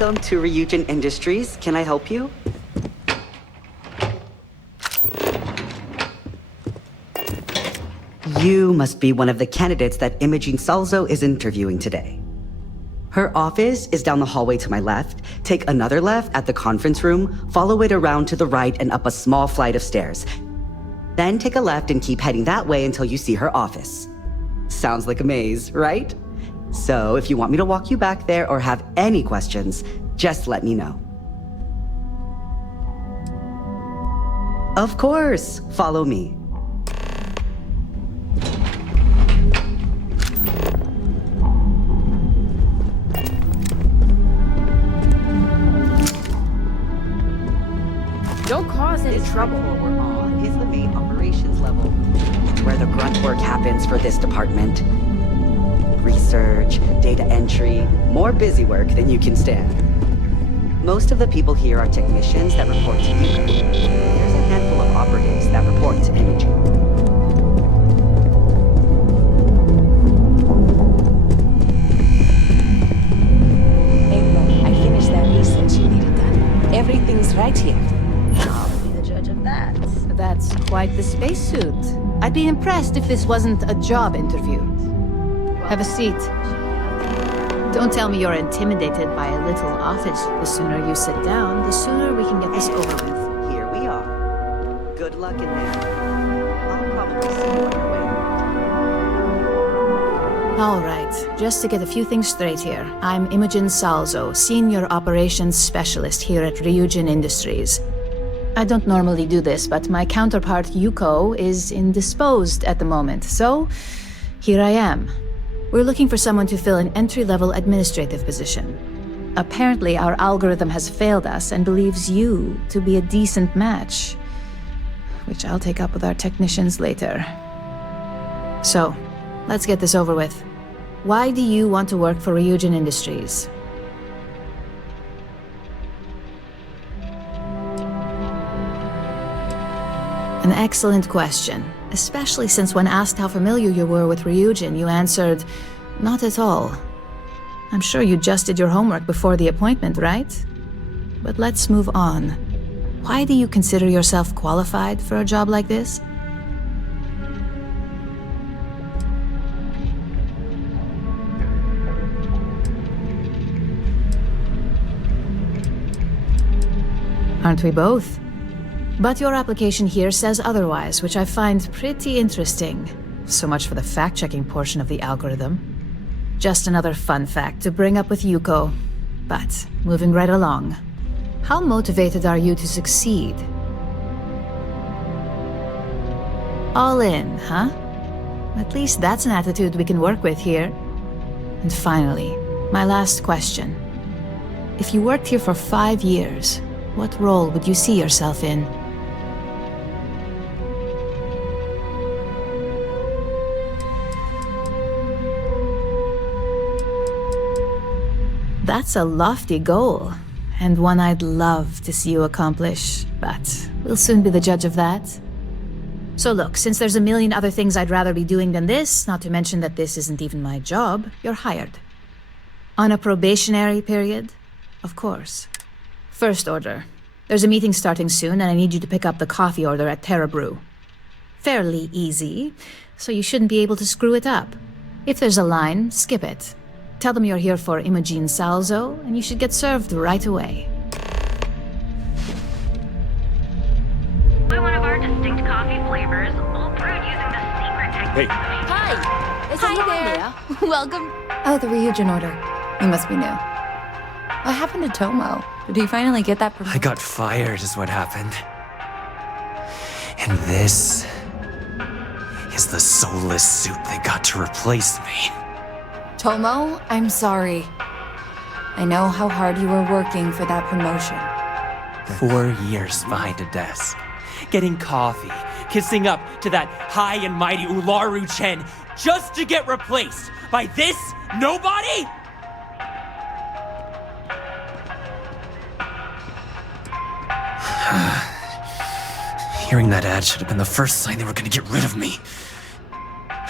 Welcome to Ryujin Industries. Can I help you? You must be one of the candidates that Imogene is interviewing today. Her office is down the hallway to my left. Take another left at the conference room, follow it around to the right and up a small flight of stairs. Then take a left and keep heading that way until you see her office. Sounds like a maze, right? So if you want me to walk you back there or have any questions, just let me know. Of course, follow me. Don't cause any trouble. What we're on is the main operations level. It's where the grunt work happens for this department. Research, data entry, more busy work than you can stand. Most of the people here are technicians that report to Yuka. There's a handful of operatives that report to Imogene. April, I finished that research you needed done. Everything's right here. I'll be the judge of that. That's quite the spacesuit. I'd be impressed if this wasn't a job interview. Have a seat. Don't tell me you're intimidated by a little office. The sooner you sit down, the sooner we can get this over with. Here we are. Good luck in there. I'll probably see you on your way. All right, just to get a few things straight here. I'm Imogen Salzo, Senior Operations Specialist here at Ryujin Industries. I don't normally do this, but my counterpart Yuko is indisposed at the moment, so here I am. We're looking for someone to fill an entry-level administrative position. Apparently, our algorithm has failed us and believes you to be a decent match, which I'll take up with our technicians later. So, let's get this over with. Why do you want to work for Ryujin Industries? An excellent question, especially since when asked how familiar you were with Ryujin, you answered, not at all. I'm sure you just did your homework before the appointment, right? But let's move on. Why do you consider yourself qualified for a job like this? Aren't we both? But your application here says otherwise, which I find pretty interesting. So much for the fact-checking portion of the algorithm. Just another fun fact to bring up with Yuko. But, moving right along. How motivated are you to succeed? All in, huh? At least that's an attitude we can work with here. And finally, my last question. If you worked here for 5 years, what role would you see yourself in? That's a lofty goal, and one I'd love to see you accomplish, but we'll soon be the judge of that. So look, since there's a million other things I'd rather be doing than this, not to mention that this isn't even my job, you're hired. On a probationary period? Of course. First order. There's a meeting starting soon, and I need you to pick up the coffee order at Terra Brew. Fairly easy, so you shouldn't be able to screw it up. If there's a line, skip it. Tell them you're here for Imogene Salzo, and you should get served right away. One of our distinct coffee flavors, all brewed using the secret technique. Hey. Hi! Hi there. Welcome. Oh, the Ryujin order. You must be new. What happened to Tomo? Did he finally get that I got fired is what happened. And this is the soulless suit they got to replace me. Tomo, I'm sorry. I know how hard you were working for that promotion. 4 years behind a desk, getting coffee, kissing up to that high and mighty Ularu Chen, just to get replaced by this nobody? Hearing that ad should have been the first sign they were gonna get rid of me.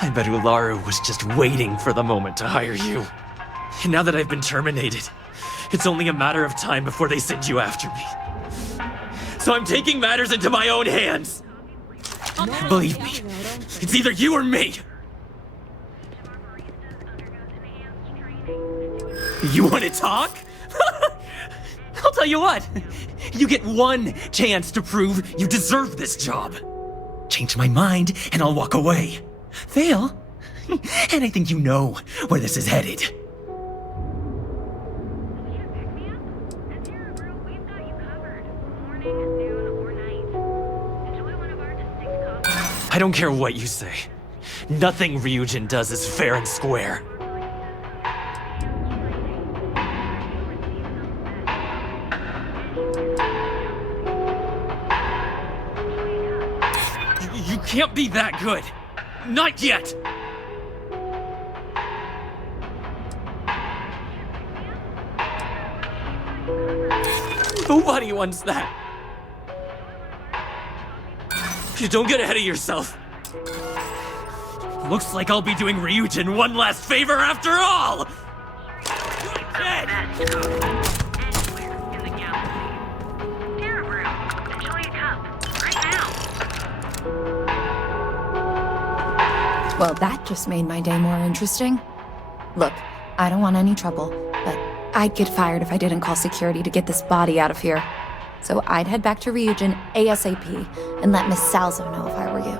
I bet Ularu was just waiting for the moment to hire you. And now that I've been terminated, It's only a matter of time before they send you after me. So I'm taking matters into my own hands. Believe me, it's either you or me. You want to talk? I'll tell you what. You get one chance to prove you deserve this job. Change my mind and I'll walk away. Fail? And I think you know where this is headed. I don't care what you say. Nothing Ryujin does is fair and square. You can't be that good. Not yet. Nobody wants that. Don't get ahead of yourself. Looks like I'll be doing Ryujin one last favor after all! Dead! Anywhere in the galaxy. Terra Brew. Enjoy a cup. Right now. Well, that just made my day more interesting. Look, I don't want any trouble, but I'd get fired if I didn't call security to get this body out of here. So I'd head back to Ryujin ASAP and let Miss Salzo know if I were you.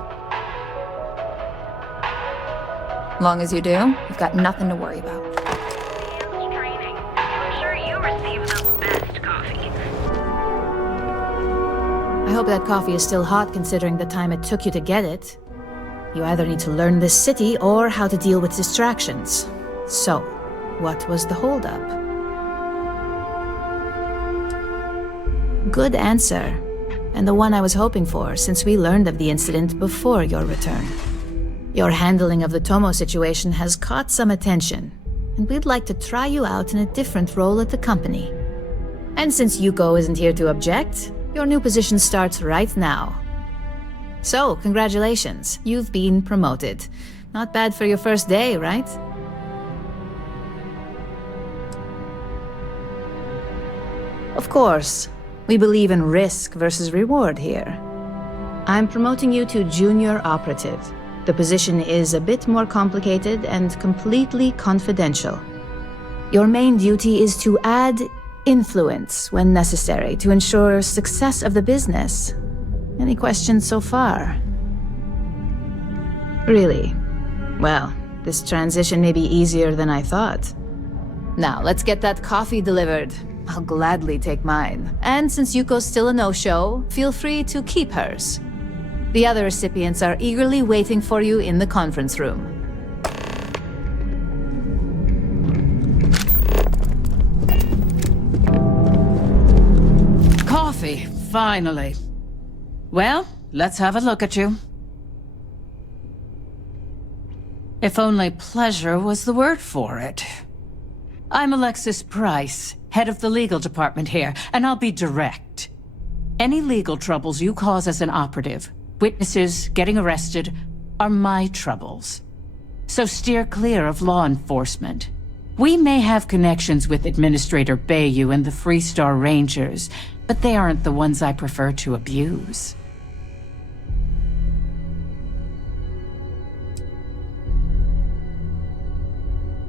Long as you do, you've got nothing to worry about. Training. I'm sure you receive the best coffee. I hope that coffee is still hot considering the time it took you to get it. You either need to learn this city or how to deal with distractions. So, what was the holdup? Good answer, and the one I was hoping for since we learned of the incident before your return. Your handling of the Tomo situation has caught some attention, and we'd like to try you out in a different role at the company. And since Yuko isn't here to object, your new position starts right now. So, congratulations, you've been promoted. Not bad for your first day, right? Of course. We believe in risk versus reward here. I'm promoting you to junior operative. The position is a bit more complicated and completely confidential. Your main duty is to add influence when necessary to ensure success of the business. Any questions so far? Really? Well, this transition may be easier than I thought. Now, let's get that coffee delivered. I'll gladly take mine. And since Yuko's still a no-show, feel free to keep hers. The other recipients are eagerly waiting for you in the conference room. Coffee, finally. Well, let's have a look at you. If only pleasure was the word for it. I'm Alexis Price, head of the legal department here, and I'll be direct. Any legal troubles you cause as an operative, witnesses getting arrested, are my troubles. So steer clear of law enforcement. We may have connections with Administrator Bayu and the Freestar Rangers, but they aren't the ones I prefer to abuse.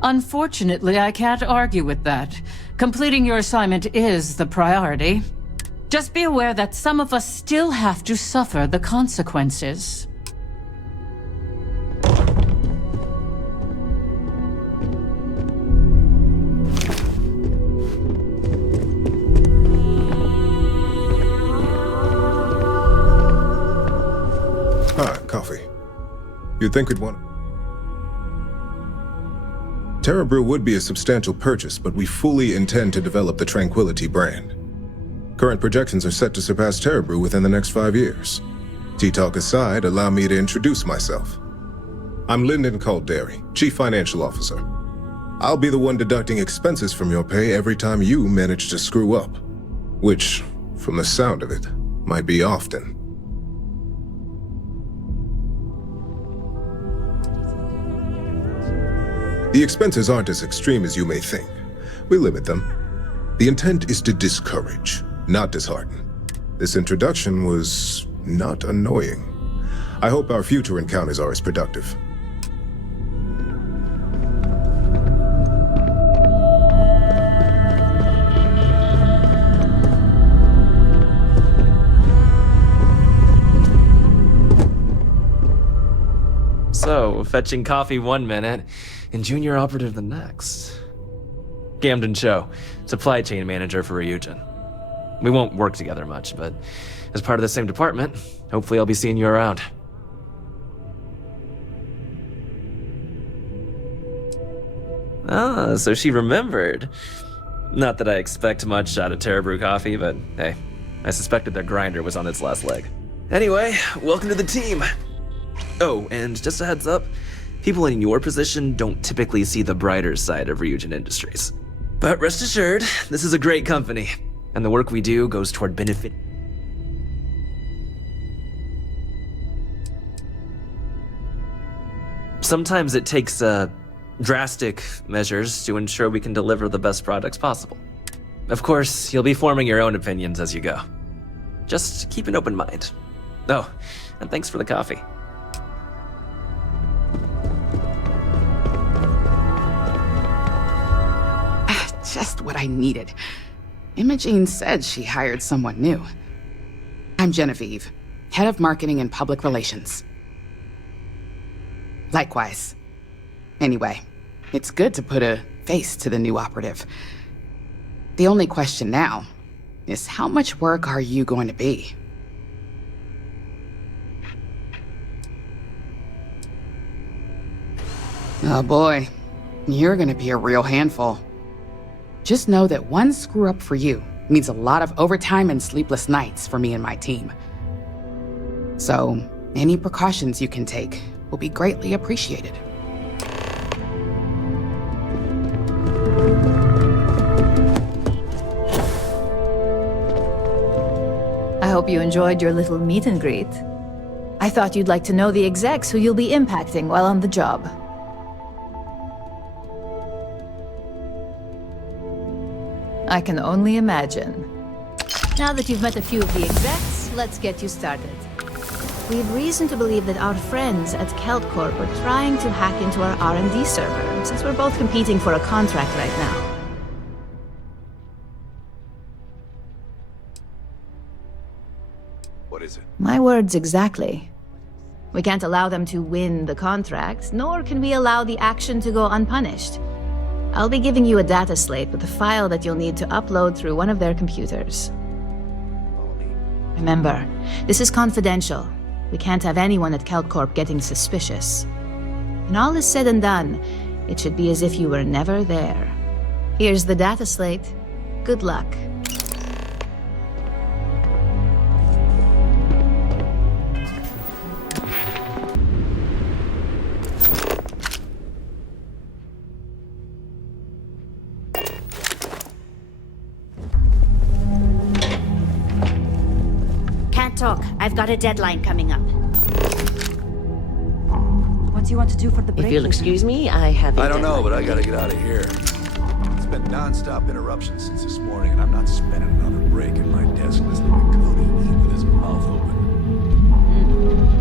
Unfortunately, I can't argue with that. Completing your assignment is the priority. Just be aware that some of us still have to suffer the consequences. Coffee. You'd think we'd want... Terra Brew would be a substantial purchase, but we fully intend to develop the Tranquility brand. Current projections are set to surpass Terra Brew within the next 5 years. Tea-talk aside, allow me to introduce myself. I'm Lyndon Calderi, Chief Financial Officer. I'll be the one deducting expenses from your pay every time you manage to screw up. Which, from the sound of it, might be often. The expenses aren't as extreme as you may think. We limit them. The intent is to discourage, not dishearten. This introduction was not annoying. I hope our future encounters are as productive. So, fetching coffee 1 minute, and junior operative the next. Gamden Cho, supply chain manager for Ryujin. We won't work together much, but as part of the same department, hopefully I'll be seeing you around. Ah, so she remembered. Not that I expect much out of Terabrew coffee, but hey, I suspected their grinder was on its last leg. Anyway, welcome to the team. Oh, and just a heads up, people in your position don't typically see the brighter side of Ryujin Industries. But rest assured, this is a great company, and the work we do goes toward benefit. Sometimes it takes drastic measures to ensure we can deliver the best products possible. Of course, you'll be forming your own opinions as you go. Just keep an open mind. Oh, and thanks for the coffee. Just what I needed. Imogene said she hired someone new. I'm Genevieve, head of marketing and public relations. Likewise. Anyway, it's good to put a face to the new operative. The only question now is how much work are you going to be? Oh boy, you're gonna be a real handful. Just know that one screw up for you means a lot of overtime and sleepless nights for me and my team. So, any precautions you can take will be greatly appreciated. I hope you enjoyed your little meet and greet. I thought you'd like to know the execs who you'll be impacting while on the job. I can only imagine. Now that you've met a few of the execs, let's get you started. We have reason to believe that our friends at CeltCorp are trying to hack into our R&D server, since we're both competing for a contract right now. What is it? My words exactly. We can't allow them to win the contract, nor can we allow the action to go unpunished. I'll be giving you a data slate with a file that you'll need to upload through one of their computers. Remember, this is confidential. We can't have anyone at CeltCorp getting suspicious. When all is said and done, it should be as if you were never there. Here's the data slate. Good luck. Talk. I've got a deadline coming up. What do you want to do for the break? If you'll excuse me, I have a I don't know, deadline. but I gotta get out of here. It's been non-stop interruptions since this morning, and I'm not spending another break at my desk listening to Cody eat with his mouth open. One of those things,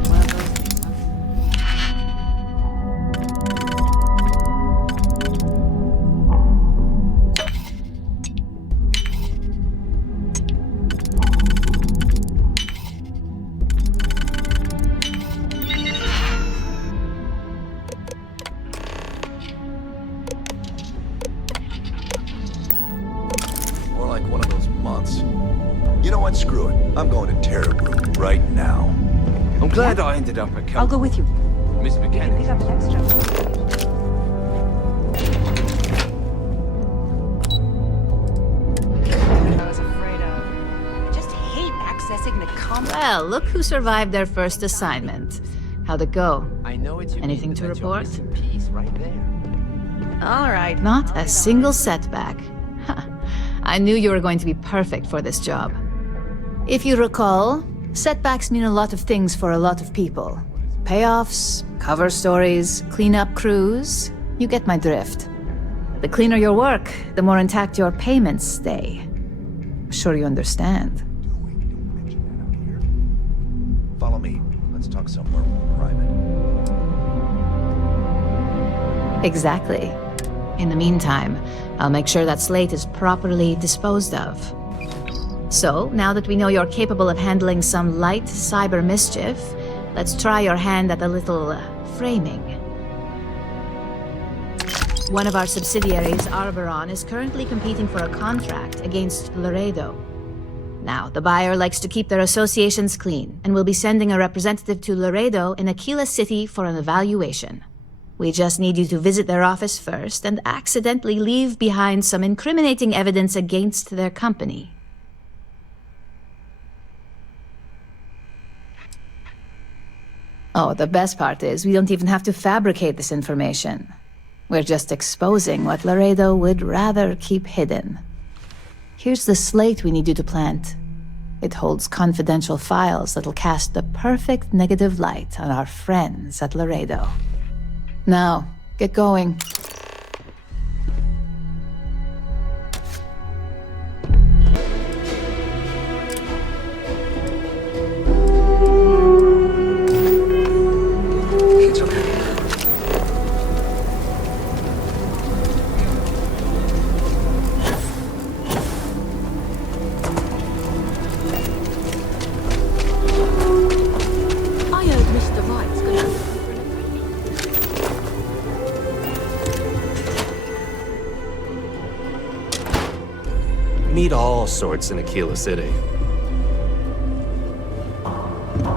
huh? More like one of those months. You know what? Screw it. I'm going to Terabrew right now. I'm glad I ended up at I'll go with you. Miss You can McKenna. pick up the extra. I was afraid of. I just hate accessing the combat. Well, look who survived their first assignment. How'd it go? I know what you Anything mean, to but that's your report? missing piece right there. All right, not a single setback. Ha, I knew you were going to be perfect for this job. If you recall, setbacks mean a lot of things for a lot of people. Payoffs, cover stories, clean up crews. You get my drift. The cleaner your work, the more intact your payments stay. I'm sure you understand. Follow me. Let's talk somewhere more private. Exactly. In the meantime, I'll make sure that slate is properly disposed of. So, now that we know you're capable of handling some light cyber mischief, let's try your hand at a little framing. One of our subsidiaries, Arboron, is currently competing for a contract against Laredo. Now, the buyer likes to keep their associations clean, and will be sending a representative to Laredo in Aquila City for an evaluation. We just need you to visit their office first and accidentally leave behind some incriminating evidence against their company. Oh, the best part is we don't even have to fabricate this information. We're just exposing what Laredo would rather keep hidden. Here's the slate we need you to plant. It holds confidential files that'll cast the perfect negative light on our friends at Laredo. Now, get going. Meet all sorts in Aquila City.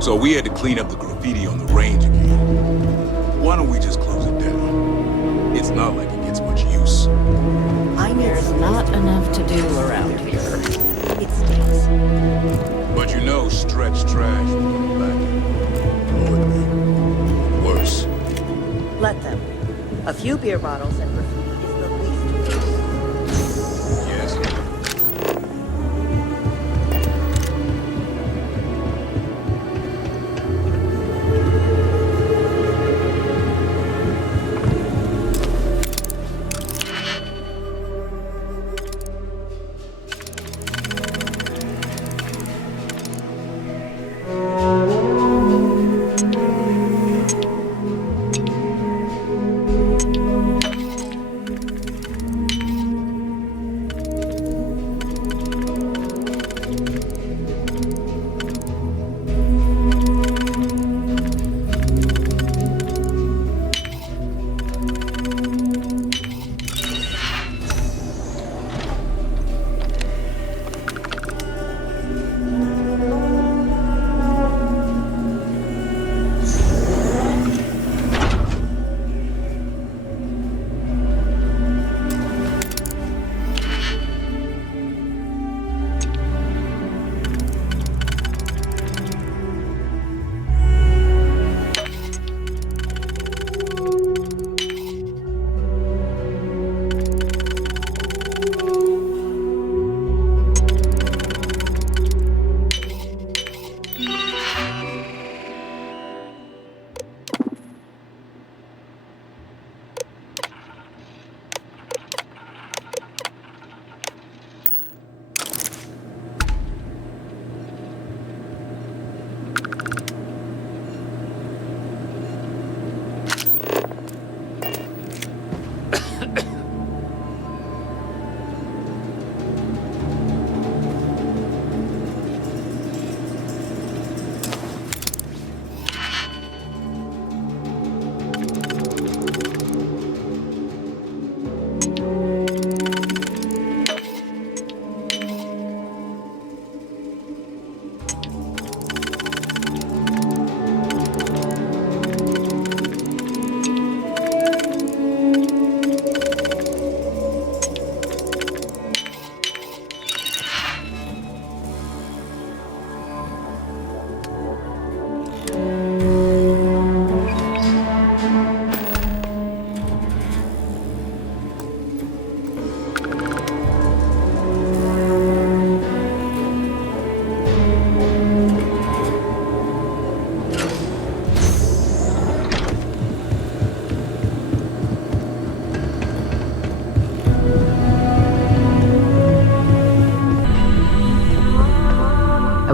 So we had to clean up the graffiti on the range again. Why don't we just close it down? It's not like it gets much use. There's not enough to do around here. It stinks. But you know, stretch trash will come back. Lord, worse. Let them. A few beer bottles and graffiti is the least worst. Yes.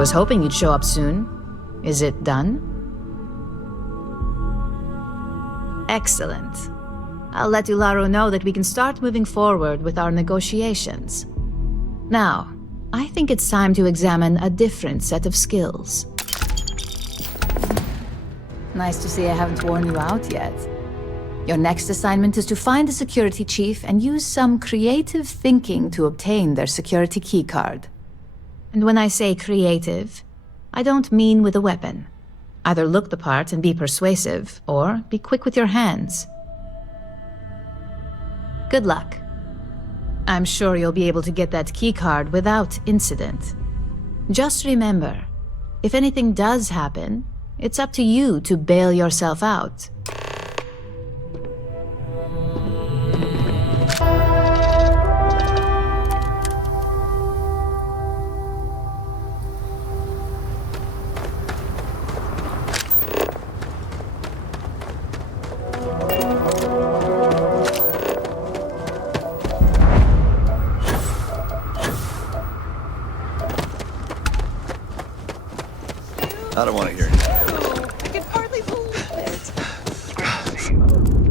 was hoping you'd show up soon. Is it done? Excellent. I'll let Ularu know that we can start moving forward with our negotiations. Now, I think it's time to examine a different set of skills. Nice to see I haven't worn you out yet. Your next assignment is to find the security chief and use some creative thinking to obtain their security keycard. And when I say creative, I don't mean with a weapon. Either look the part and be persuasive, or be quick with your hands. Good luck. I'm sure you'll be able to get that keycard without incident. Just remember, if anything does happen, it's up to you to bail yourself out. I don't want to hear it. I can hardly believe it.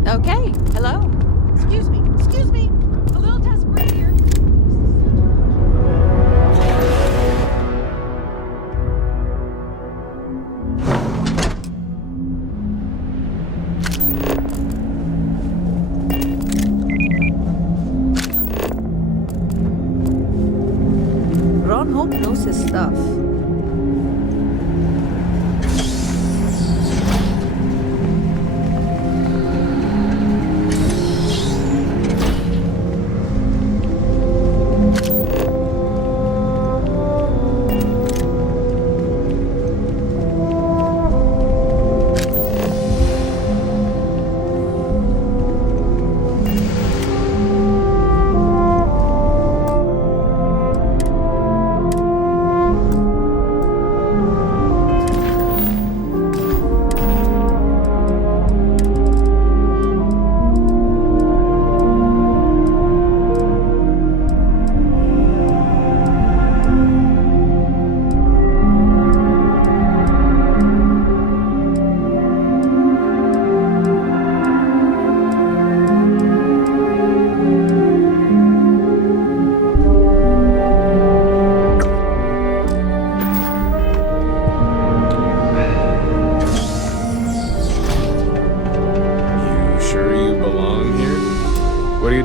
Okay, hello. Excuse me. A little desperate here. Ron Hope knows his stuff.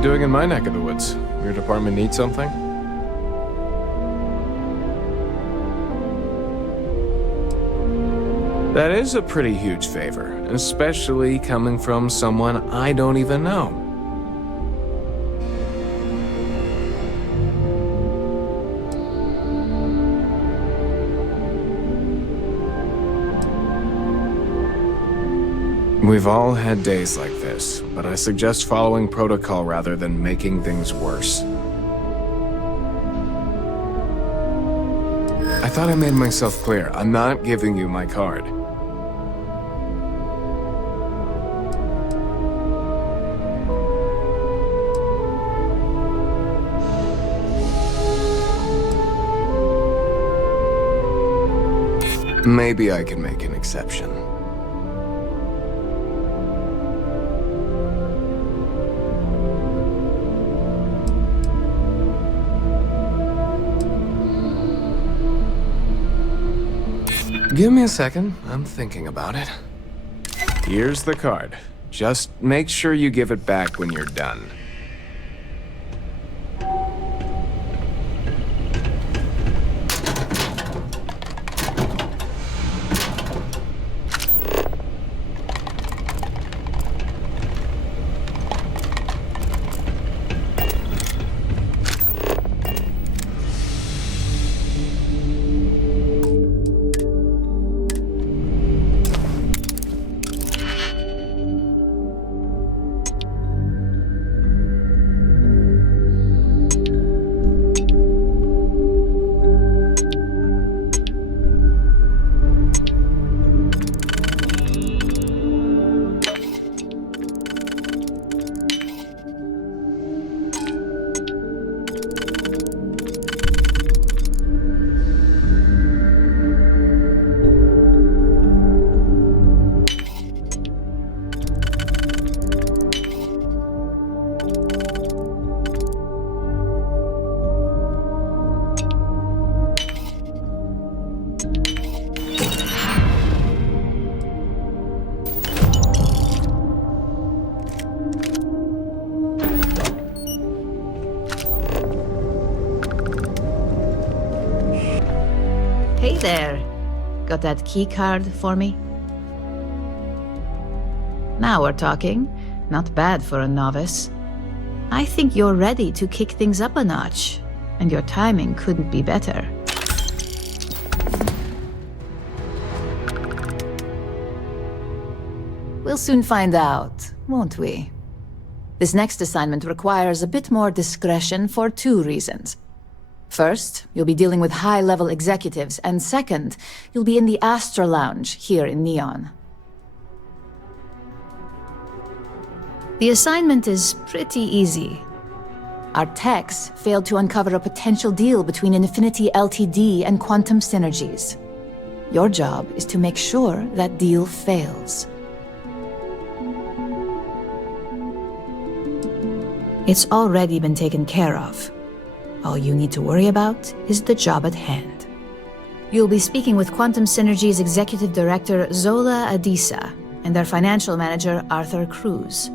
doing in my neck of the woods? Your department need something? That is a pretty huge favor, especially coming from someone I don't even know. We've all had days like this, but I suggest following protocol rather than making things worse. I thought I made myself clear. I'm not giving you my card. Maybe I can make an exception. Give me a second. I'm thinking about it. Here's the card. Just make sure you give it back when you're done. There. Got that keycard for me? Now we're talking. Not bad for a novice. I think you're ready to kick things up a notch, and your timing couldn't be better. We'll soon find out, won't we? This next assignment requires a bit more discretion for 2 reasons. First, you'll be dealing with high-level executives, and second, you'll be in the Astra Lounge here in Neon. The assignment is pretty easy. Our techs failed to uncover a potential deal between Infinity Ltd. And Quantum Synergies. Your job is to make sure that deal fails. It's already been taken care of. All you need to worry about is the job at hand. You'll be speaking with Quantum Synergy's Executive Director Zola Adisa and their Financial Manager Arthur Cruz.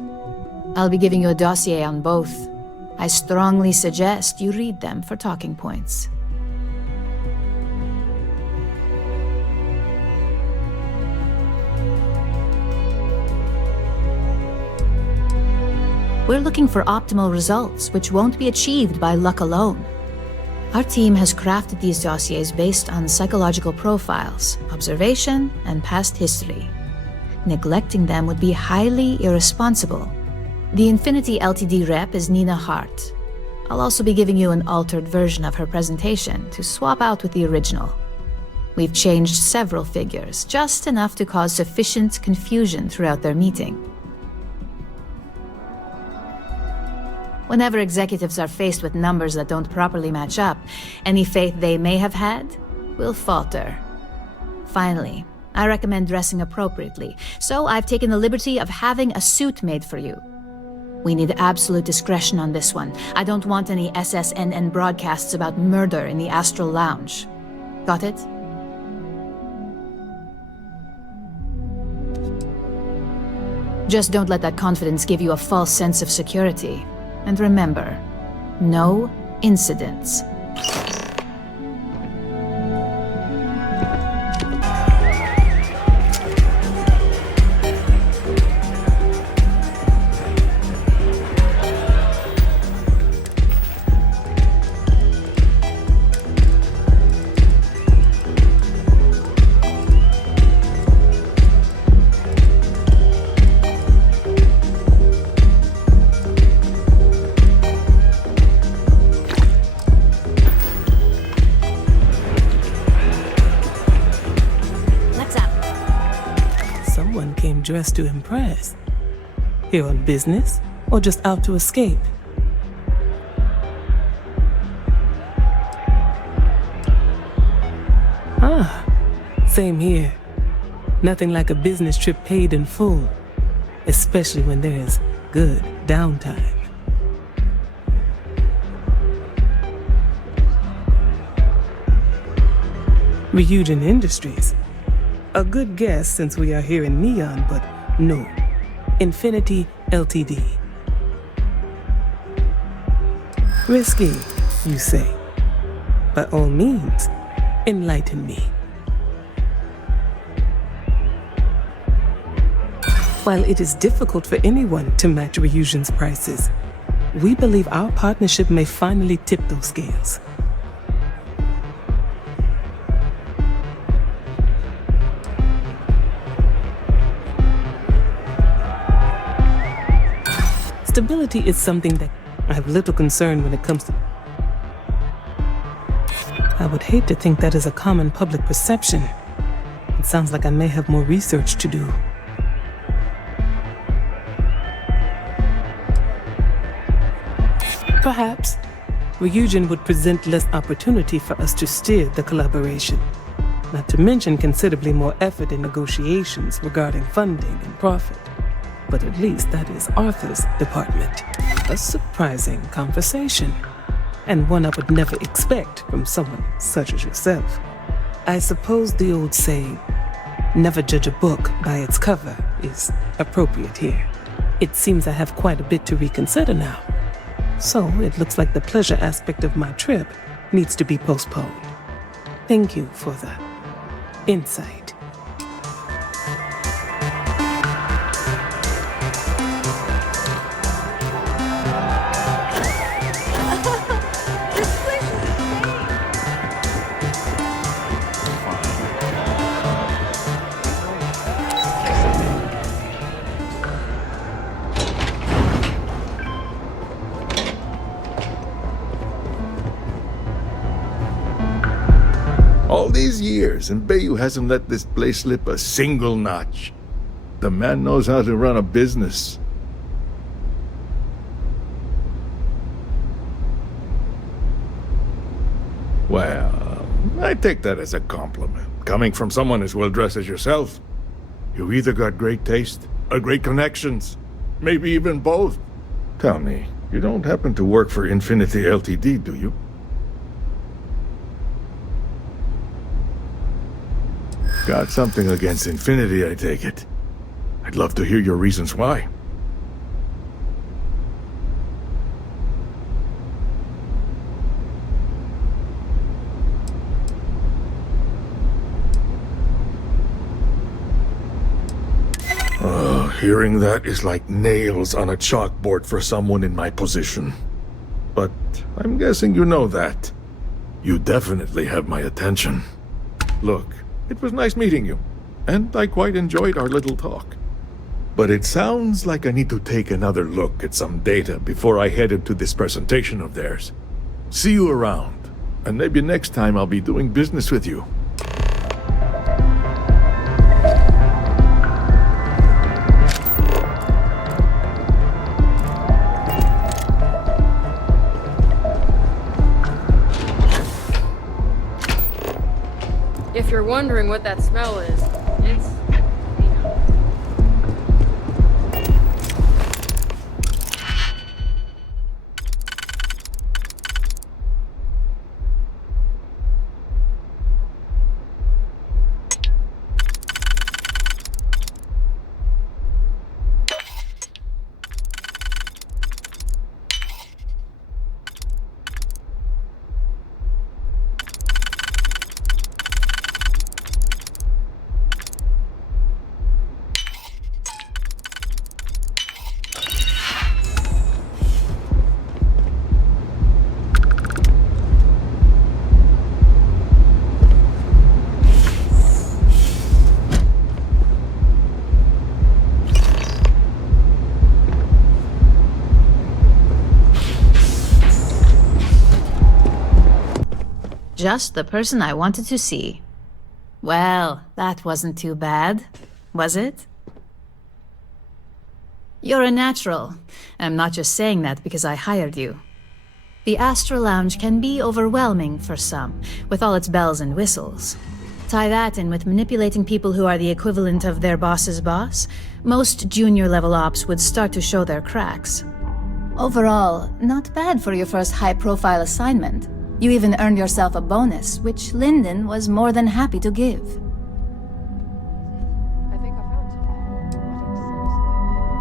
I'll be giving you a dossier on both. I strongly suggest you read them for talking points. We're looking for optimal results, which won't be achieved by luck alone. Our team has crafted these dossiers based on psychological profiles, observation, and past history. Neglecting them would be highly irresponsible. The Infinity Ltd. Rep is Nina Hart. I'll also be giving you an altered version of her presentation to swap out with the original. We've changed several figures, just enough to cause sufficient confusion throughout their meeting. Whenever executives are faced with numbers that don't properly match up, any faith they may have had will falter. Finally, I recommend dressing appropriately, so I've taken the liberty of having a suit made for you. We need absolute discretion on this one. I don't want any SSNN broadcasts about murder in the Astral Lounge. Got it? Just don't let that confidence give you a false sense of security. And remember, no incidents. Dressed to impress. Here on business, or just out to escape? Ah, same here. Nothing like a business trip paid in full, especially when there is good downtime. Ryujin Industries. A good guess since we are here in Neon, but no. Infinity Ltd. Risky, you say? By all means, enlighten me. While it is difficult for anyone to match Ryujin's prices, we believe our partnership may finally tip those scales. Stability is something that I have little concern when it comes to. I would hate to think that is a common public perception. It sounds like I may have more research to do. Perhaps Ryujin would present less opportunity for us to steer the collaboration, not to mention considerably more effort in negotiations regarding funding and profit. But at least that is Arthur's department. A surprising conversation, and one I would never expect from someone such as yourself. I suppose the old saying, never judge a book by its cover, is appropriate here. It seems I have quite a bit to reconsider now. So it looks like the pleasure aspect of my trip needs to be postponed. Thank you for the inside. All these years, and Bayu hasn't let this place slip a single notch. The man knows how to run a business. Well, I take that as a compliment. Coming from someone as well-dressed as yourself. You either got great taste, or great connections. Maybe even both. Tell me, you don't happen to work for Infinity Ltd, do you? Got something against Infinity, I take it. I'd love to hear your reasons why. Hearing that is like nails on a chalkboard for someone in my position. But I'm guessing you know that. You definitely have my attention. Look, it was nice meeting you, and I quite enjoyed our little talk. But it sounds like I need to take another look at some data before I head into this presentation of theirs. See you around, and maybe next time I'll be doing business with you. If you're wondering what that smell is, it's... Just the person I wanted to see. Well, that wasn't too bad, was it? You're a natural. I'm not just saying that because I hired you. The Astro Lounge can be overwhelming for some, with all its bells and whistles. Tie that in with manipulating people who are the equivalent of their boss's boss, most junior-level ops would start to show their cracks. Overall, not bad for your first high-profile assignment. You even earned yourself a bonus, which Lyndon was more than happy to give.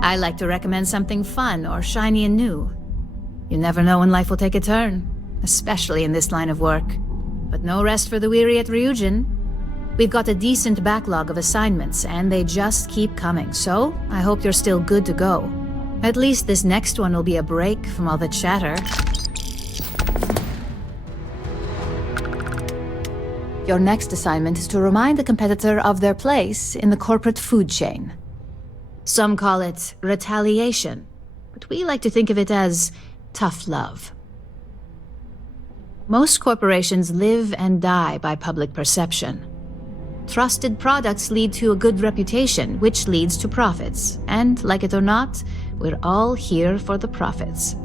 I like to recommend something fun or shiny and new. You never know when life will take a turn, especially in this line of work. But no rest for the weary at Ryujin. We've got a decent backlog of assignments, and they just keep coming, so I hope you're still good to go. At least this next one will be a break from all the chatter. Your next assignment is to remind the competitor of their place in the corporate food chain. Some call it retaliation, but we like to think of it as tough love. Most corporations live and die by public perception. Trusted products lead to a good reputation, which leads to profits. And, like it or not, we're all here for the profits.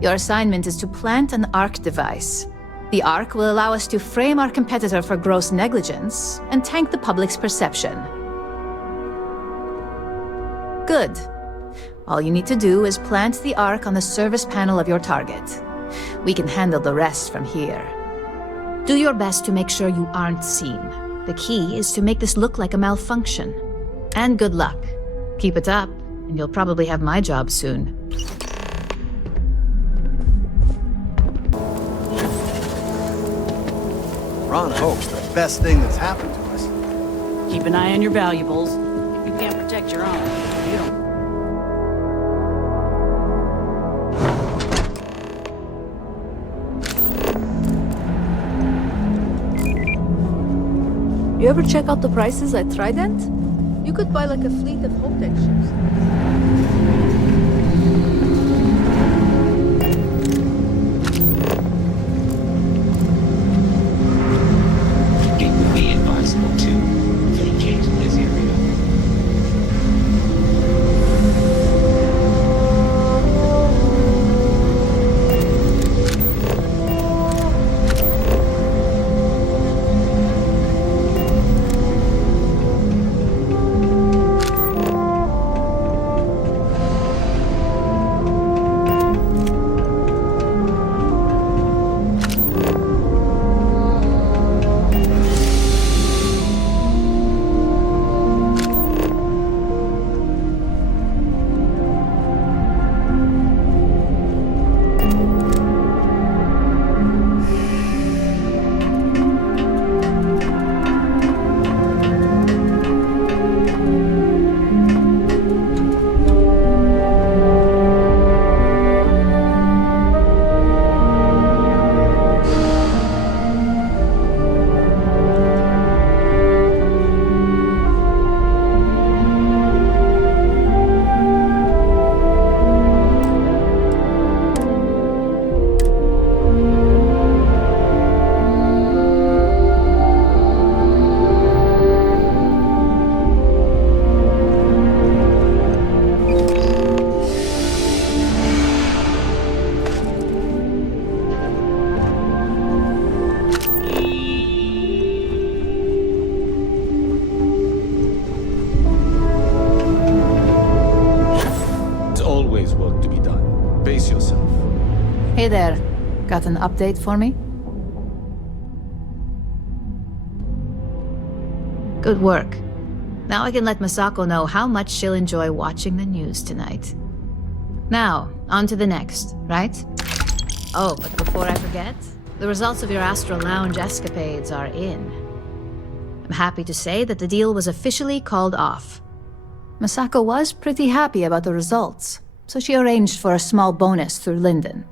Your assignment is to plant an ARC device. The ARC will allow us to frame our competitor for gross negligence and tank the public's perception. Good. All you need to do is plant the ARC on the service panel of your target. We can handle the rest from here. Do your best to make sure you aren't seen. The key is to make this look like a malfunction. And good luck. Keep it up, and you'll probably have my job soon. Ron hopes the best thing that's happened to us. Keep an eye on your valuables. If you can't protect your own, you don't. You ever check out the prices at Trident? You could buy like a fleet of hopetech ships. It would be advisable to vacate this area. Hey there. Got an update for me? Good work. Now I can let Masako know how much she'll enjoy watching the news tonight. Now, on to the next, right? Oh, but before I forget, the results of your Astral Lounge escapades are in. I'm happy to say that the deal was officially called off. Masako was pretty happy about the results, so she arranged for a small bonus through Linden.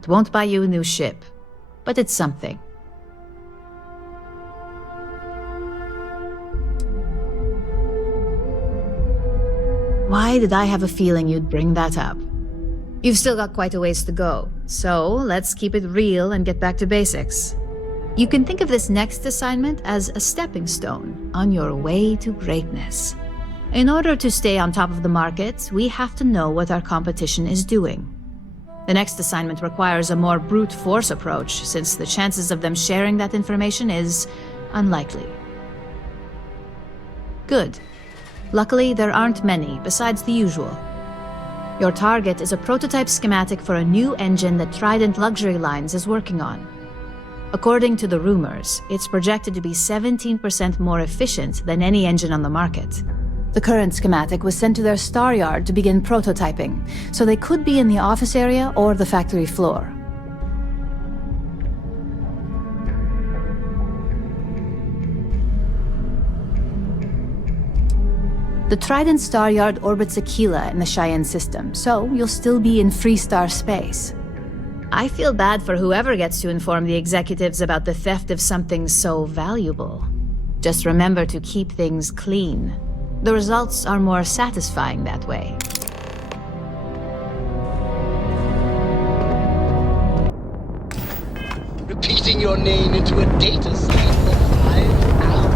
It won't buy you a new ship, but it's something. Why did I have a feeling you'd bring that up? You've still got quite a ways to go, so let's keep it real and get back to basics. You can think of this next assignment as a stepping stone on your way to greatness. In order to stay on top of the market, we have to know what our competition is doing. The next assignment requires a more brute force approach, since the chances of them sharing that information is unlikely. Good. Luckily, there aren't many, besides the usual. Your target is a prototype schematic for a new engine that Trident Luxury Lines is working on. According to the rumors, it's projected to be 17% more efficient than any engine on the market. The current schematic was sent to their star yard to begin prototyping, so they could be in the office area or the factory floor. The Trident star yard orbits Aquila in the Cheyenne system, so you'll still be in free star space. I feel bad for whoever gets to inform the executives about the theft of something so valuable. Just remember to keep things clean. The results are more satisfying that way. Repeating your name into a data site for 5 hours.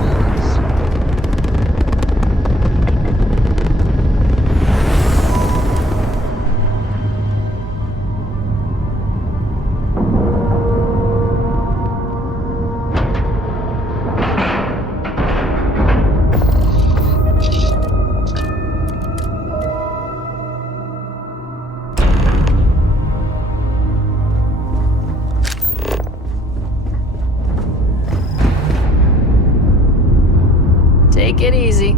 Take it easy.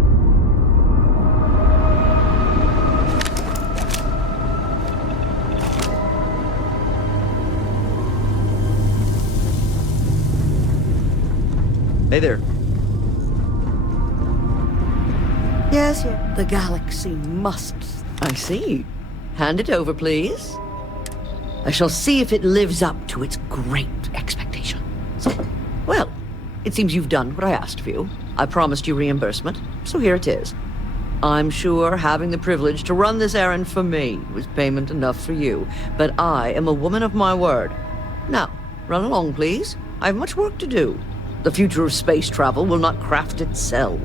Hey there. The galaxy must... I see. Hand it over, please. I shall see if it lives up to its great expectations. Well, it seems you've done what I asked of you. I promised you reimbursement, so here it is. I'm sure having the privilege to run this errand for me was payment enough for you, but I am a woman of my word. Now, run along, please. I have much work to do. The future of space travel will not craft itself.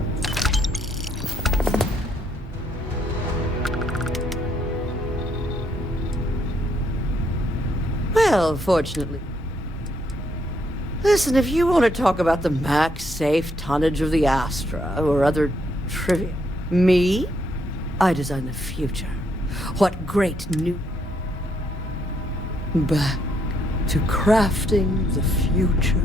Well, fortunately... Listen, if you want to talk about the max safe tonnage of the Astra or other trivia, me? I design the future. What great new... Back to crafting the future.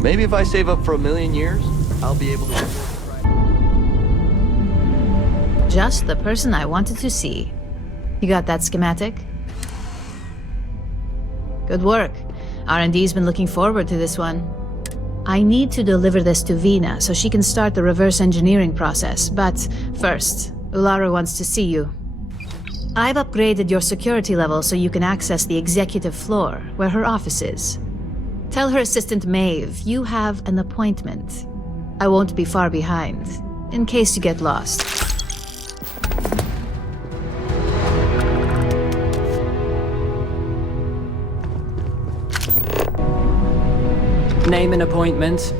Maybe if I save up for 1,000,000 years, I'll be able to... Just the person I wanted to see. You got that schematic? Good work. R&D's been looking forward to this one. I need to deliver this to Veena so she can start the reverse engineering process, but first, Ularu wants to see you. I've upgraded your security level so you can access the executive floor, where her office is. Tell her assistant Maeve you have an appointment. I won't be far behind, in case you get lost. Name and appointment.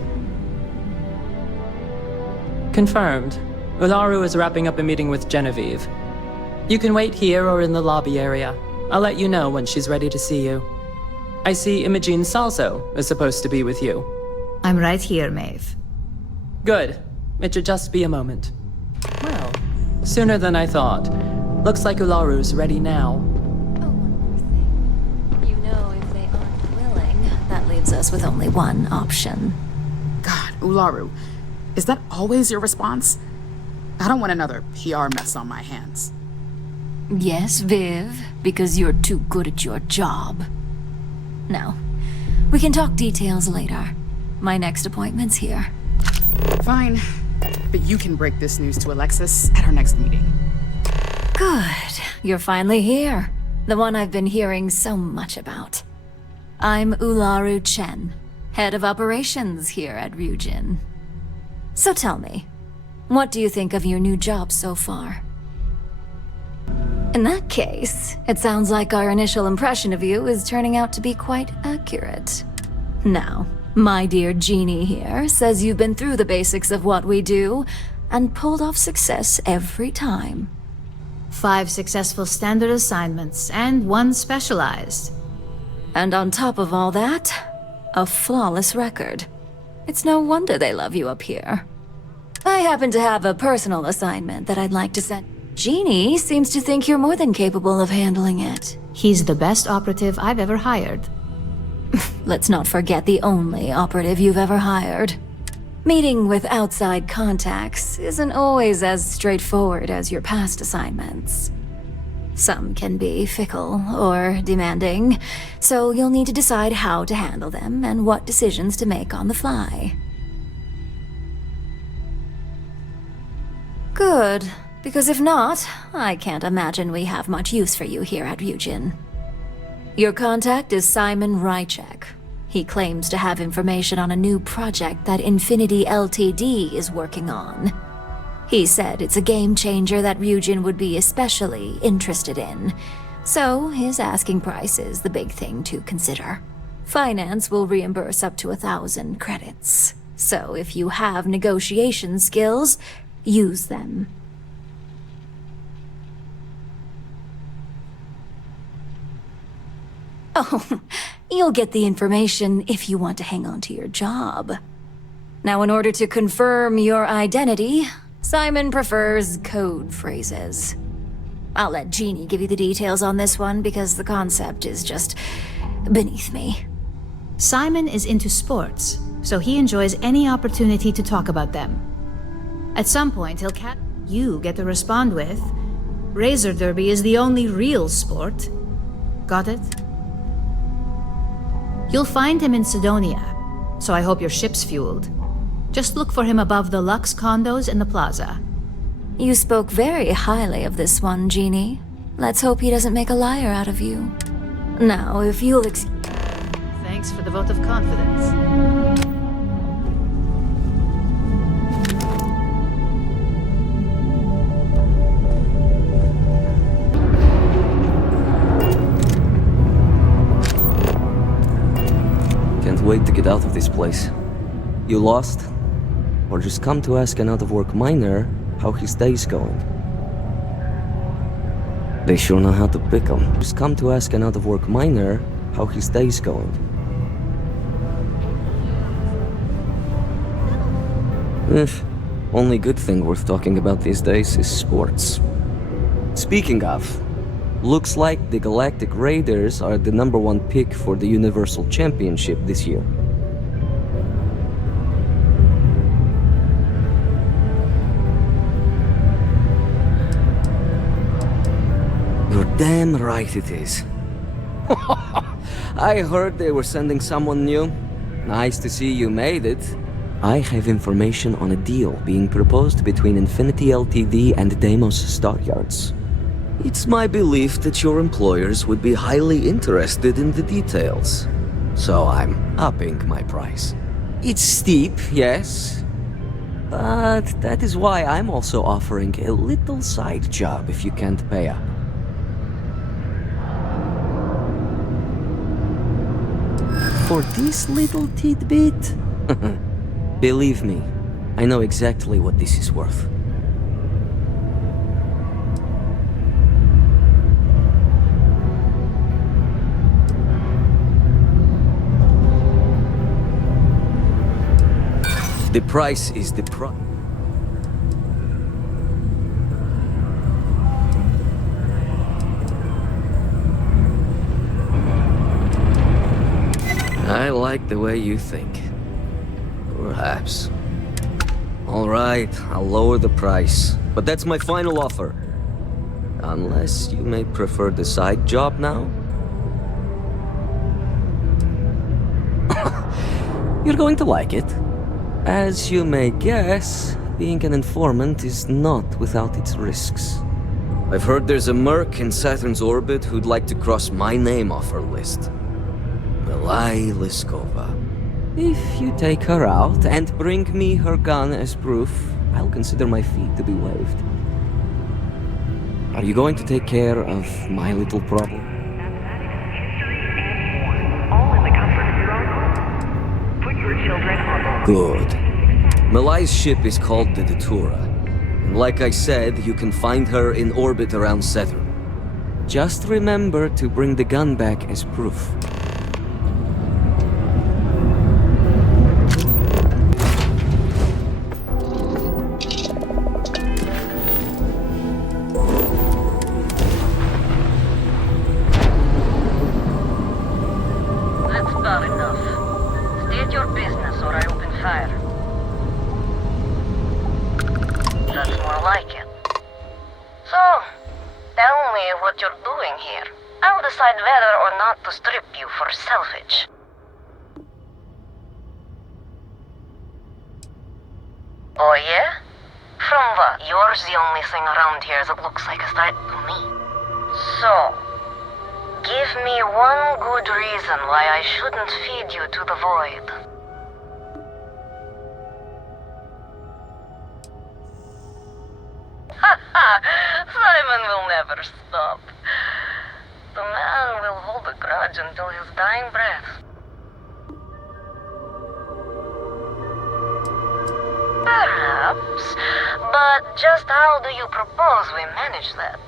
Confirmed. Ularu is wrapping up a meeting with Genevieve. You can wait here or in the lobby area. I'll let you know when she's ready to see you. I see Imogene is supposed to be with you. I'm right here, Maeve. Good. It should just be a moment. Well, sooner than I thought. Looks like Ularu's ready now. You know, if they aren't willing, that leaves us with only one option. God, Ularu, is that always your response? I don't want another PR mess on my hands. Yes, Viv, because you're too good at your job. Now, we can talk details later. My next appointment's here. Fine, but you can break this news to Alexis at our next meeting. Good. You're finally here. The one I've been hearing so much about. I'm Ularu Chen, head of operations here at Ryujin. So tell me, what do you think of your new job so far? In that case, it sounds like our initial impression of you is turning out to be quite accurate. Now, my dear Genie here says you've been through the basics of what we do and pulled off success every time. 5 successful standard assignments and 1 specialized. And on top of all that, a flawless record. It's no wonder they love you up here. I happen to have a personal assignment that I'd like to send. Genie seems to think you're more than capable of handling it. He's the best operative I've ever hired. Let's not forget the only operative you've ever hired. Meeting with outside contacts isn't always as straightforward as your past assignments. Some can be fickle or demanding, so you'll need to decide how to handle them and what decisions to make on the fly. Good, because if not, I can't imagine we have much use for you here at Ryujin. Your contact is Simon Rychek. He claims to have information on a new project that Infinity Ltd is working on. He said it's a game changer that Ryujin would be especially interested in, so his asking price is the big thing to consider. Finance will reimburse up to 1,000 credits, so if you have negotiation skills, use them. Oh, you'll get the information if you want to hang on to your job. Now, in order to confirm your identity, Simon prefers code phrases. I'll let Genie give you the details on this one because the concept is just beneath me. Simon is into sports, so he enjoys any opportunity to talk about them. At some point, he'll you get to respond with, Razor Derby is the only real sport. Got it? You'll find him in Sidonia, so I hope your ship's fueled. Just look for him above the Lux condos in the plaza. You spoke very highly of this one, Genie. Let's hope he doesn't make a liar out of you. Now, if you'll Thanks for the vote of confidence. Can't wait to get out of this place. You lost? Or just come to ask an out-of-work miner how his day's going? They sure know how to pick 'em. Just come to ask an out-of-work miner how his day's going. Only good thing worth talking about these days is sports. Speaking of, looks like the Galactic Raiders are the #1 pick for the Universal Championship this year. You're damn right it is. I heard they were sending someone new. Nice to see you made it. I have information on a deal being proposed between Infinity Ltd and Deimos Staryards. It's my belief that your employers would be highly interested in the details. So I'm upping my price. It's steep, yes. But that is why I'm also offering a little side job if you can't pay up. For this little tidbit? Believe me, I know exactly what this is worth. The price is the price. I like the way you think. Perhaps. All right, I'll lower the price, but that's my final offer. Unless you may prefer the side job now? You're going to like it. As you may guess, being an informant is not without its risks. I've heard there's a merc in Saturn's orbit who'd like to cross my name off her list. Milai Liskova. If you take her out and bring me her gun as proof, I'll consider my fee to be waived. Are you going to take care of my little problem? Good. Malai's ship is called the Datura. And like I said, you can find her in orbit around Saturn. Just remember to bring the gun back as proof. That's about enough. State your business or I open fire. That's more like it. So, tell me what you're doing here. I'll decide whether or not to strip you for salvage. Oh yeah? From what? You're the only thing around here that looks like a threat to me. So, give me one good reason why I shouldn't feed you to the void. Simon will never stop. The man will hold a grudge until his dying breath. Perhaps, but just how do you propose we manage that?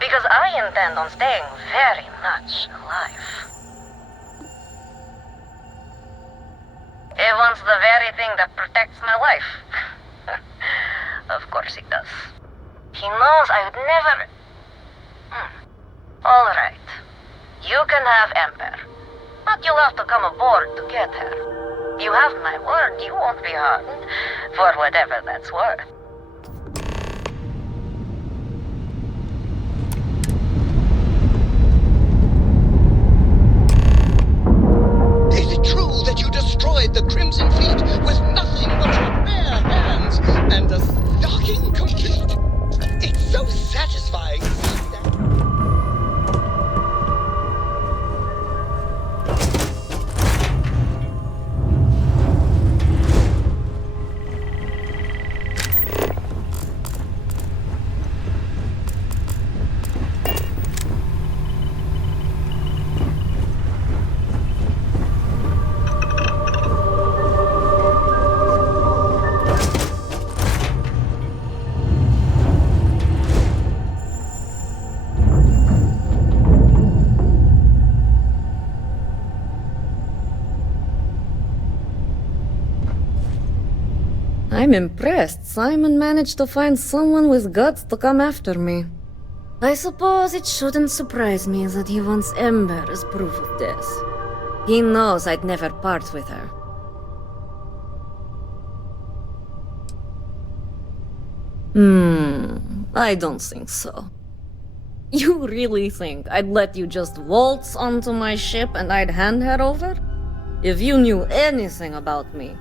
Because I intend on staying very much alive. He wants the very thing that protects my life. Of course he does. He knows I would never... All right. You can have Ember. But you'll have to come aboard to get her. You have my word, you won't be harmed. For whatever that's worth. Is it true that you destroyed the Crimson Fleet with nothing but your bare hands and a stocking complete? It's so satisfying to see that. I'm impressed. Simon managed to find someone with guts to come after me. I suppose it shouldn't surprise me that he wants Ember as proof of this. He knows I'd never part with her. I don't think so. You really think I'd let you just waltz onto my ship and I'd hand her over? If you knew anything about me,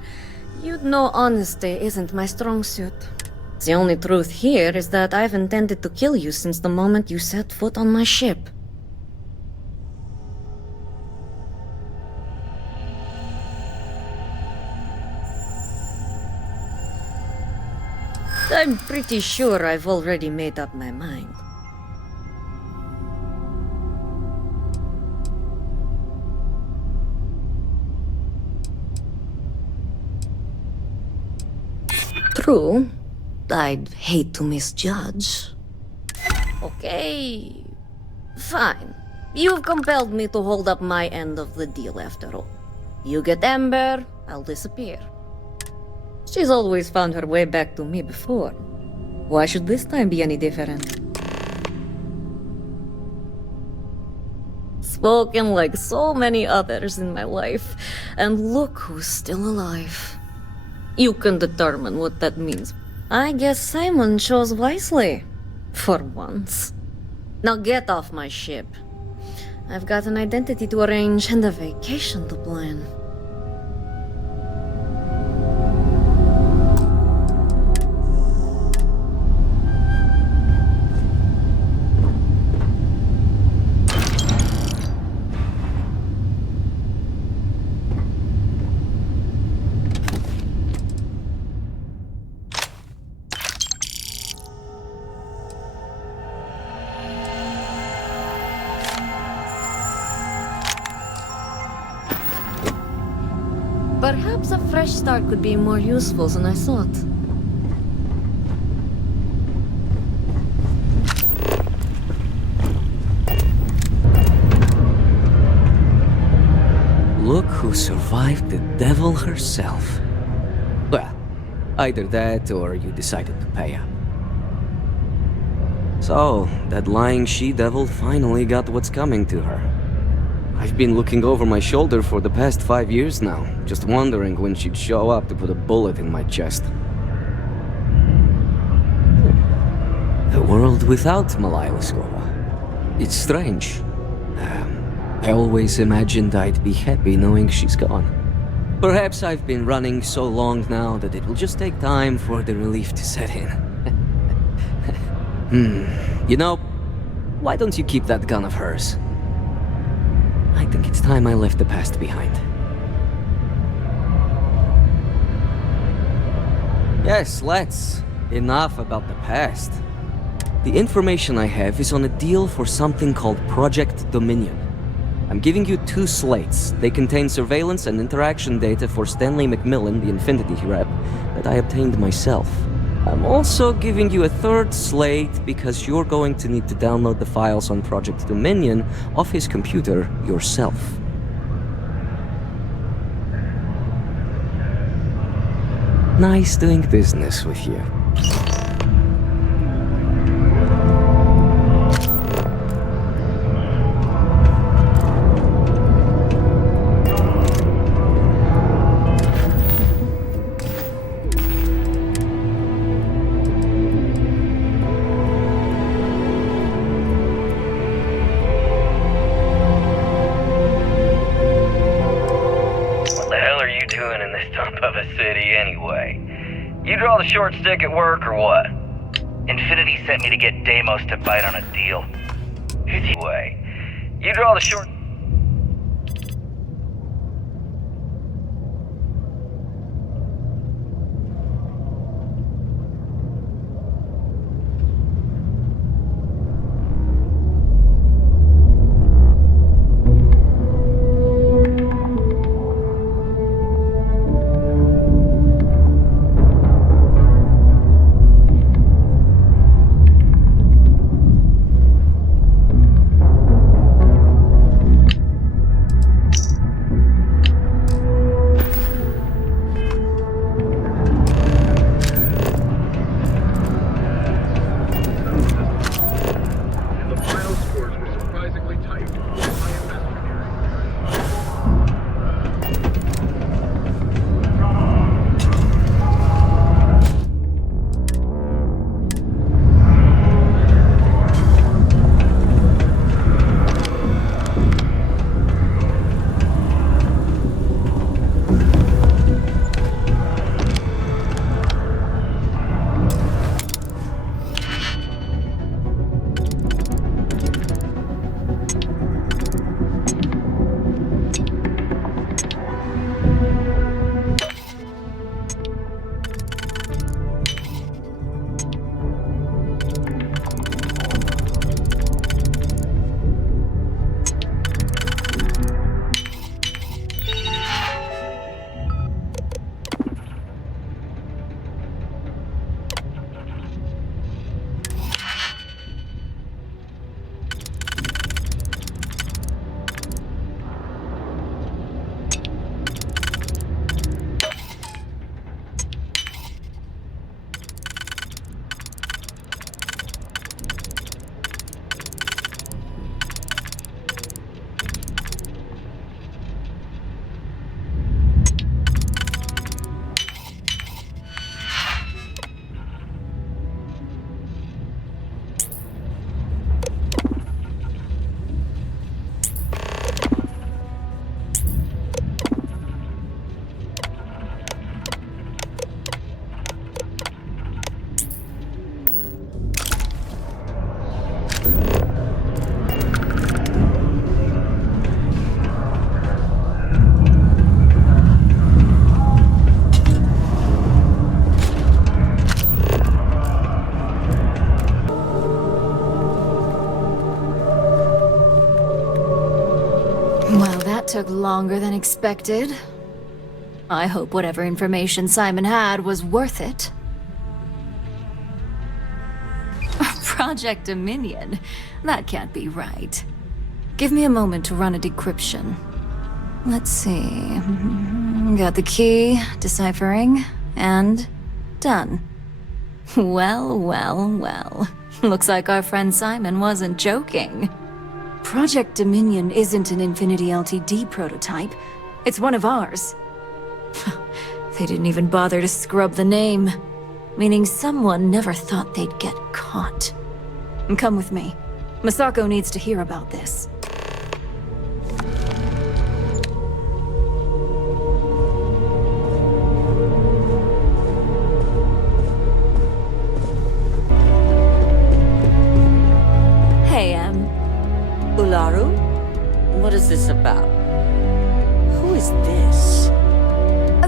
you'd know honesty isn't my strong suit. The only truth here is that I've intended to kill you since the moment you set foot on my ship. I'm pretty sure I've already made up my mind. True. I'd hate to misjudge. Okay. Fine. You've compelled me to hold up my end of the deal after all. You get Ember, I'll disappear. She's always found her way back to me before. Why should this time be any different? Spoken like so many others in my life, and look who's still alive. You can determine what that means. I guess Simon chose wisely. For once. Now get off my ship. I've got an identity to arrange and a vacation to plan. Perhaps a fresh start could be more useful than I thought. Look who survived the devil herself. Well, either that or you decided to pay up. So, that lying she-devil finally got what's coming to her. I've been looking over my shoulder for the past 5 years now, just wondering when she'd show up to put a bullet in my chest. A world without Malaya Laskova. It's strange. I always imagined I'd be happy knowing she's gone. Perhaps I've been running so long now that it will just take time for the relief to set in. You know, why don't you keep that gun of hers? I think it's time I left the past behind. Yes, let's. Enough about the past. The information I have is on a deal for something called Project Dominion. I'm giving you 2 slates. They contain surveillance and interaction data for Stanley McMillan, the Infinity rep, that I obtained myself. I'm also giving you a 3rd slate because you're going to need to download the files on Project Dominion off his computer yourself. Nice doing business with you. The short stick at work or what? Infinity sent me to get Deimos to bite on a deal. Who's he way? You draw the short... Took longer than expected. I hope whatever information Simon had was worth it. Project Dominion? That can't be right. Give me a moment to run a decryption. Let's see. Got the key, deciphering, and done. Well, well, well. Looks like our friend Simon wasn't joking. Project Dominion isn't an Infinity Ltd prototype. It's one of ours. They didn't even bother to scrub the name. Meaning someone never thought they'd get caught. Come with me. Masako needs to hear about this. Hey, Ularu? What is this about? Who is this?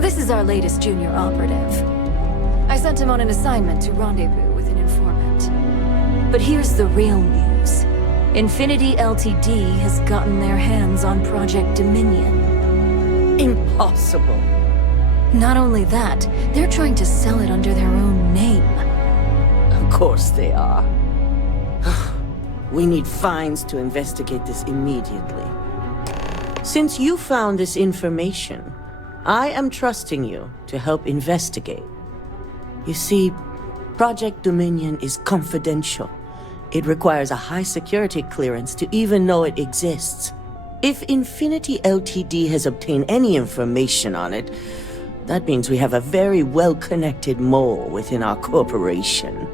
This is our latest junior operative. I sent him on an assignment to rendezvous with an informant. But here's the real news. Infinity Ltd has gotten their hands on Project Dominion. Impossible. Not only that, they're trying to sell it under their own name. Of course they are. We need Fays to investigate this immediately. Since you found this information, I am trusting you to help investigate. You see, Project Dominion is confidential. It requires a high security clearance to even know it exists. If Infinity Ltd has obtained any information on it, that means we have a very well-connected mole within our corporation.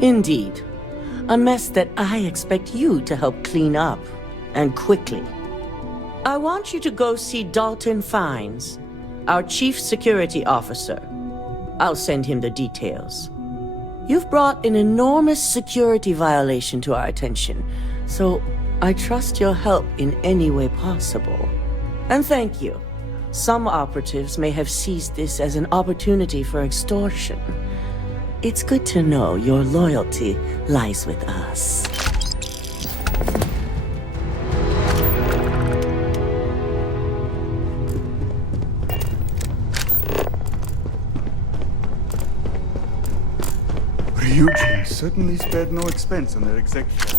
Indeed, a mess that I expect you to help clean up, and quickly. I want you to go see Dalton Fines, our Chief Security Officer. I'll send him the details. You've brought an enormous security violation to our attention, so I trust your help in any way possible. And thank you. Some operatives may have seized this as an opportunity for extortion. It's good to know your loyalty lies with us. Ryujin certainly spared no expense on their exec floor.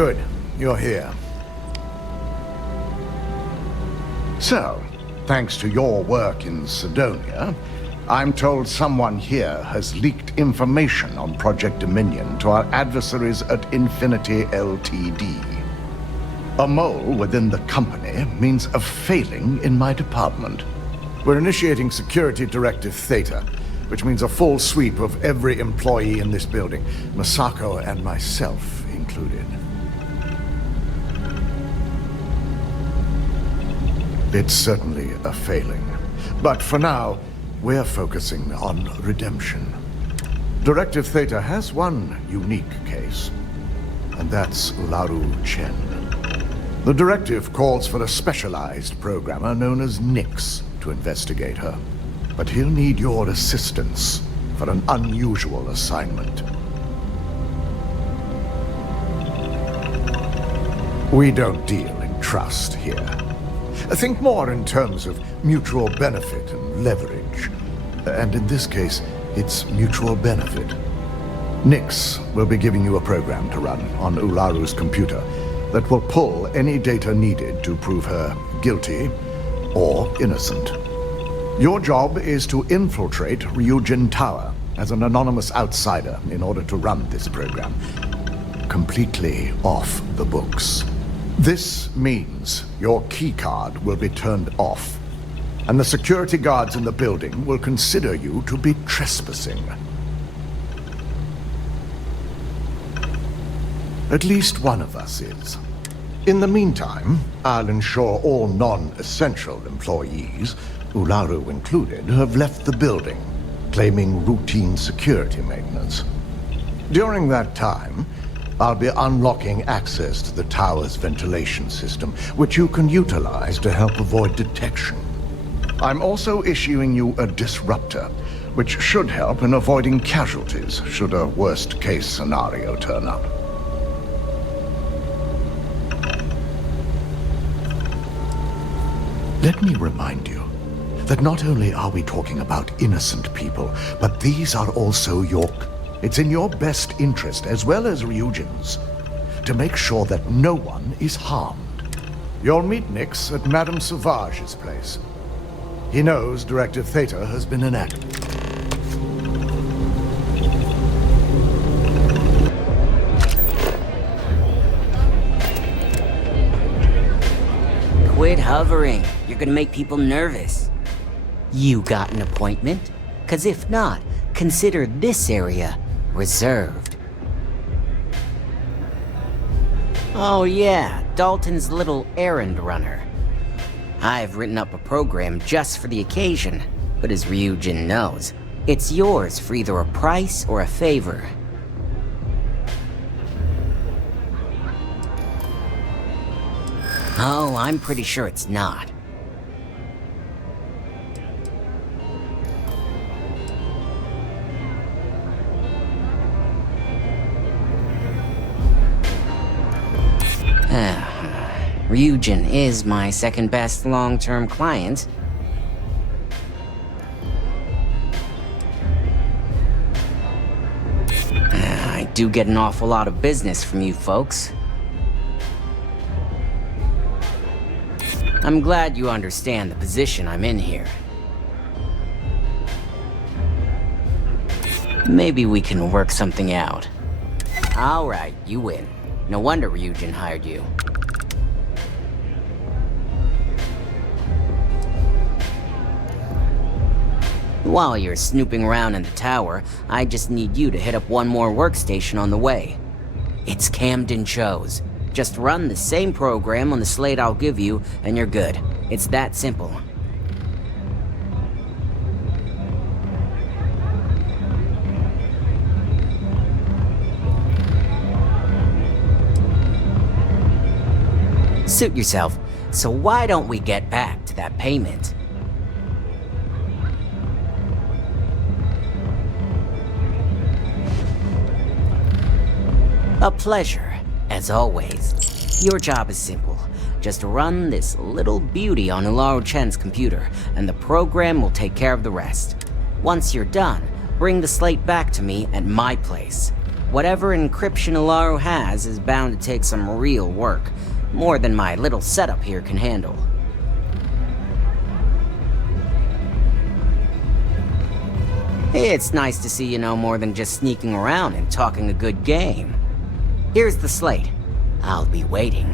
Good. You're here. So, thanks to your work in Sidonia, I'm told someone here has leaked information on Project Dominion to our adversaries at Infinity Ltd. A mole within the company means a failing in my department. We're initiating Security Directive Theta, which means a full sweep of every employee in this building, Masako and myself included. It's certainly a failing, but for now, we're focusing on redemption. Directive Theta has one unique case, and that's Ularu Chen. The directive calls for a specialized programmer known as Nix to investigate her, but he'll need your assistance for an unusual assignment. We don't deal in trust here. Think more in terms of mutual benefit and leverage. And in this case, it's mutual benefit. Nix will be giving you a program to run on Ularu's computer that will pull any data needed to prove her guilty or innocent. Your job is to infiltrate Ryujin Tower as an anonymous outsider in order to run this program completely off the books. This means your keycard will be turned off, and the security guards in the building will consider you to be trespassing. At least one of us is. In the meantime, I'll ensure all non-essential employees, Ularu included, have left the building, claiming routine security maintenance. During that time, I'll be unlocking access to the tower's ventilation system, which you can utilize to help avoid detection. I'm also issuing you a disruptor, which should help in avoiding casualties should a worst-case scenario turn up. Let me remind you that not only are we talking about innocent people, but these are also It's in your best interest, as well as Ryujin's, to make sure that no one is harmed. You'll meet Nix at Madame Sauvage's place. He knows Directive Theta has been enacted. Quit hovering. You're gonna make people nervous. You got an appointment? 'Cause if not, consider this area reserved. Oh yeah, Dalton's little errand runner. I've written up a program just for the occasion, but as Ryujin knows, it's yours for either a price or a favor. Oh, I'm pretty sure it's not. Ryujin is my second best long-term client. I do get an awful lot of business from you folks. I'm glad you understand the position I'm in here. Maybe we can work something out. All right, you win. No wonder Ryujin hired you. While you're snooping around in the tower, I just need you to hit up one more workstation on the way. It's Camden Cho's. Just run the same program on the slate I'll give you, and you're good. It's that simple. Suit yourself. So why don't we get back to that payment? A pleasure, as always. Your job is simple. Just run this little beauty on Ularu Chen's computer, and the program will take care of the rest. Once you're done, bring the slate back to me at my place. Whatever encryption Ularu has is bound to take some real work. More than my little setup here can handle. It's nice to see you know more than just sneaking around and talking a good game. Here's the slate. I'll be waiting.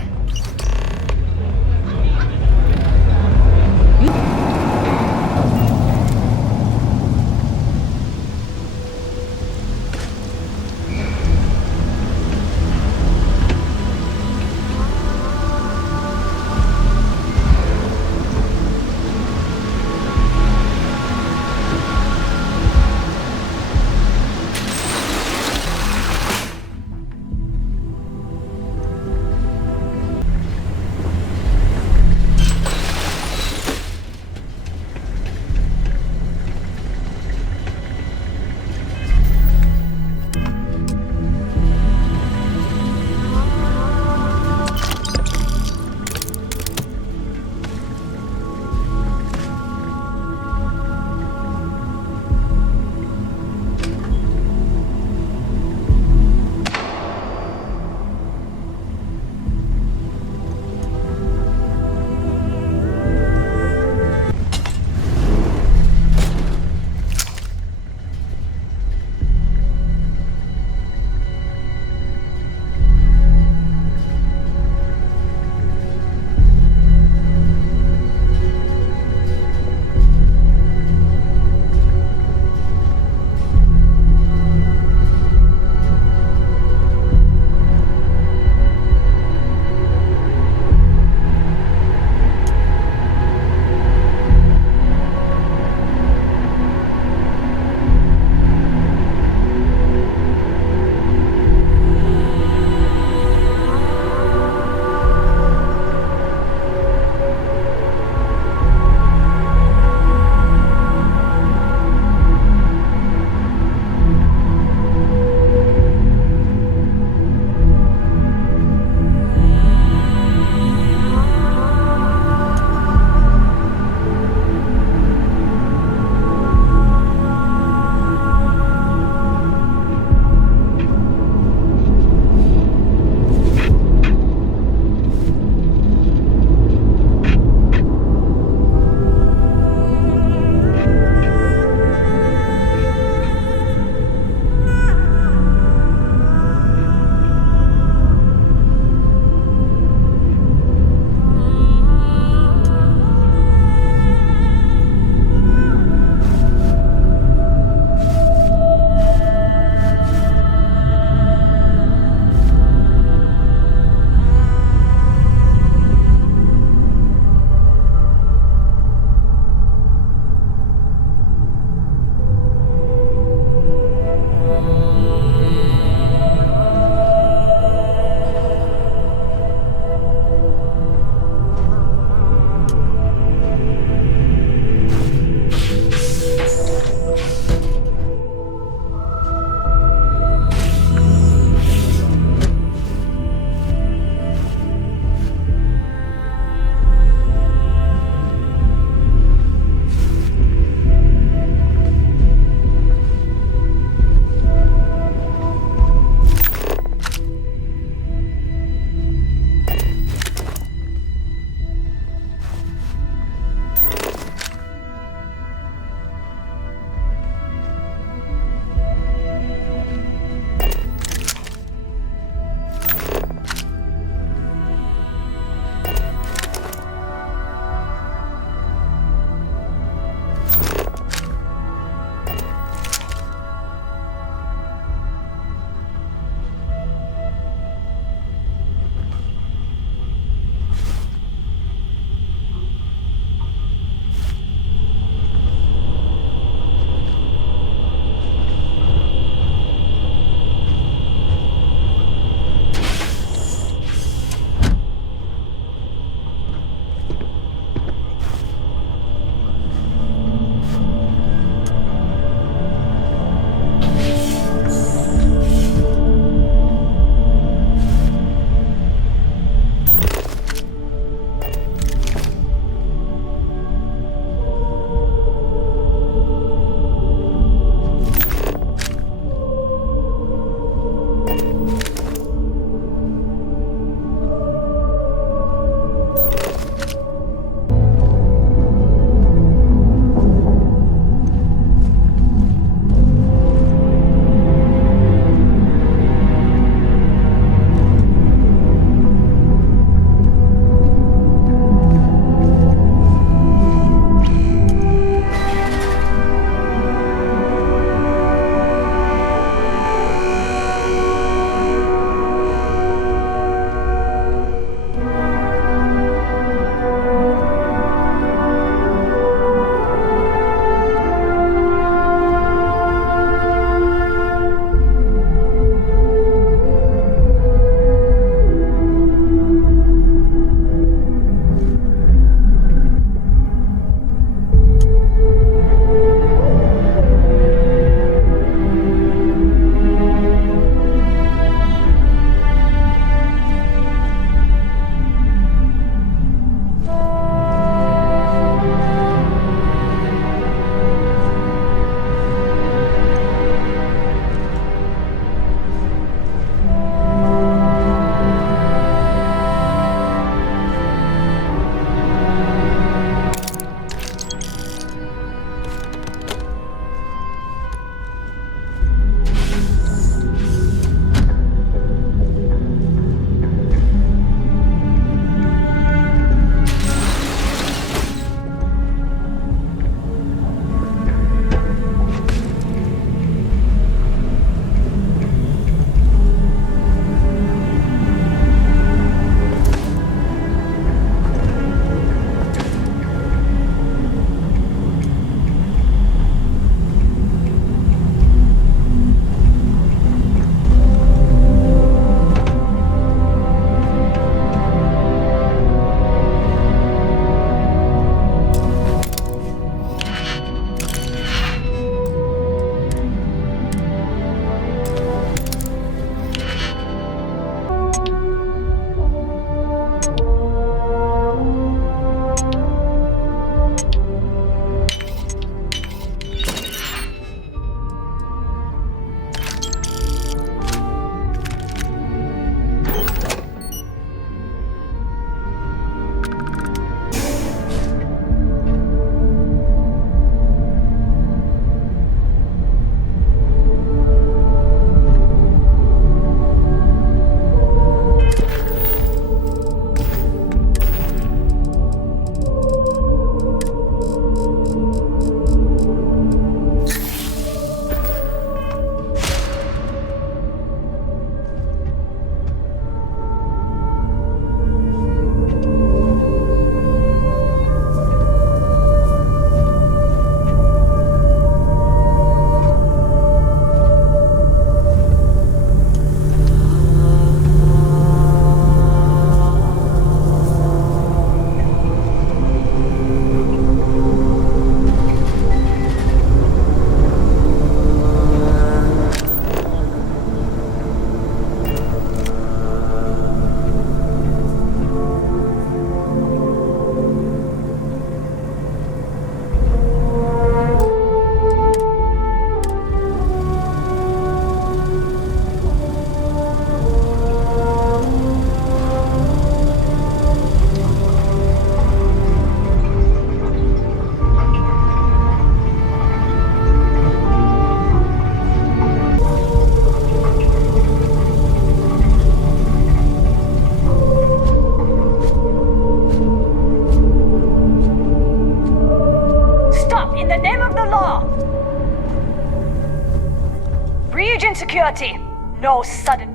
Security! No sudden...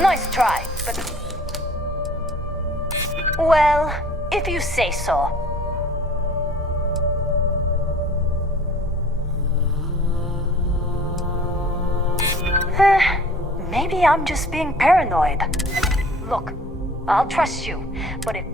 Nice try, but... Well, if you say so. Maybe I'm just being paranoid. Look, I'll trust you, but if...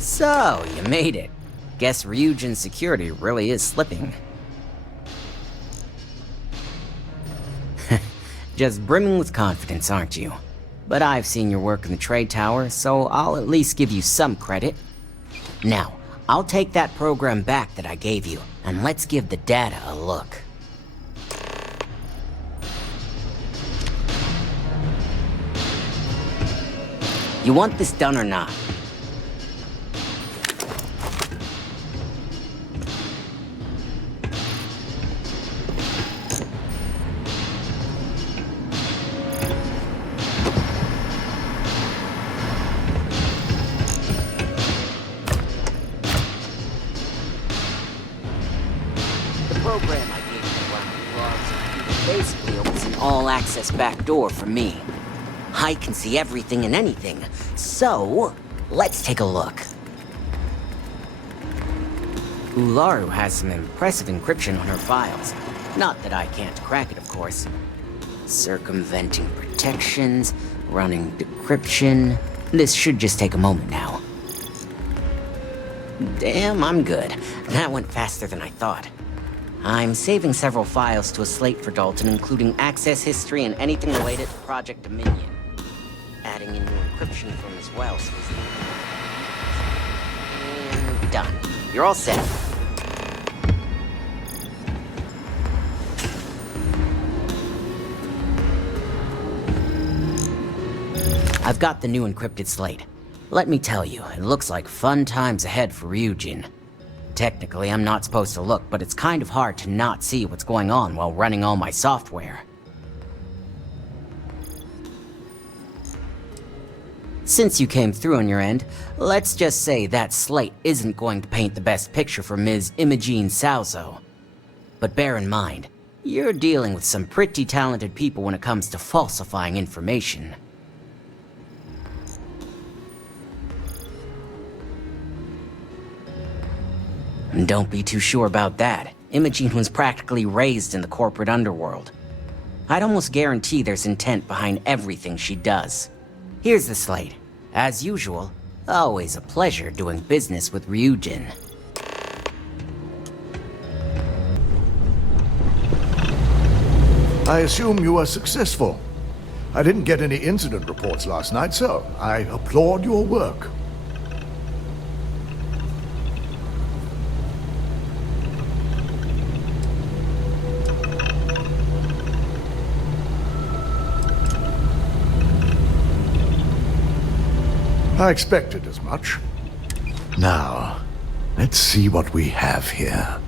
So, you made it. Guess Ryujin's security really is slipping. Just brimming with confidence, aren't you? But I've seen your work in the trade tower, so I'll at least give you some credit. Now, I'll take that program back that I gave you, and let's give the data a look. You want this done or not? Program I gave you was basically opens an all-access backdoor for me. I can see everything and anything, so let's take a look. Ularu has some impressive encryption on her files. Not that I can't crack it, of course. Circumventing protections, running decryption. This should just take a moment now. Damn, I'm good. That went faster than I thought. I'm saving several files to a slate for Dalton, including access history and anything related to Project Dominion. Adding in new encryption from as well, so and done. You're all set. I've got the new encrypted slate. Let me tell you, it looks like fun times ahead for Ryujin. Technically, I'm not supposed to look, but it's kind of hard to not see what's going on while running all my software. Since you came through on your end, let's just say that slate isn't going to paint the best picture for Ms. Imogene Salzo. But bear in mind, you're dealing with some pretty talented people when it comes to falsifying information. And don't be too sure about that. Imogene was practically raised in the corporate underworld. I'd almost guarantee there's intent behind everything she does. Here's the slate. As usual, always a pleasure doing business with Ryujin. I assume you were successful. I didn't get any incident reports last night, so I applaud your work. I expected as much. Now, let's see what we have here.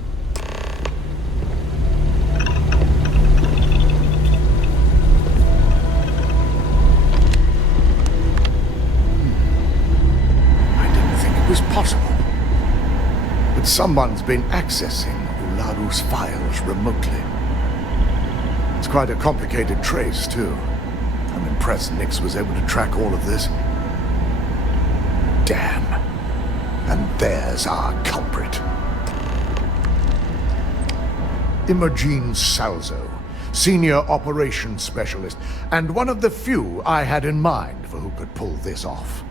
I didn't think it was possible. But someone's been accessing Ularu's files remotely. It's quite a complicated trace, too. I'm impressed Nix was able to track all of this. Damn. And there's our culprit. Imogene Salzo, Senior Operations Specialist, and one of the few I had in mind for who could pull this off.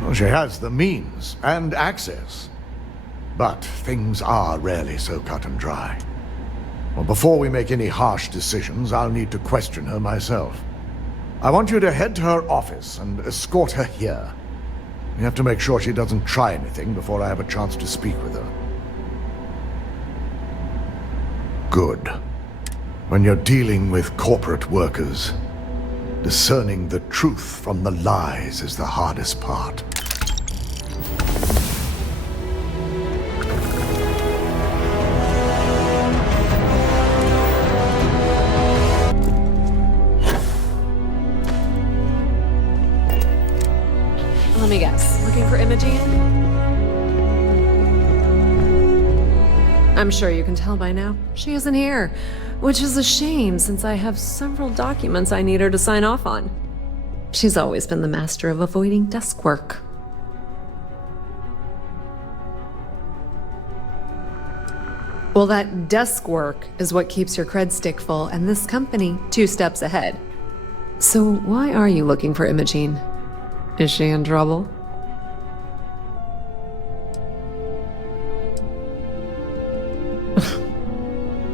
Well, she has the means and access. But things are rarely so cut and dry. Well, before we make any harsh decisions, I'll need to question her myself. I want you to head to her office and escort her here. We have to make sure she doesn't try anything before I have a chance to speak with her. Good. When you're dealing with corporate workers, discerning the truth from the lies is the hardest part. Let me guess. Looking for Imogene? I'm sure you can tell by now. She isn't here. Which is a shame, since I have several documents I need her to sign off on. She's always been the master of avoiding desk work. Well, that desk work is what keeps your cred stick full, and this company 2 steps ahead. So why are you looking for Imogene? Is she in trouble?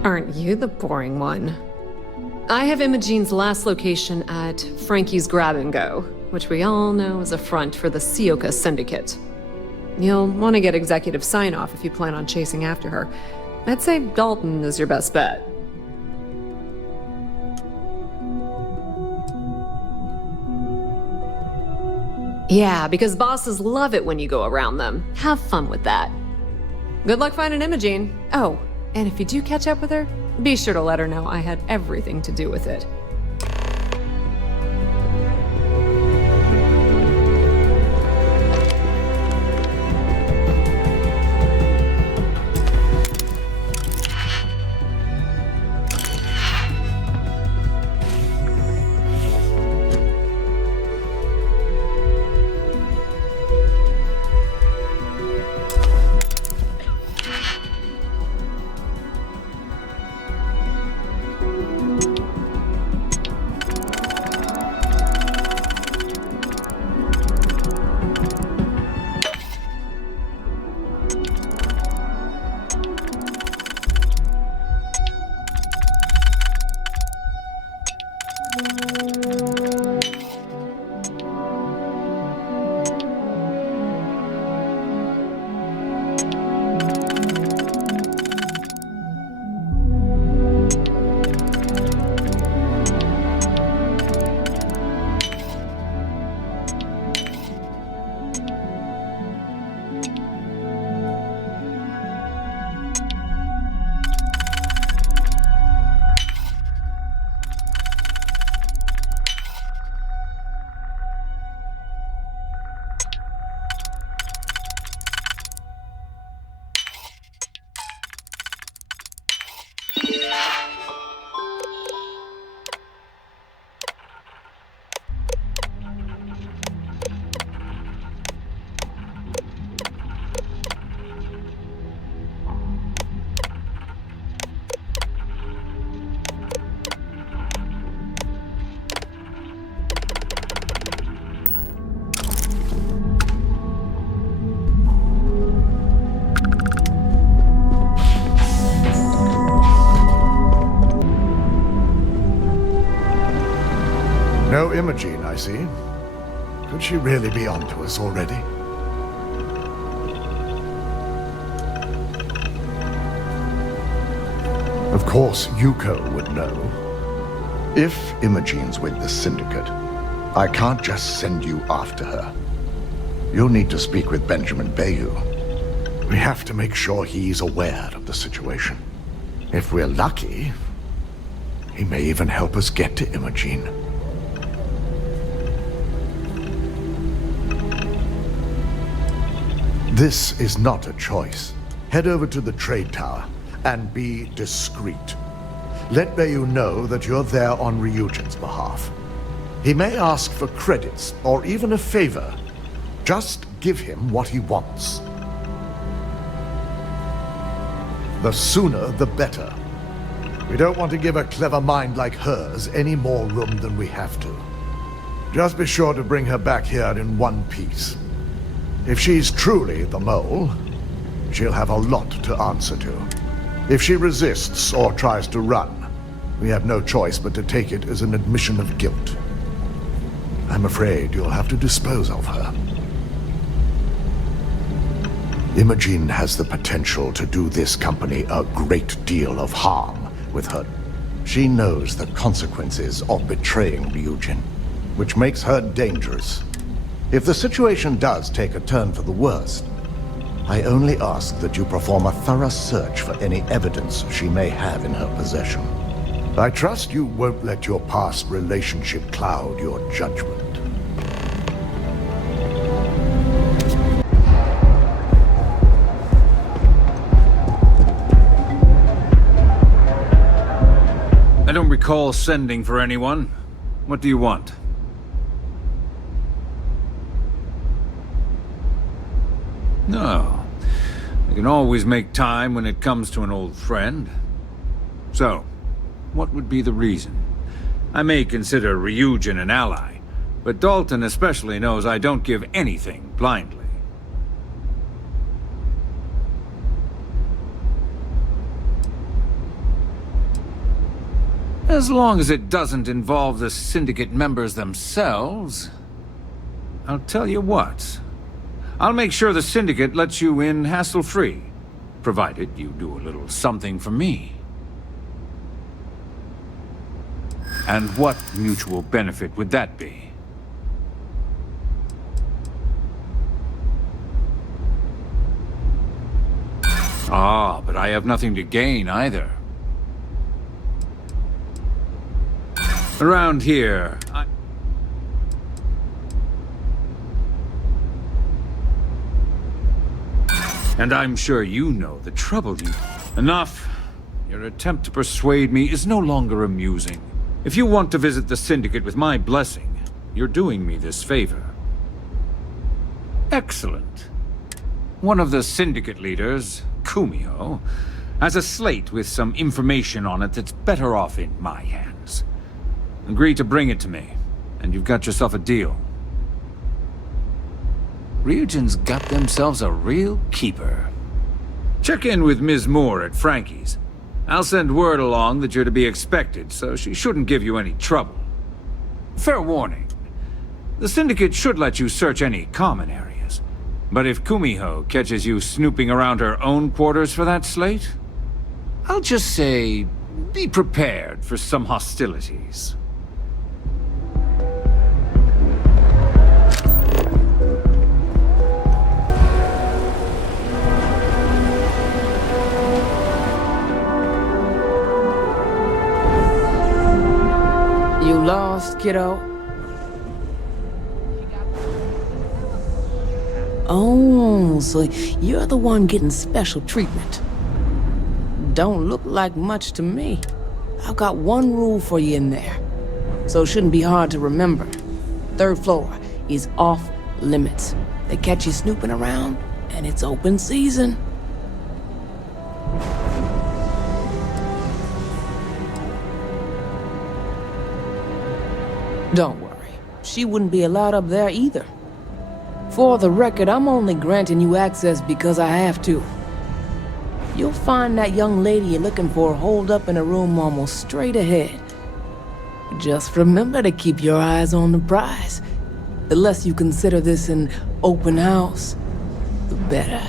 Aren't you the boring one? I have Imogene's last location at Frankie's Grab and Go, which we all know is a front for the Sioka Syndicate. You'll want to get executive sign-off if you plan on chasing after her. I'd say Dalton is your best bet. Yeah, because bosses love it when you go around them. Have fun with that. Good luck finding Imogene. Oh, and if you do catch up with her, be sure to let her know I had everything to do with it. No Imogene, I see. Could she really be onto us already? Of course, Yuko would know. If Imogene's with the Syndicate, I can't just send you after her. You'll need to speak with Benjamin Bayu. We have to make sure he's aware of the situation. If we're lucky, he may even help us get to Imogene. This is not a choice. Head over to the trade tower and be discreet. Let Bayu know that you're there on Ryujin's behalf. He may ask for credits or even a favor. Just give him what he wants. The sooner, the better. We don't want to give a clever mind like hers any more room than we have to. Just be sure to bring her back here in one piece. If she's truly the mole, she'll have a lot to answer to. If she resists or tries to run, we have no choice but to take it as an admission of guilt. I'm afraid you'll have to dispose of her. Imogene has the potential to do this company a great deal of harm with her. She knows the consequences of betraying Ryujin, which makes her dangerous. If the situation does take a turn for the worst, I only ask that you perform a thorough search for any evidence she may have in her possession. I trust you won't let your past relationship cloud your judgment. I don't recall sending for anyone. What do you want? No. I can always make time when it comes to an old friend. So, what would be the reason? I may consider Ryujin an ally, but Dalton especially knows I don't give anything blindly. As long as it doesn't involve the Syndicate members themselves, I'll tell you what. I'll make sure the Syndicate lets you in hassle-free, provided you do a little something for me. And what mutual benefit would that be? Ah, but I have nothing to gain either. Around here, and I'm sure you know the trouble you... Enough. Your attempt to persuade me is no longer amusing. If you want to visit the Syndicate with my blessing, you're doing me this favor. Excellent. One of the Syndicate leaders, Kumiho, has a slate with some information on it that's better off in my hands. Agree to bring it to me, and you've got yourself a deal. Ryujin's got themselves a real keeper. Check in with Ms. Moore at Frankie's. I'll send word along that you're to be expected, so she shouldn't give you any trouble. Fair warning. The Syndicate should let you search any common areas. But if Kumiho catches you snooping around her own quarters for that slate, I'll just say, be prepared for some hostilities. You lost, kiddo? Oh, so you're the one getting special treatment. Don't look like much to me. I've got one rule for you in there, so it shouldn't be hard to remember. 3rd floor is off limits. They catch you snooping around, and it's open season. Don't worry, she wouldn't be allowed up there either. For the record, I'm only granting you access because I have to. You'll find that young lady you're looking for holed up in a room almost straight ahead. Just remember to keep your eyes on the prize. The less you consider this an open house, the better.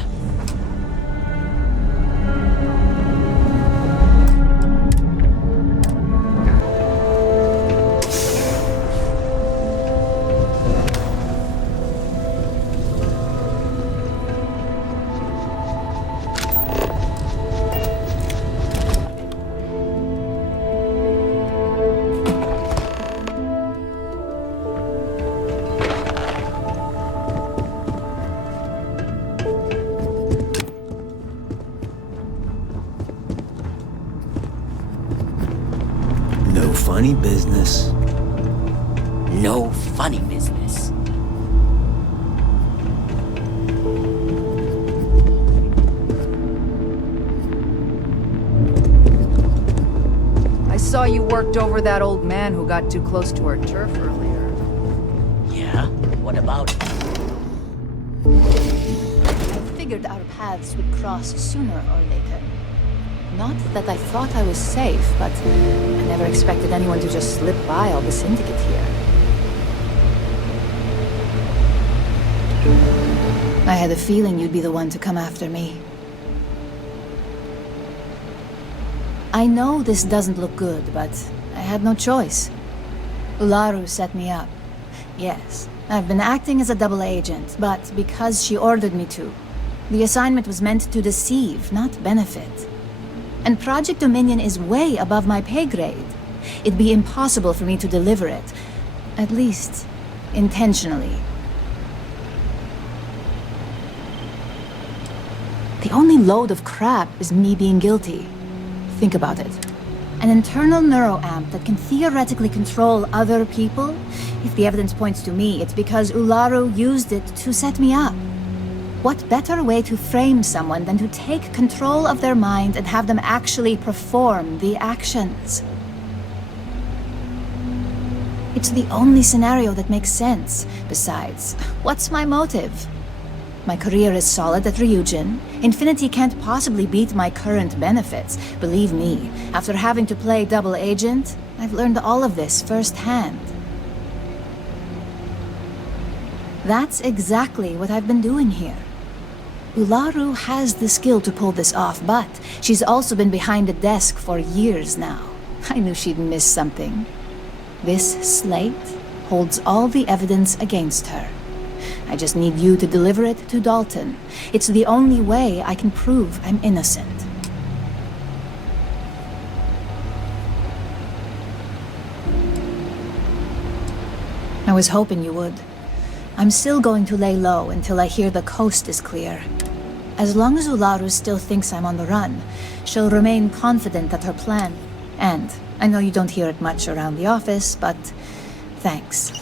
Funny business. No funny business. I saw you worked over that old man who got too close to our turf earlier. Yeah? What about it? I figured our paths would cross sooner or later. Not that I thought I was safe, but I never expected anyone to just slip by all the Syndicate here. I had a feeling you'd be the one to come after me. I know this doesn't look good, but I had no choice. Ularu set me up. Yes, I've been acting as a double agent, but because she ordered me to. The assignment was meant to deceive, not benefit. And Project Dominion is way above my pay grade. It'd be impossible for me to deliver it. At least, intentionally. The only load of crap is me being guilty. Think about it. An internal neuroamp that can theoretically control other people? If the evidence points to me, it's because Ularu used it to set me up. What better way to frame someone than to take control of their mind and have them actually perform the actions? It's the only scenario that makes sense. Besides, what's my motive? My career is solid at Ryujin. Infinity can't possibly beat my current benefits. Believe me, after having to play double agent, I've learned all of this firsthand. That's exactly what I've been doing here. Ularu has the skill to pull this off, but she's also been behind a desk for years now. I knew she'd miss something. This slate holds all the evidence against her. I just need you to deliver it to Dalton. It's the only way I can prove I'm innocent. I was hoping you would. I'm still going to lay low until I hear the coast is clear. As long as Ularu still thinks I'm on the run, she'll remain confident that her plan... And I know you don't hear it much around the office, but thanks.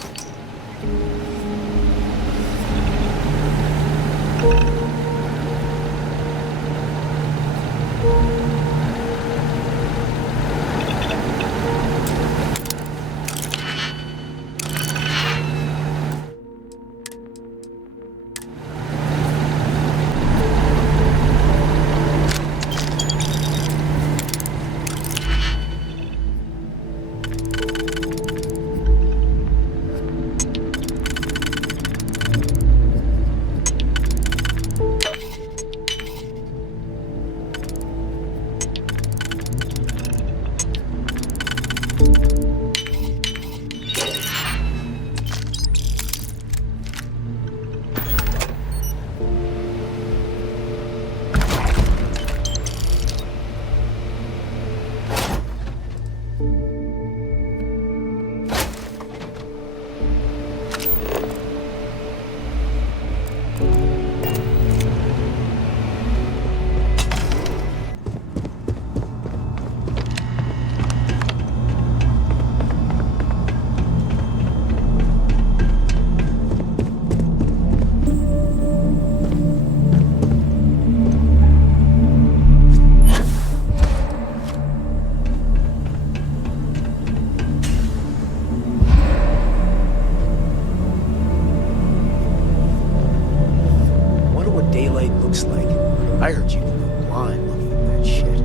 I heard you can go blind looking at that shit.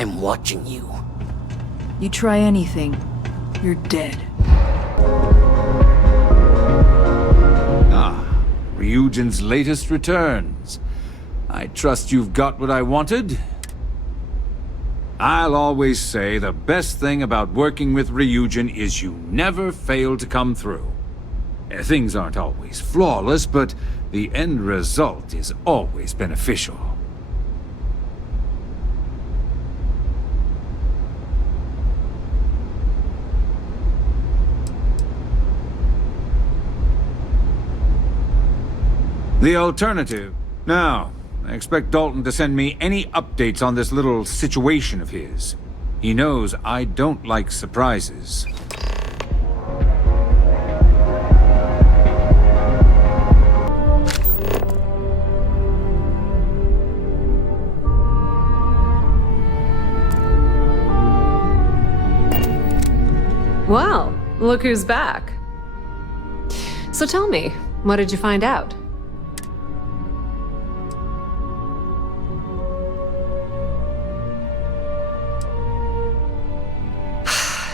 I'm watching you. You try anything, you're dead. Ah, Ryujin's latest returns. I trust you've got what I wanted? I'll always say the best thing about working with Ryujin is you never fail to come through. Things aren't always flawless, but the end result is always beneficial. The alternative. Now, I expect Dalton to send me any updates on this little situation of his. He knows I don't like surprises. Wow, look who's back. So tell me, what did you find out?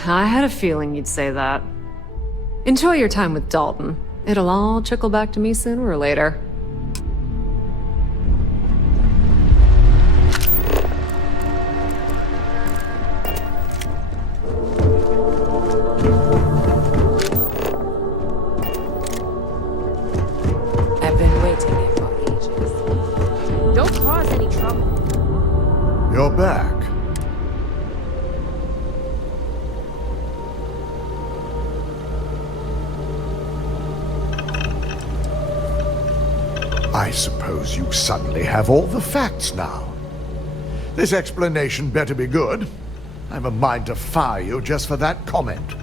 I had a feeling you'd say that. Enjoy your time with Dalton. It'll all trickle back to me sooner or later. I've been waiting here for ages. Don't cause any trouble. You're back. I suppose you suddenly have all the facts now. This explanation better be good. I have a mind to fire you just for that comment.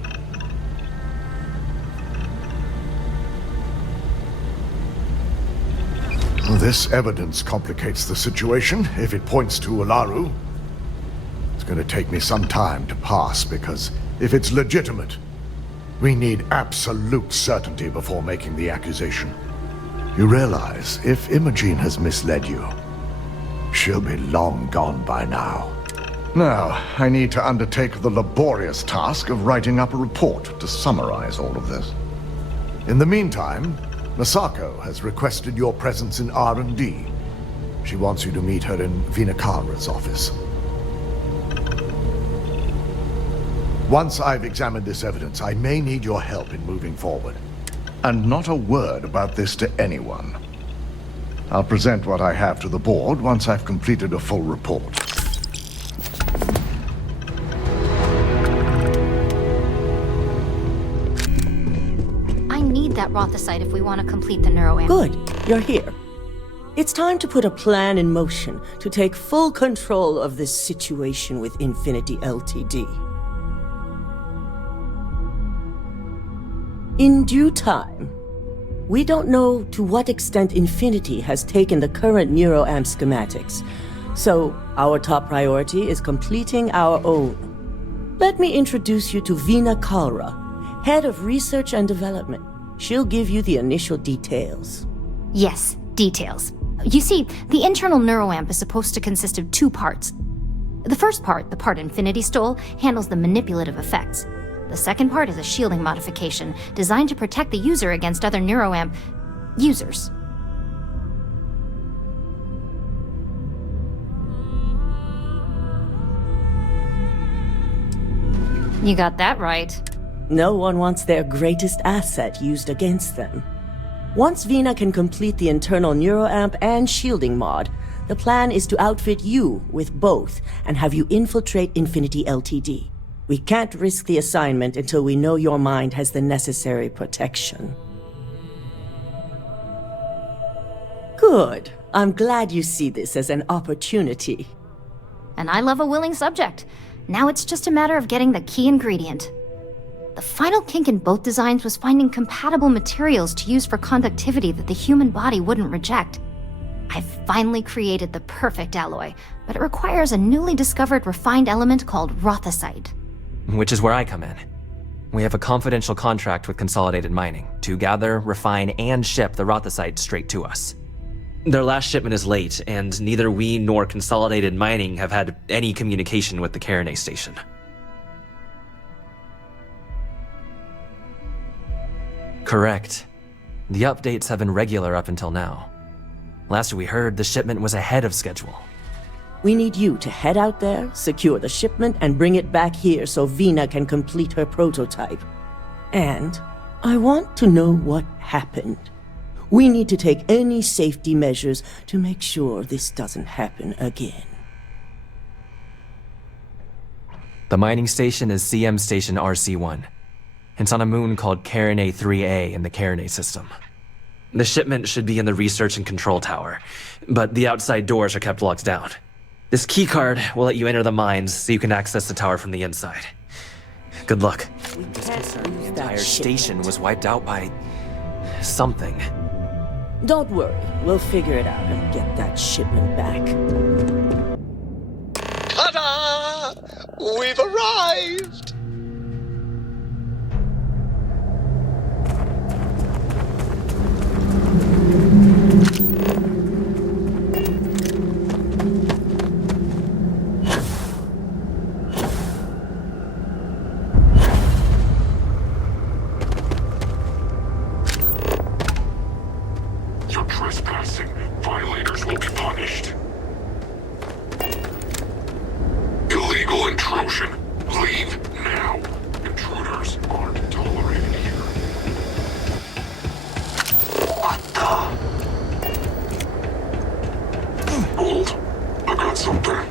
Well, this evidence complicates the situation if it points to Ularu. It's going to take me some time to pass because if it's legitimate, we need absolute certainty before making the accusation. You realize, if Imogene has misled you, she'll be long gone by now. Now, I need to undertake the laborious task of writing up a report to summarize all of this. In the meantime, Masako has requested your presence in R&D. She wants you to meet her in Veena's office. Once I've examined this evidence, I may need your help in moving forward. And not a word about this to anyone. I'll present what I have to the board once I've completed a full report. I need that rothicite if we want to complete the neuroamp. Good, you're here. It's time to put a plan in motion to take full control of this situation with Infinity Ltd. In due time. We don't know to what extent Infinity has taken the current neuroamp schematics, so our top priority is completing our own. Let me introduce you to Veena, Head of Research and Development. She'll give you the initial details. Yes, details. You see, the internal neuroamp is supposed to consist of two parts. The first part, the part Infinity stole, handles the manipulative effects. The second part is a shielding modification, designed to protect the user against other neuroamp users. You got that right. No one wants their greatest asset used against them. Once Veena can complete the internal neuroamp and shielding mod, the plan is to outfit you with both and have you infiltrate Infinity Ltd. We can't risk the assignment until we know your mind has the necessary protection. Good. I'm glad you see this as an opportunity. And I love a willing subject. Now it's just a matter of getting the key ingredient. The final kink in both designs was finding compatible materials to use for conductivity that the human body wouldn't reject. I've finally created the perfect alloy, but it requires a newly discovered refined element called rothicite. Which is where I come in. We have a confidential contract with Consolidated Mining to gather, refine, and ship the rothicite straight to us. Their last shipment is late, and neither we nor Consolidated Mining have had any communication with the Carinae station. Correct. The updates have been regular up until now. Last we heard, the shipment was ahead of schedule. We need you to head out there, secure the shipment, and bring it back here so Veena can complete her prototype. And I want to know what happened. We need to take any safety measures to make sure this doesn't happen again. The mining station is CM Station RC-1. It's on a moon called Carinae 3A in the Carinae system. The shipment should be in the research and control tower, but the outside doors are kept locked down. This keycard will let you enter the mines so you can access the tower from the inside. Good luck. The entire station was wiped out by something. Don't worry, we'll figure it out and get that shipment back. Ta-da! We've arrived! You're trespassing. Violators will be punished. Illegal intrusion. Leave now. Intruders aren't tolerated here. What the? Hold. I got something.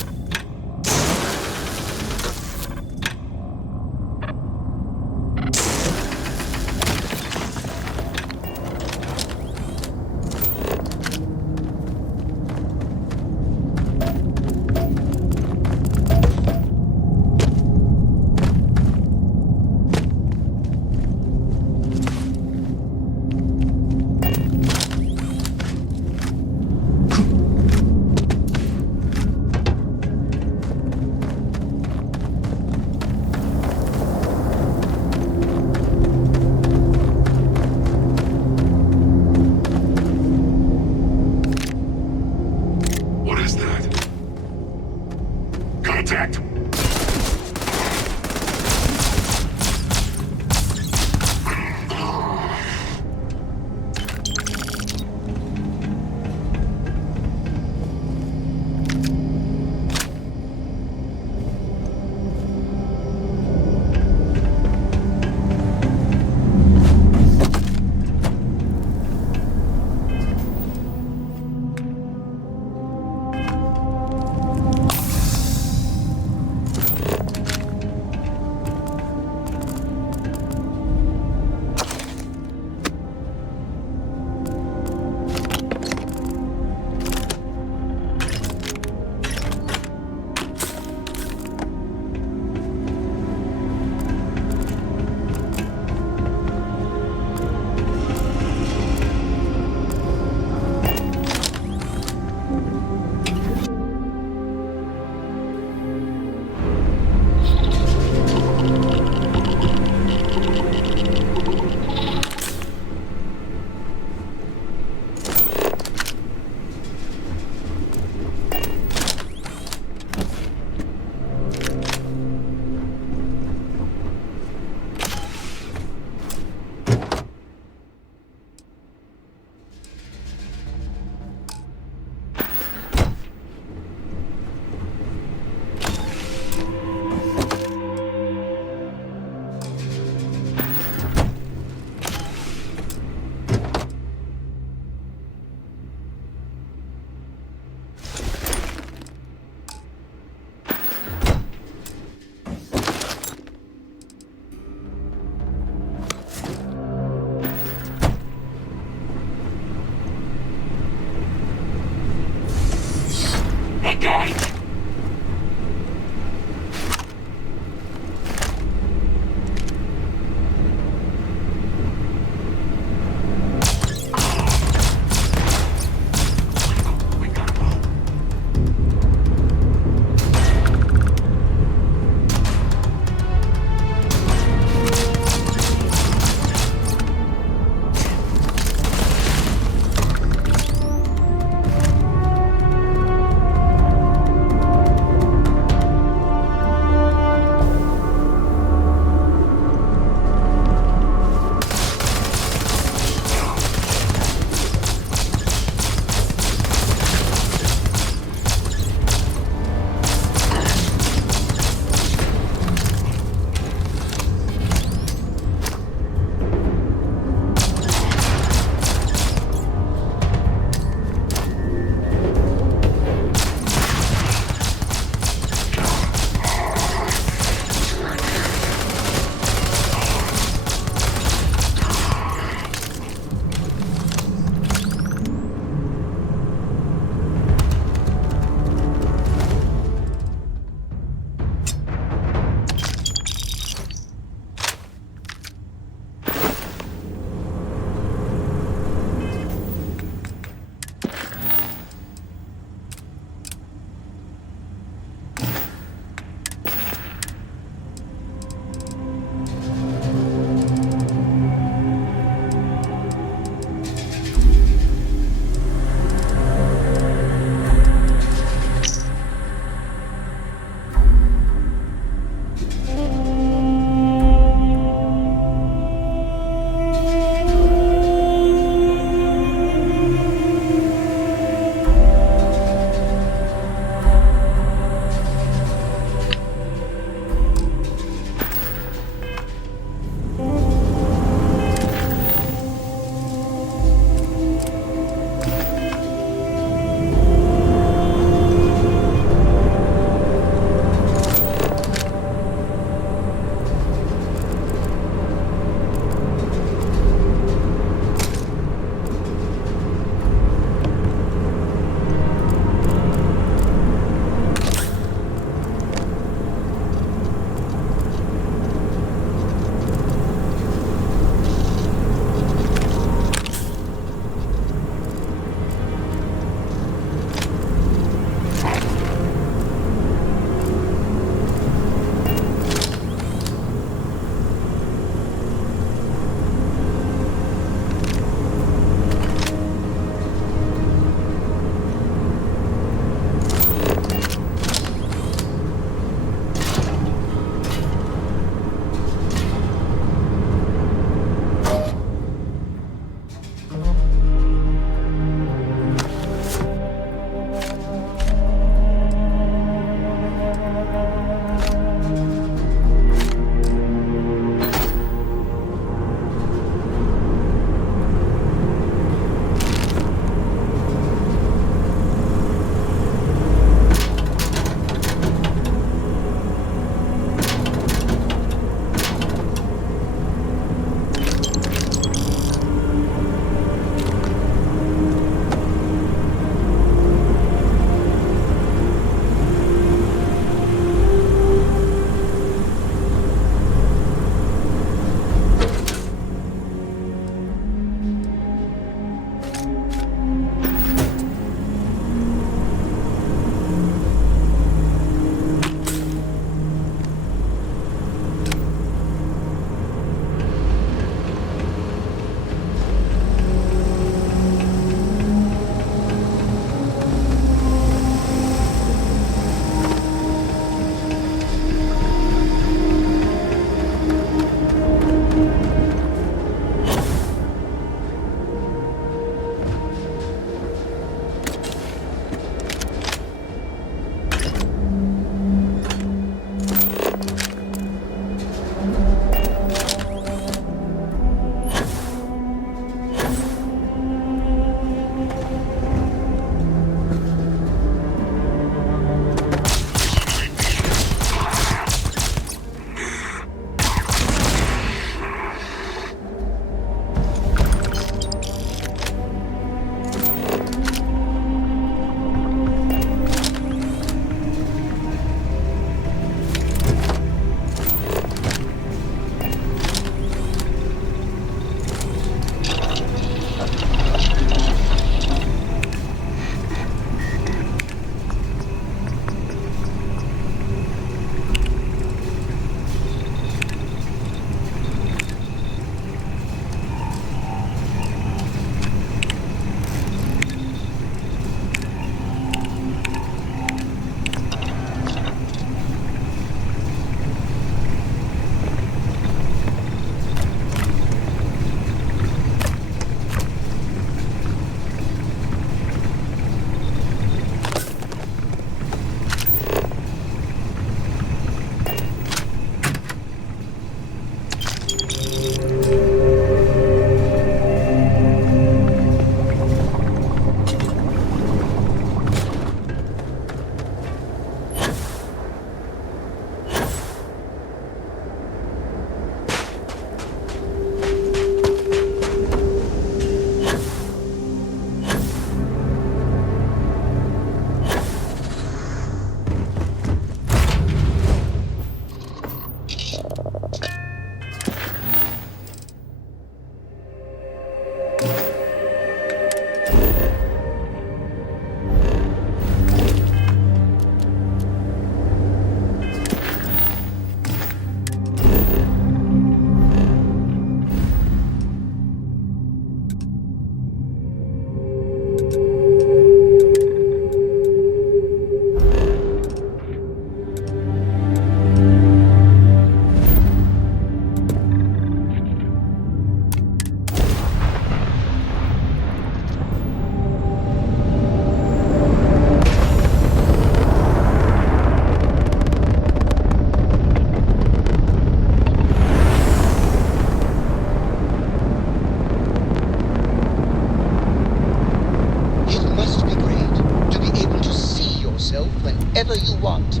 whatever you want.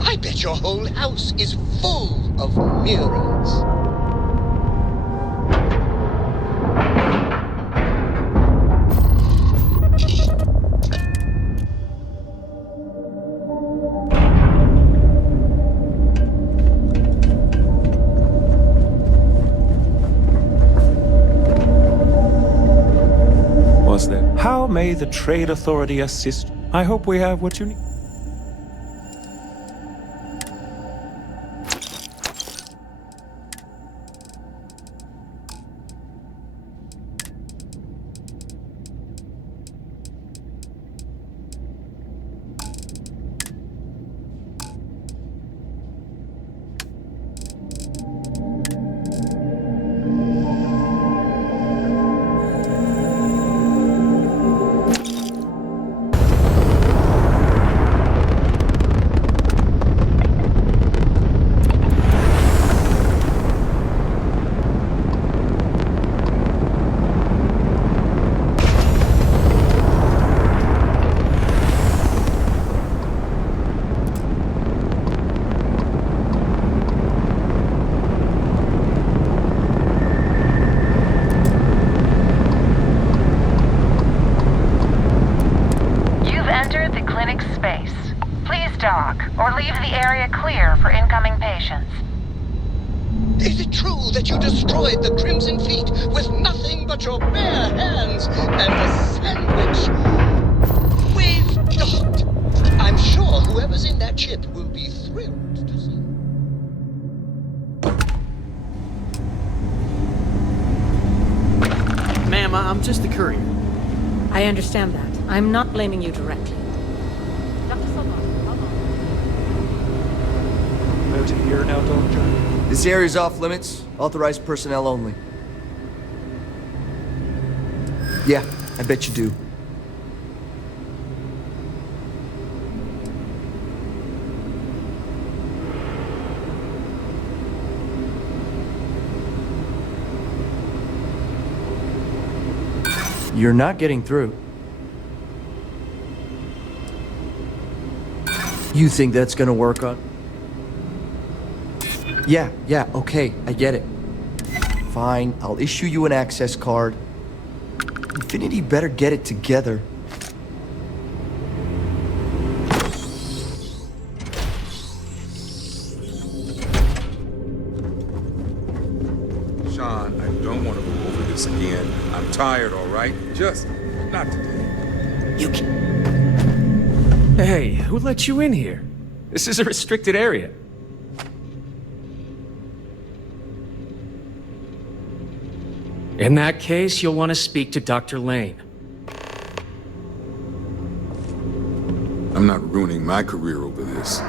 I bet your whole house is full of mirrors. Was there? How may the Trade Authority assist? I hope we have what you need. Is it true that you destroyed the Crimson Fleet with nothing but your bare hands and a sandwich? We've docked. I'm sure whoever's in that ship will be thrilled to see. Ma'am, I'm just the courier. I understand that. I'm not blaming you directly. Dr. Zola, Out of here now, Doctor. This area's off limits. Authorized personnel only. Yeah, I bet you do. You're not getting through. You think that's gonna work on? Yeah, okay, I get it. Fine, I'll issue you an access card. Infinity better get it together. Sean, I don't want to go over this again. I'm tired, all right? Just not today. You can... Hey, who let you in here? This is a restricted area. In that case, you'll want to speak to Dr. Lane. I'm not ruining my career over this.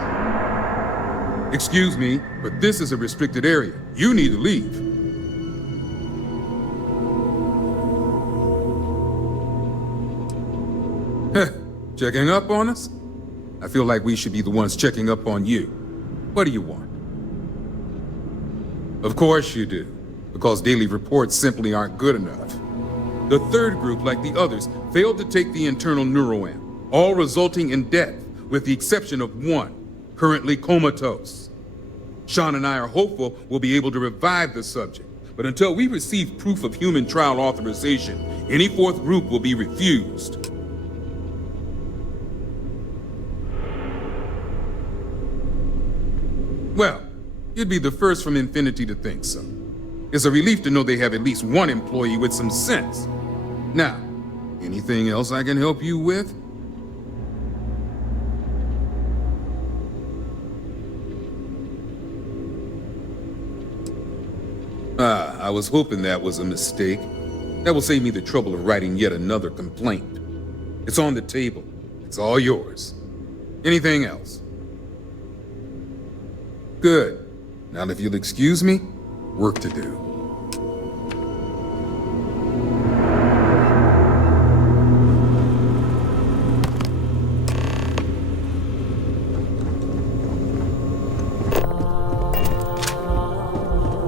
Excuse me, but this is a restricted area. You need to leave. Checking up on us? I feel like we should be the ones checking up on you. What do you want? Of course you do. Because daily reports simply aren't good enough. The third group, like the others, failed to take the internal neuroamp, all resulting in death, with the exception of one, currently comatose. Sean and I are hopeful we'll be able to revive the subject, but until we receive proof of human trial authorization, any fourth group will be refused. Well, you'd be the first from Infinity to think so. It's a relief to know they have at least one employee with some sense. Now, anything else I can help you with? I was hoping that was a mistake. That will save me the trouble of writing yet another complaint. It's on the table. It's all yours. Anything else? Good. Now if you'll excuse me, work to do.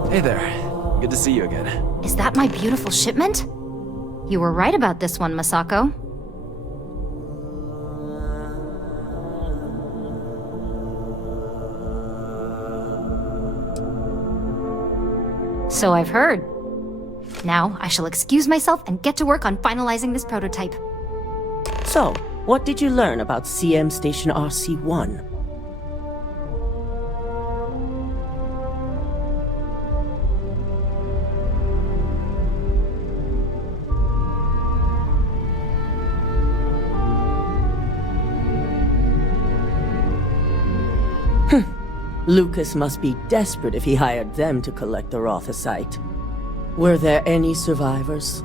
Hey there. Good to see you again. Is that my beautiful shipment? You were right about this one, Masako. So I've heard. Now, I shall excuse myself and get to work on finalizing this prototype. So, what did you learn about CM Station RC-1? Lucas must be desperate if he hired them to collect the rothicite. Were there any survivors?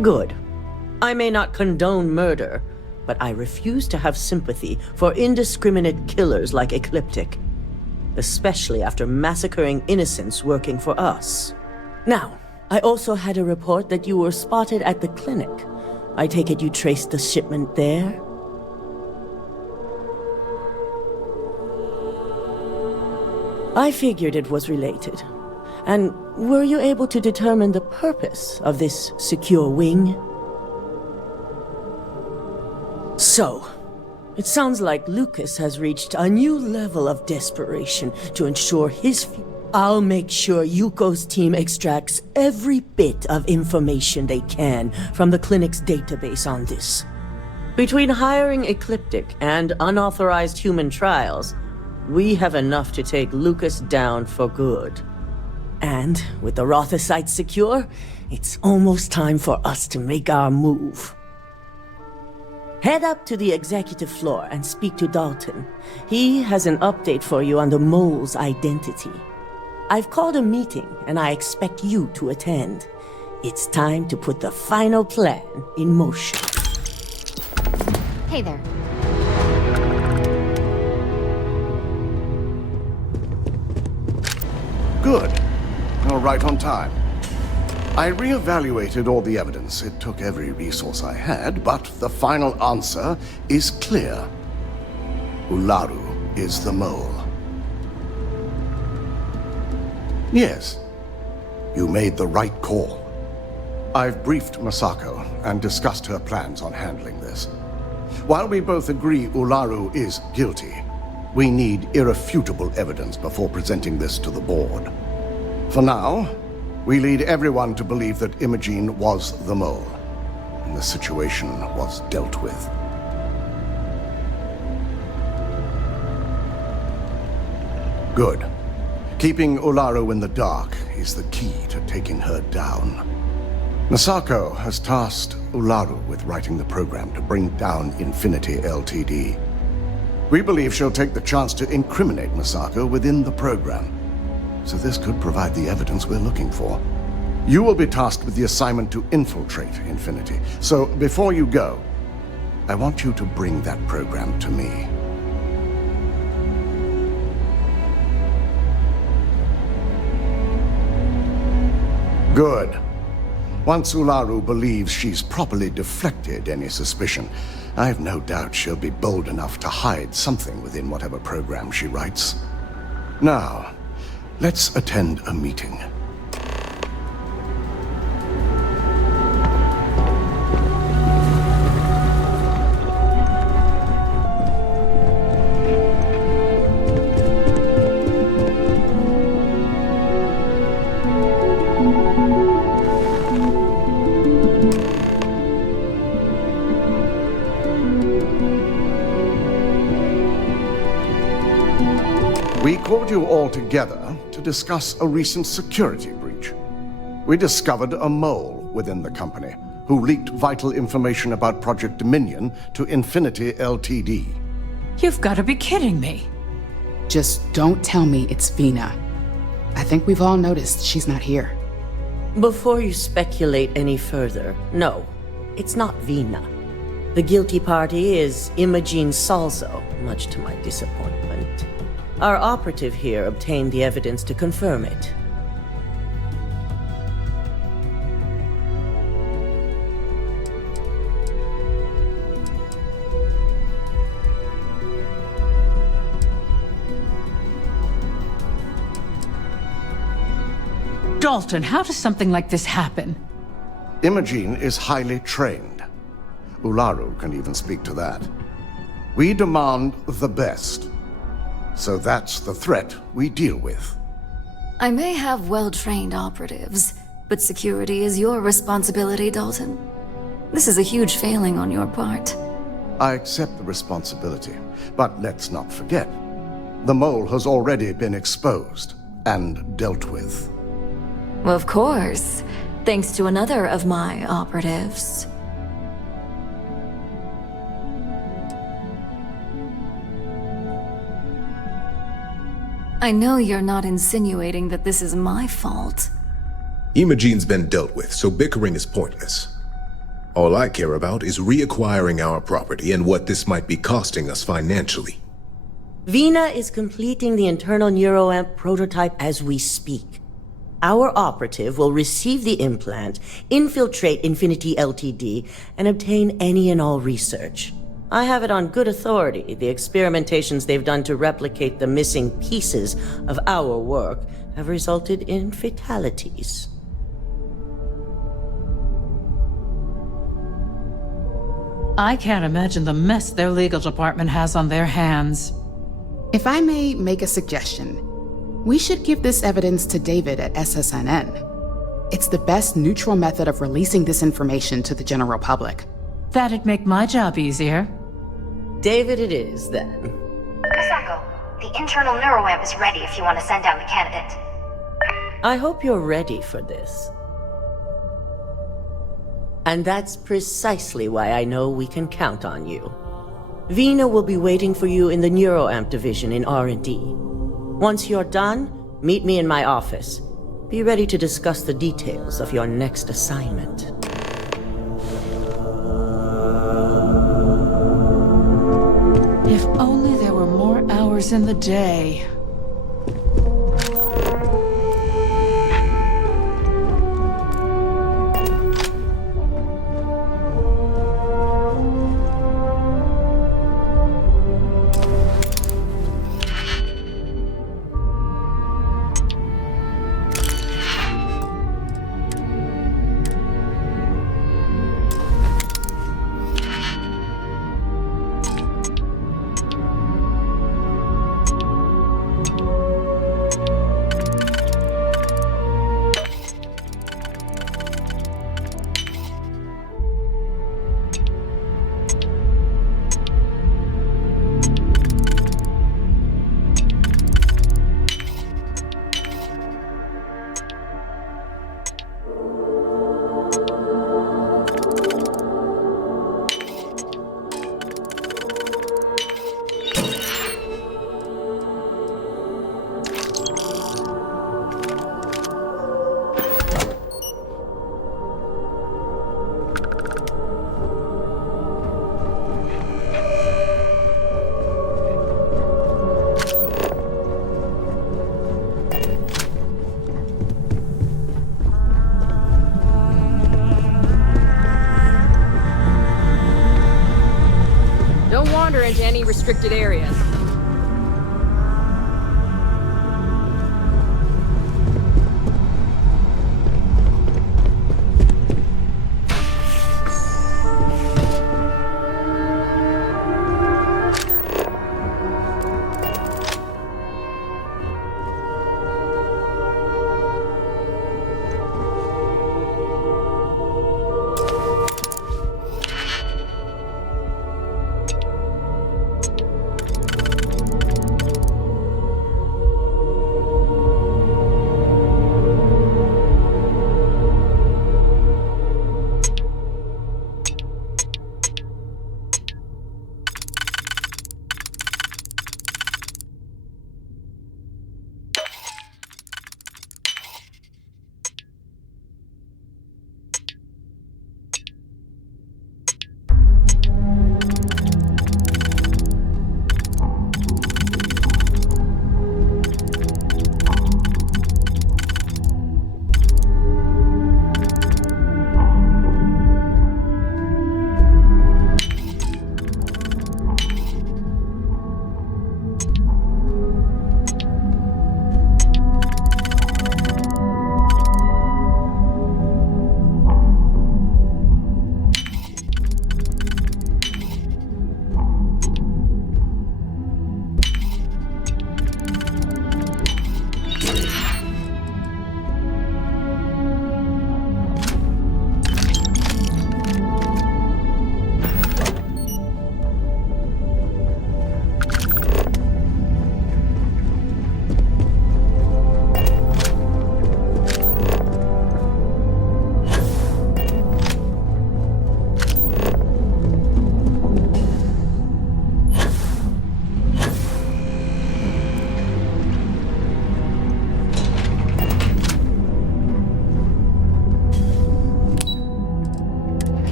Good. I may not condone murder, but I refuse to have sympathy for indiscriminate killers like Ecliptic, especially after massacring innocents working for us. Now, I also had a report that you were spotted at the clinic. I take it you traced the shipment there? I figured it was related. And were you able to determine the purpose of this secure wing? So, it sounds like Lucas has reached a new level of desperation to ensure his future. I'll make sure Yuko's team extracts every bit of information they can from the clinic's database on this. Between hiring Ecliptic and unauthorized human trials, we have enough to take Lucas down for good. And with the rothicite secure, it's almost time for us to make our move. Head up to the executive floor and speak to Dalton. He has an update for you on the mole's identity. I've called a meeting, and I expect you to attend. It's time to put the final plan in motion. Hey there. Good. You're right on time. I re-evaluated all the evidence. It took every resource I had, but the final answer is clear. Ularu is the mole. Yes, you made the right call. I've briefed Masako and discussed her plans on handling this. While we both agree Ularu is guilty, we need irrefutable evidence before presenting this to the board. For now, we lead everyone to believe that Imogene was the mole, and the situation was dealt with. Good. Keeping Ularu in the dark is the key to taking her down. Masako has tasked Ularu with writing the program to bring down Infinity Ltd. We believe she'll take the chance to incriminate Masako within the program, so this could provide the evidence we're looking for. You will be tasked with the assignment to infiltrate Infinity, so before you go, I want you to bring that program to me. Good. Once Ularu believes she's properly deflected any suspicion, I've no doubt she'll be bold enough to hide something within whatever program she writes. Now, let's attend a meeting. We called you all together to discuss a recent security breach. We discovered a mole within the company who leaked vital information about Project Dominion to Infinity Ltd. You've got to be kidding me. Just don't tell me it's Veena. I think we've all noticed she's not here. Before you speculate any further, no, it's not Veena. The guilty party is Imogene Salzo, much to my disappointment. Our operative here obtained the evidence to confirm it. Dalton, how does something like this happen? Imogene is highly trained. Ularu can even speak to that. We demand the best, So that's the threat we deal with. I may have well-trained operatives, but security is your responsibility, Dalton. This is a huge failing on your part. I accept the responsibility, but let's not forget, the mole has already been exposed and dealt with. Of course, thanks to another of my operatives. I know you're not insinuating that this is my fault. Imogene's been dealt with, so bickering is pointless. All I care about is reacquiring our property and what this might be costing us financially. Veena is completing the internal neuroamp prototype as we speak. Our operative will receive the implant, infiltrate Infinity Ltd, and obtain any and all research. I have it on good authority the experimentations they've done to replicate the missing pieces of our work have resulted in fatalities. I can't imagine the mess their legal department has on their hands. If I may make a suggestion, we should give this evidence to David at SSNN. It's the best neutral method of releasing this information to the general public. That'd make my job easier. David it is, then. Masako, the internal neuroamp is ready if you want to send down the candidate. I hope you're ready for this. And that's precisely why I know we can count on you. Veena will be waiting for you in the neuroamp division in R&D. Once you're done, meet me in my office. Be ready to discuss the details of your next assignment. If only there were more hours in the day. Into any restricted areas.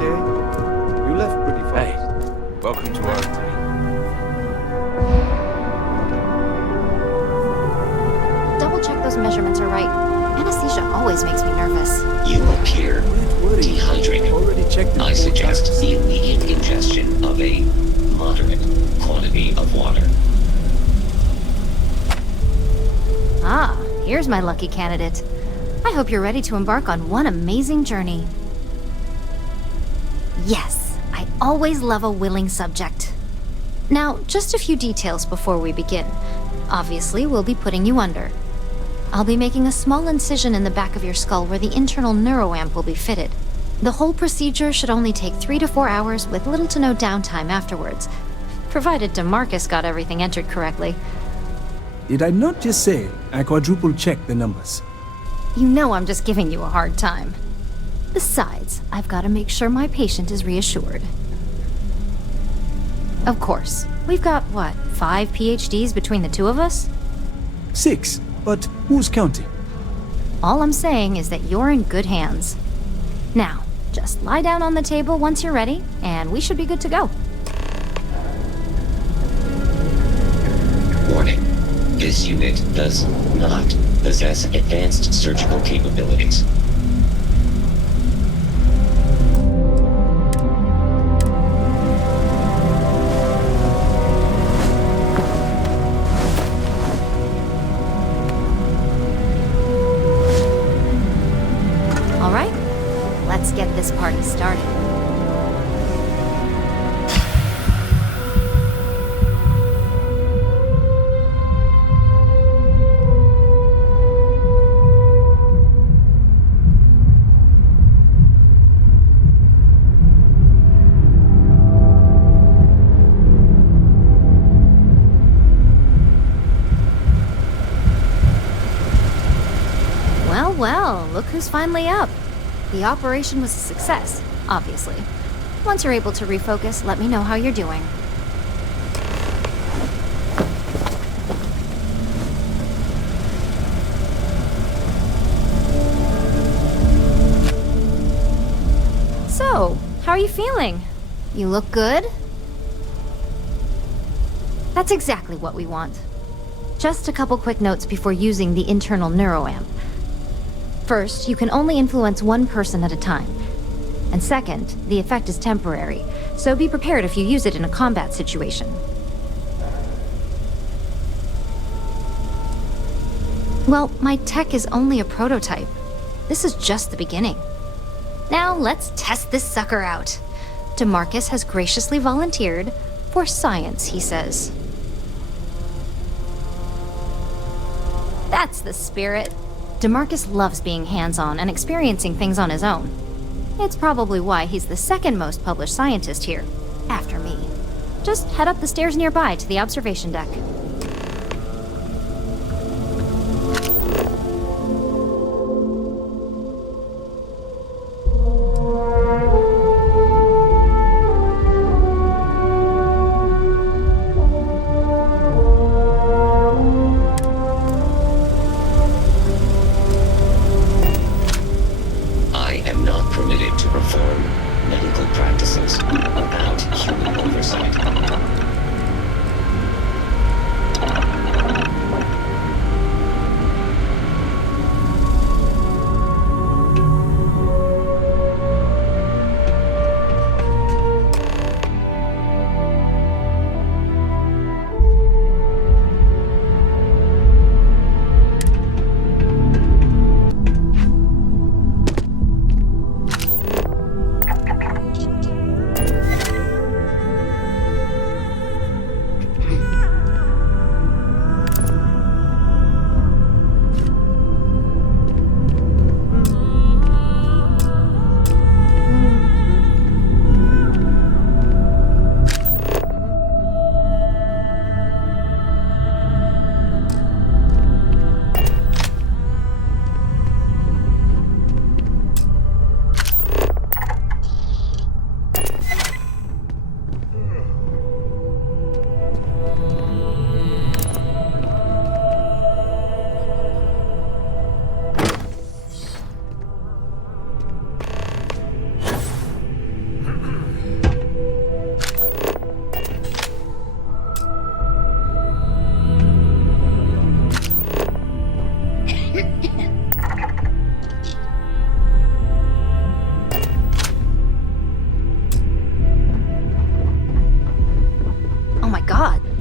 okay? You left pretty fast. Hey, welcome to our... Double check those measurements are right. Anesthesia always makes me nervous. You appear dehydrated. I suggest the immediate ingestion of a moderate quantity of water. Ah, here's my lucky candidate. I hope you're ready to embark on one amazing journey. Yes, I always love a willing subject. Now, just a few details before we begin. Obviously, we'll be putting you under. I'll be making a small incision in the back of your skull where the internal neuroamp will be fitted. The whole procedure should only take 3 to 4 hours with little to no downtime afterwards, provided DeMarcus got everything entered correctly. Did I not just say I quadruple checked the numbers? You know I'm just giving you a hard time. Besides, I've got to make sure my patient is reassured. Of course, we've got, what, 5 PhDs between the two of us? 6, but who's counting? All I'm saying is that you're in good hands. Now, just lie down on the table once you're ready, and we should be good to go. Warning. This unit does not possess advanced surgical capabilities. All right, let's get this party started. Well, look who's finally up. The operation was a success, obviously. Once you're able to refocus, let me know how you're doing. So, how are you feeling? You look good? That's exactly what we want. Just a couple quick notes before using the internal neuroamp. First, you can only influence one person at a time. And second, the effect is temporary, so be prepared if you use it in a combat situation. Well, my tech is only a prototype. This is just the beginning. Now, let's test this sucker out. DeMarcus has graciously volunteered for science, he says. That's the spirit. DeMarcus loves being hands-on and experiencing things on his own. It's probably why he's the second most published scientist here, after me. Just head up the stairs nearby to the observation deck.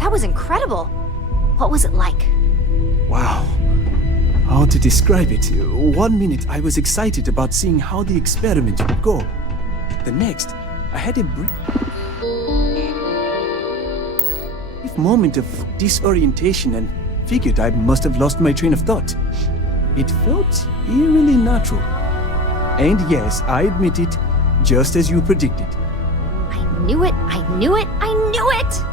That was incredible. What was it like? Wow. How to describe it? 1 minute I was excited about seeing how the experiment would go. The next, I had a brief moment of disorientation and figured I must have lost my train of thought. It felt eerily natural. And yes, I admit it, just as you predicted. I knew it, I knew it, I knew it!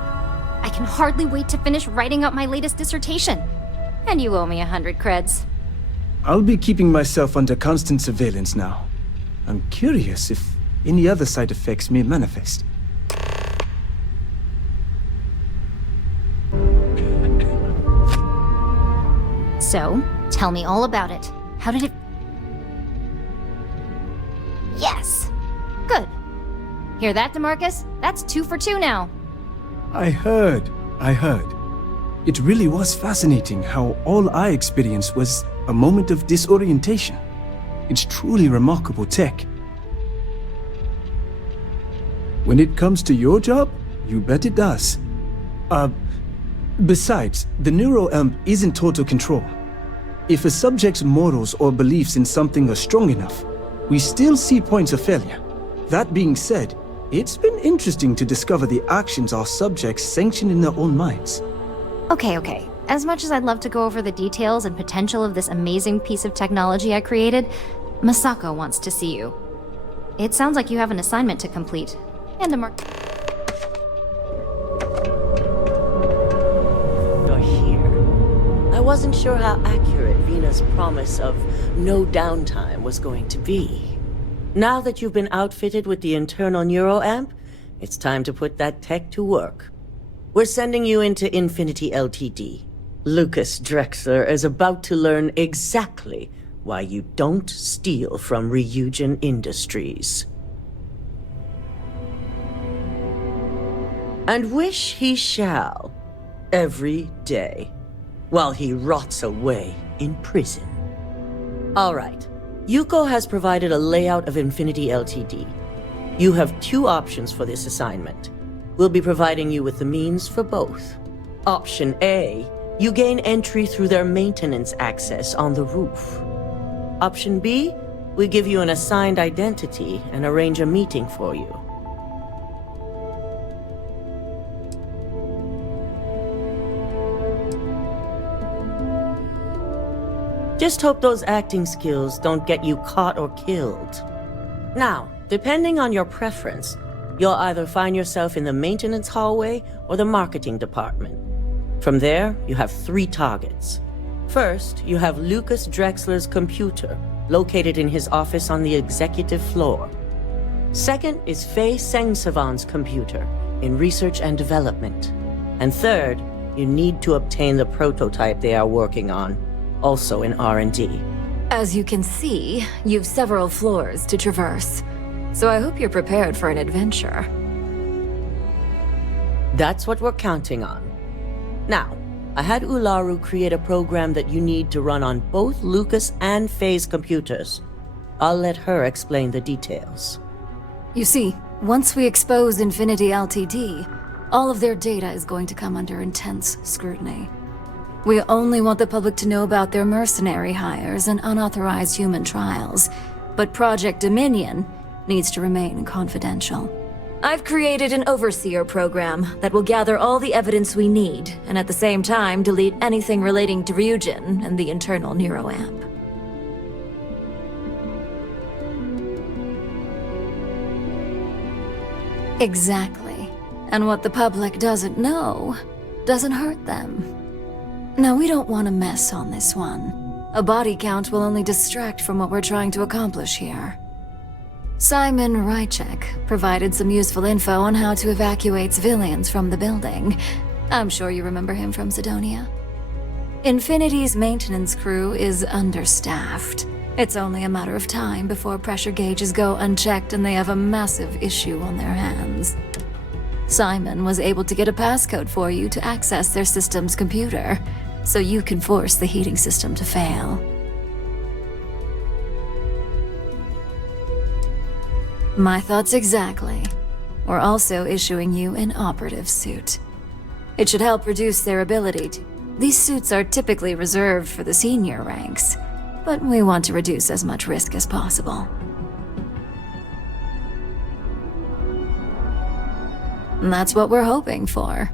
I can hardly wait to finish writing up my latest dissertation. And you owe me 100 creds. I'll be keeping myself under constant surveillance now. I'm curious if any other side effects may manifest. So, tell me all about it. How did it... Yes! Good. Hear that, DeMarcus? That's 2 for 2 now. I heard. It really was fascinating how all I experienced was a moment of disorientation. It's truly remarkable tech. When it comes to your job, you bet it does. Besides, the neuroamp isn't total control. If a subject's morals or beliefs in something are strong enough, we still see points of failure. That being said, it's been interesting to discover the actions our subjects sanction in their own minds. Okay. As much as I'd love to go over the details and potential of this amazing piece of technology I created, Masako wants to see you. It sounds like you have an assignment to complete. And a mark. You're here. I wasn't sure how accurate Veena's promise of no downtime was going to be. Now that you've been outfitted with the internal neuroamp, it's time to put that tech to work. We're sending you into Infinity Ltd. Lucas Drexler is about to learn exactly why you don't steal from Ryujin Industries. And wish he shall, every day, while he rots away in prison. All right, Yuko has provided a layout of Infinity Ltd. You have 2 options for this assignment. We'll be providing you with the means for both. Option A, you gain entry through their maintenance access on the roof. Option B, we give you an assigned identity and arrange a meeting for you. Just hope those acting skills don't get you caught or killed. Now, depending on your preference, you'll either find yourself in the maintenance hallway or the marketing department. From there, you have 3 targets. First, you have Lucas Drexler's computer, located in his office on the executive floor. Second is Faye Sengsavan's computer, in research and development. And third, you need to obtain the prototype they are working on, also in R&D. As you can see, you've several floors to traverse. So I hope you're prepared for an adventure. That's what we're counting on. Now, I had Ularu create a program that you need to run on both Lucas and Faye's computers. I'll let her explain the details. You see, once we expose Infinity Ltd, all of their data is going to come under intense scrutiny. We only want the public to know about their mercenary hires and unauthorized human trials, but Project Dominion needs to remain confidential. I've created an overseer program that will gather all the evidence we need, and at the same time delete anything relating to Ryujin and the internal neuroamp. Exactly. And what the public doesn't know doesn't hurt them. Now, we don't want to mess on this one. A body count will only distract from what we're trying to accomplish here. Simon Rychek provided some useful info on how to evacuate civilians from the building. I'm sure you remember him from Sidonia. Infinity's maintenance crew is understaffed. It's only a matter of time before pressure gauges go unchecked and they have a massive issue on their hands. Simon was able to get a passcode for you to access their system's computer, so you can force the heating system to fail. My thoughts exactly. We're also issuing you an operative suit. It should help reduce their ability to... These suits are typically reserved for the senior ranks, but we want to reduce as much risk as possible. And that's what we're hoping for.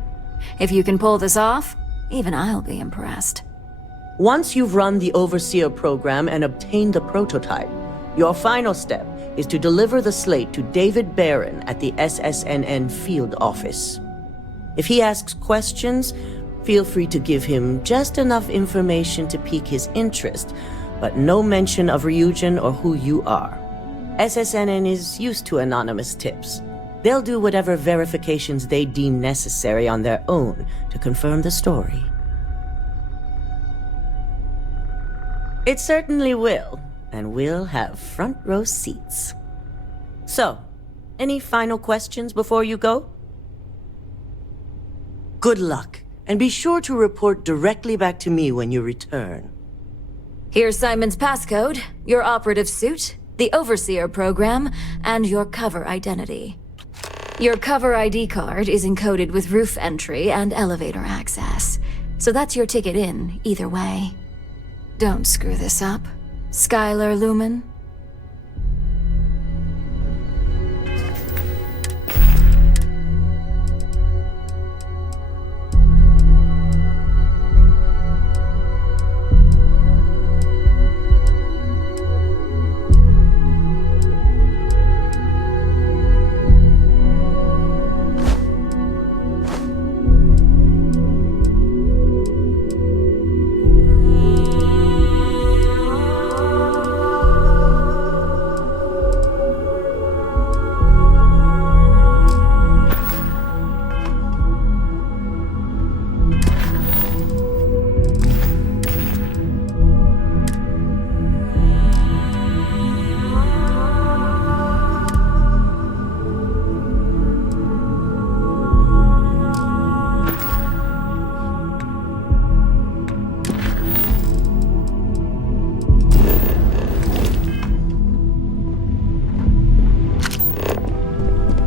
If you can pull this off, even I'll be impressed. Once you've run the Overseer program and obtained the prototype, your final step is to deliver the slate to David Barron at the SSNN field office. If he asks questions, feel free to give him just enough information to pique his interest, but no mention of Ryujin or who you are. SSNN is used to anonymous tips. They'll do whatever verifications they deem necessary on their own to confirm the story. It certainly will, and we'll have front row seats. So, any final questions before you go? Good luck, and be sure to report directly back to me when you return. Here's Simon's passcode, your operative suit, the Overseer program, and your cover identity. Your cover ID card is encoded with roof entry and elevator access, so that's your ticket in, either way. Don't screw this up, Skylar Lumen.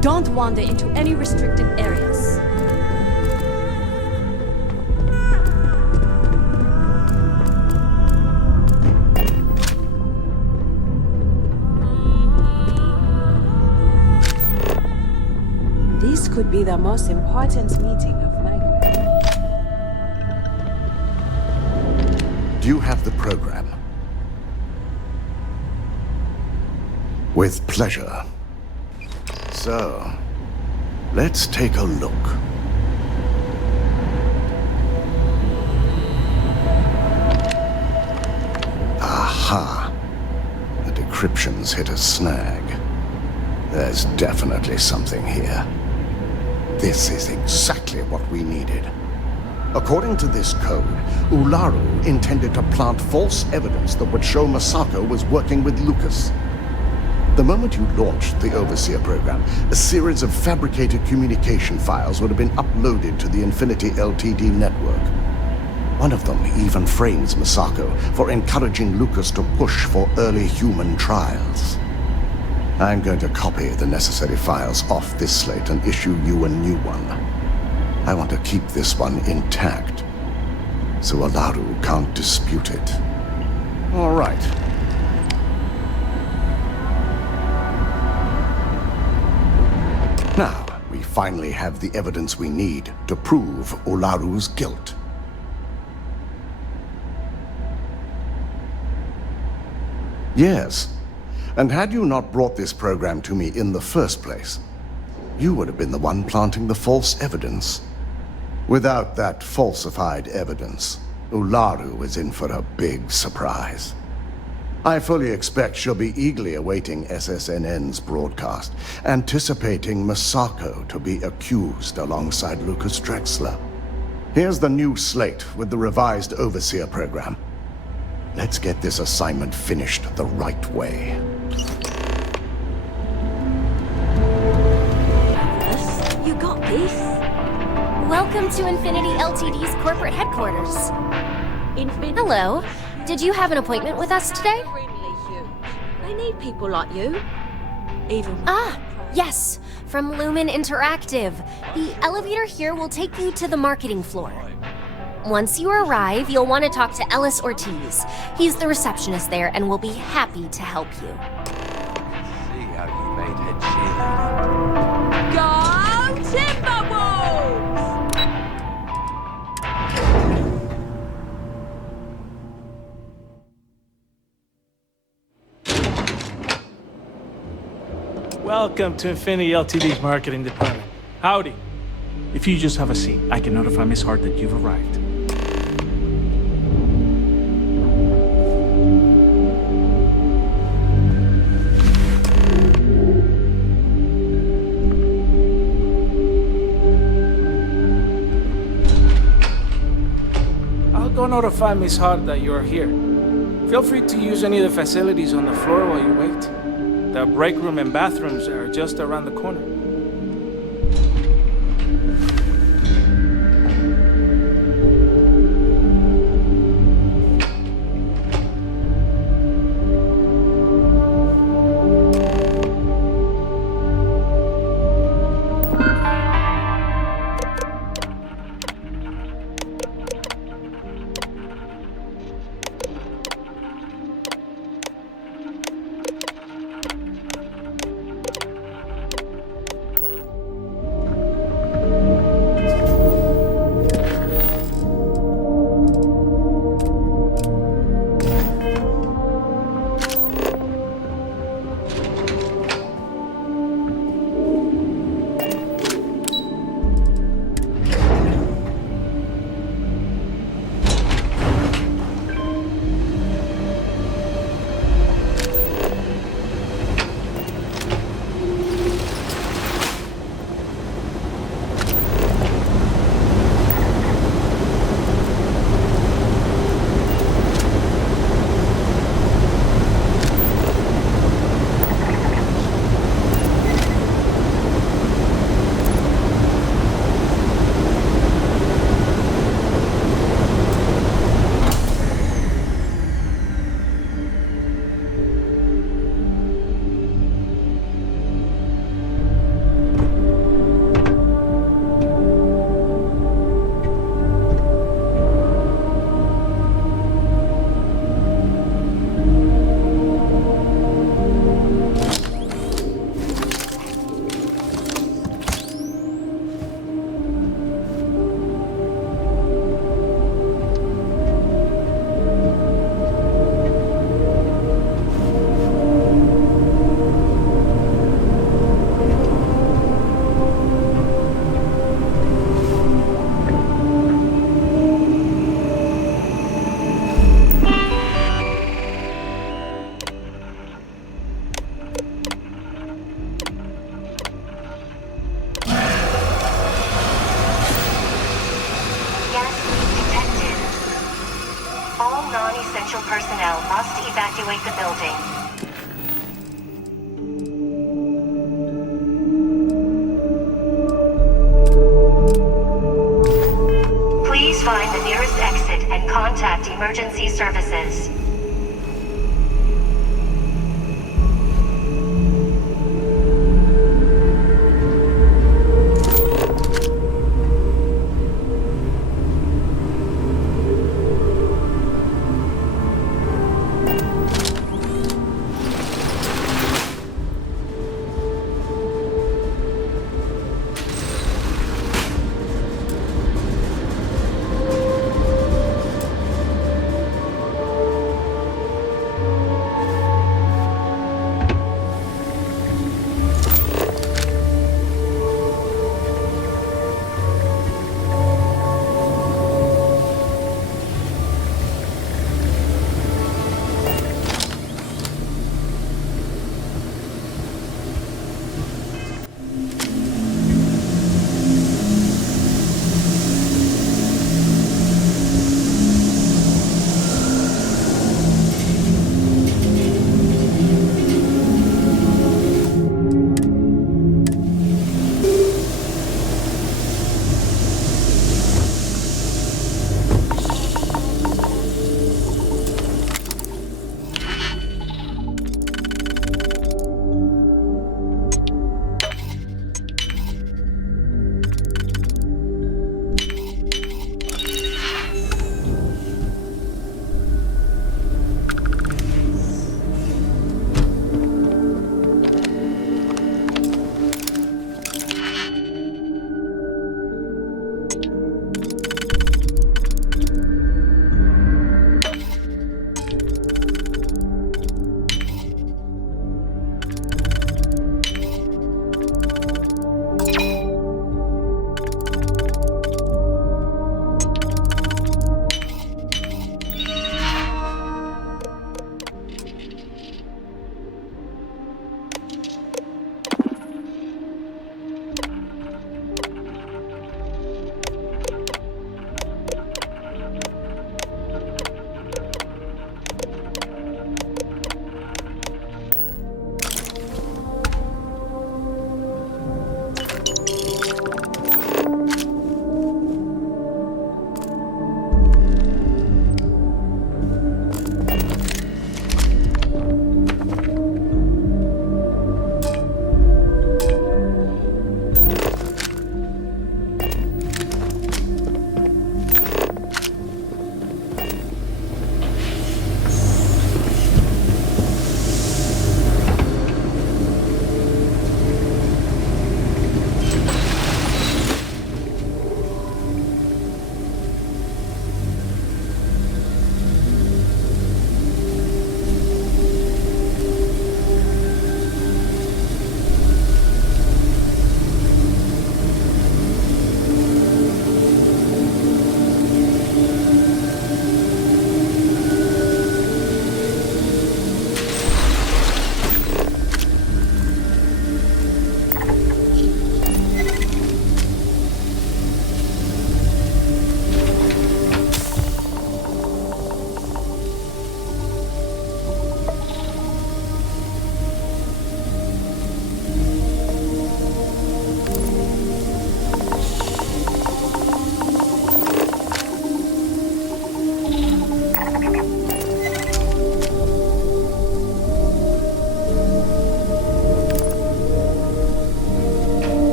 Don't wander into any restricted areas. This could be the most important meeting of my career. Do you have the program? With pleasure. So, let's take a look. Aha! The decryption's hit a snag. There's definitely something here. This is exactly what we needed. According to this code, Ularu intended to plant false evidence that would show Masako was working with Lucas. The moment you launched the Overseer program, a series of fabricated communication files would have been uploaded to the Infinity Ltd network. One of them even frames Masako for encouraging Lucas to push for early human trials. I'm going to copy the necessary files off this slate and issue you a new one. I want to keep this one intact, so Ularu can't dispute it. All right. Now, we finally have the evidence we need to prove Ularu's guilt. Yes, and had you not brought this program to me in the first place, you would have been the one planting the false evidence. Without that falsified evidence, Ularu is in for a big surprise. I fully expect she'll be eagerly awaiting SSNN's broadcast, anticipating Masako to be accused alongside Lucas Drexler. Here's the new slate with the revised Overseer program. Let's get this assignment finished the right way. You got this? Welcome to Infinity Ltd's corporate headquarters. Hello. Did you have an appointment with us today? They need people like you. Even yes, from Lumen Interactive. The elevator here will take you to the marketing floor. Once you arrive, you'll want to talk to Ellis Ortiz. He's the receptionist there and will be happy to help you. See how you made her cheerleader. Go Timberwolves! Welcome to Infinity Ltd's marketing department. Howdy. If you just have a seat, I can notify Miss Hart that you've arrived. I'll go notify Miss Hart that you're here. Feel free to use any of the facilities on the floor while you wait. The break room and bathrooms are just around the corner. non-essential personnel must evacuate the building. Please find the nearest exit and contact emergency services.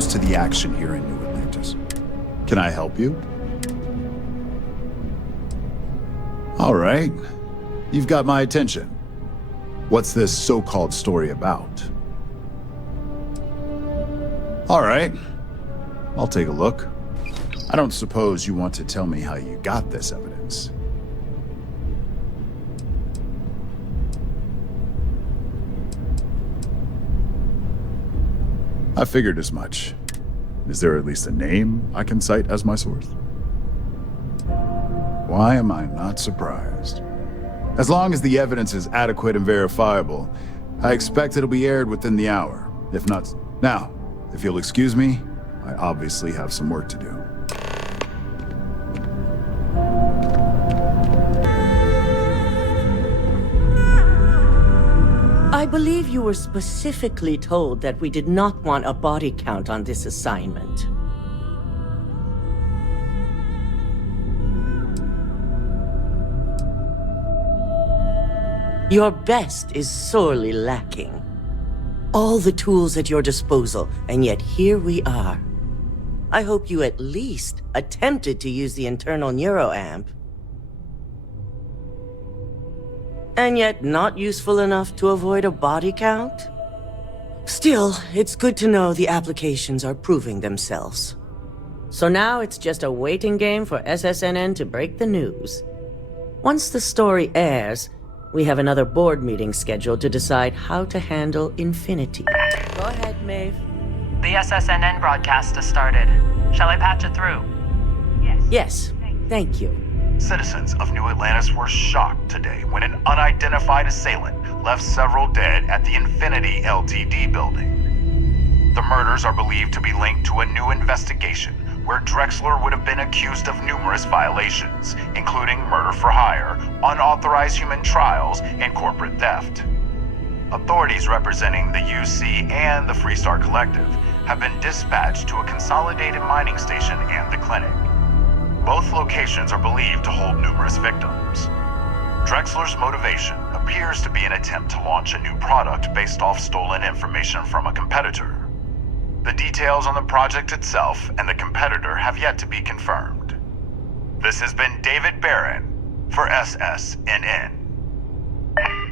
close to the action here in New Atlantis. Can I help you? All right. You've got my attention. What's this so-called story about? All right. I'll take a look. I don't suppose you want to tell me how you got this evidence. I figured as much. Is there at least a name I can cite as my source? Why am I not surprised? As long as the evidence is adequate and verifiable, I expect it'll be aired within the hour, if not... Now, if you'll excuse me, I obviously have some work to do. I believe you were specifically told that we did not want a body count on this assignment. Your best is sorely lacking. All the tools at your disposal, and yet here we are. I hope you at least attempted to use the internal neuroamp. And yet not useful enough to avoid a body count? Still, it's good to know the applications are proving themselves. So now it's just a waiting game for SSNN to break the news. Once the story airs, we have another board meeting scheduled to decide how to handle Infinity. Go ahead, Maeve. The SSNN broadcast has started. Shall I patch it through? Yes, thank you. Citizens of New Atlantis were shocked today when an unidentified assailant left several dead at the Infinity Ltd building. The murders are believed to be linked to a new investigation where Drexler would have been accused of numerous violations, including murder for hire, unauthorized human trials, and corporate theft. Authorities representing the UC and the Freestar Collective have been dispatched to a consolidated mining station and the clinic. Both locations are believed to hold numerous victims. Drexler's motivation appears to be an attempt to launch a new product based off stolen information from a competitor. The details on the project itself and the competitor have yet to be confirmed. This has been David Barron for SSNN.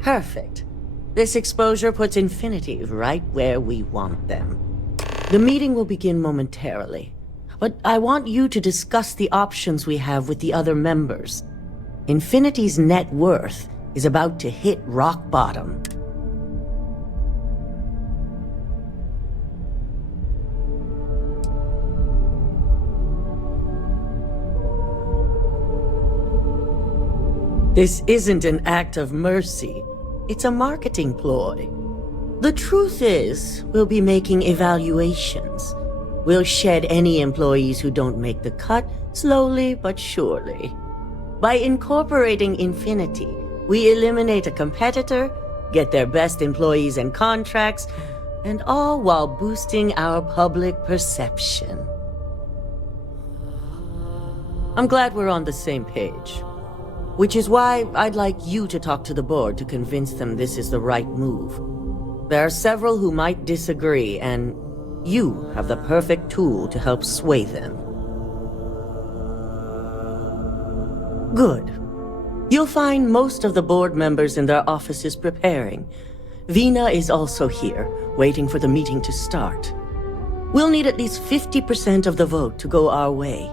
Perfect. This exposure puts Infinity right where we want them. The meeting will begin momentarily, but I want you to discuss the options we have with the other members. Infinity's net worth is about to hit rock bottom. This isn't an act of mercy. It's a marketing ploy. The truth is, we'll be making evaluations. We'll shed any employees who don't make the cut, slowly but surely. By incorporating Infinity, we eliminate a competitor, get their best employees and contracts, and all while boosting our public perception. I'm glad we're on the same page. Which is why I'd like you to talk to the board to convince them this is the right move. There are several who might disagree, and you have the perfect tool to help sway them. Good. You'll find most of the board members in their offices preparing. Veena is also here, waiting for the meeting to start. We'll need at least 50% of the vote to go our way.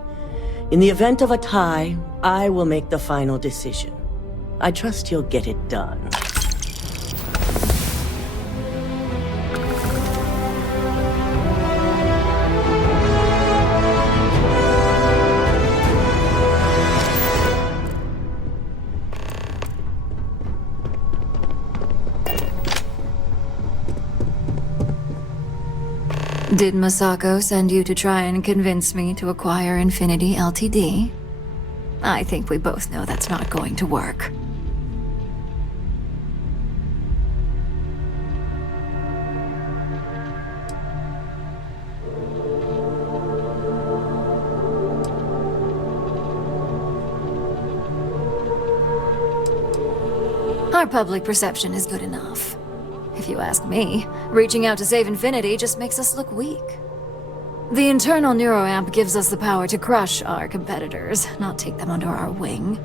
In the event of a tie, I will make the final decision. I trust you'll get it done. Did Masako send you to try and convince me to acquire Infinity Ltd? I think we both know that's not going to work. Our public perception is good enough. If you ask me, reaching out to save Infinity just makes us look weak. The internal neuroamp gives us the power to crush our competitors, not take them under our wing.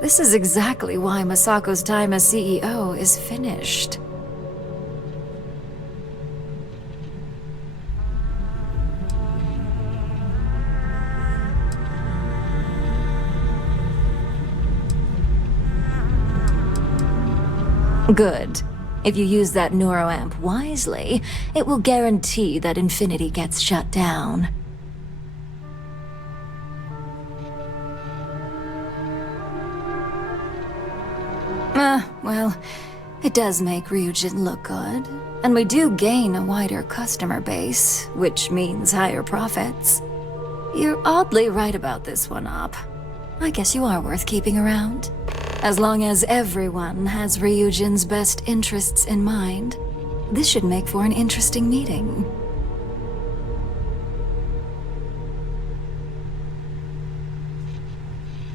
This is exactly why Masako's time as CEO is finished. Good. If you use that neuroamp wisely, it will guarantee that Infinity gets shut down. Well, it does make Ryujin look good. And we do gain a wider customer base, which means higher profits. You're oddly right about this one, Op. I guess you are worth keeping around. As long as everyone has Ryujin's best interests in mind, this should make for an interesting meeting.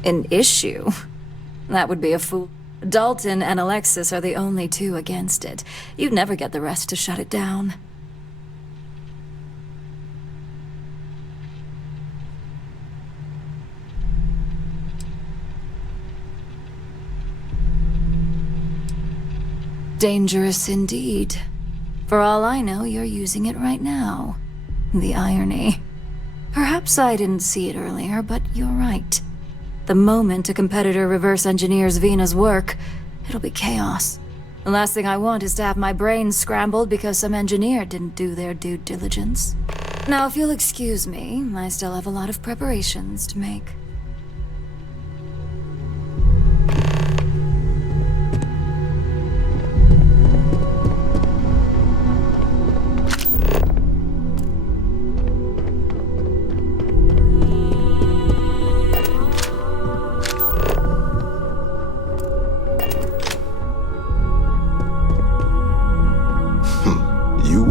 An issue? That would be a fool. Dalton and Alexis are the only two against it. You'd never get the rest to shut it down. Dangerous indeed. For all I know, you're using it right now. The irony. Perhaps I didn't see it earlier, but you're right. The moment a competitor reverse engineers Veena's work, it'll be chaos. The last thing I want is to have my brain scrambled because some engineer didn't do their due diligence. Now, if you'll excuse me, I still have a lot of preparations to make.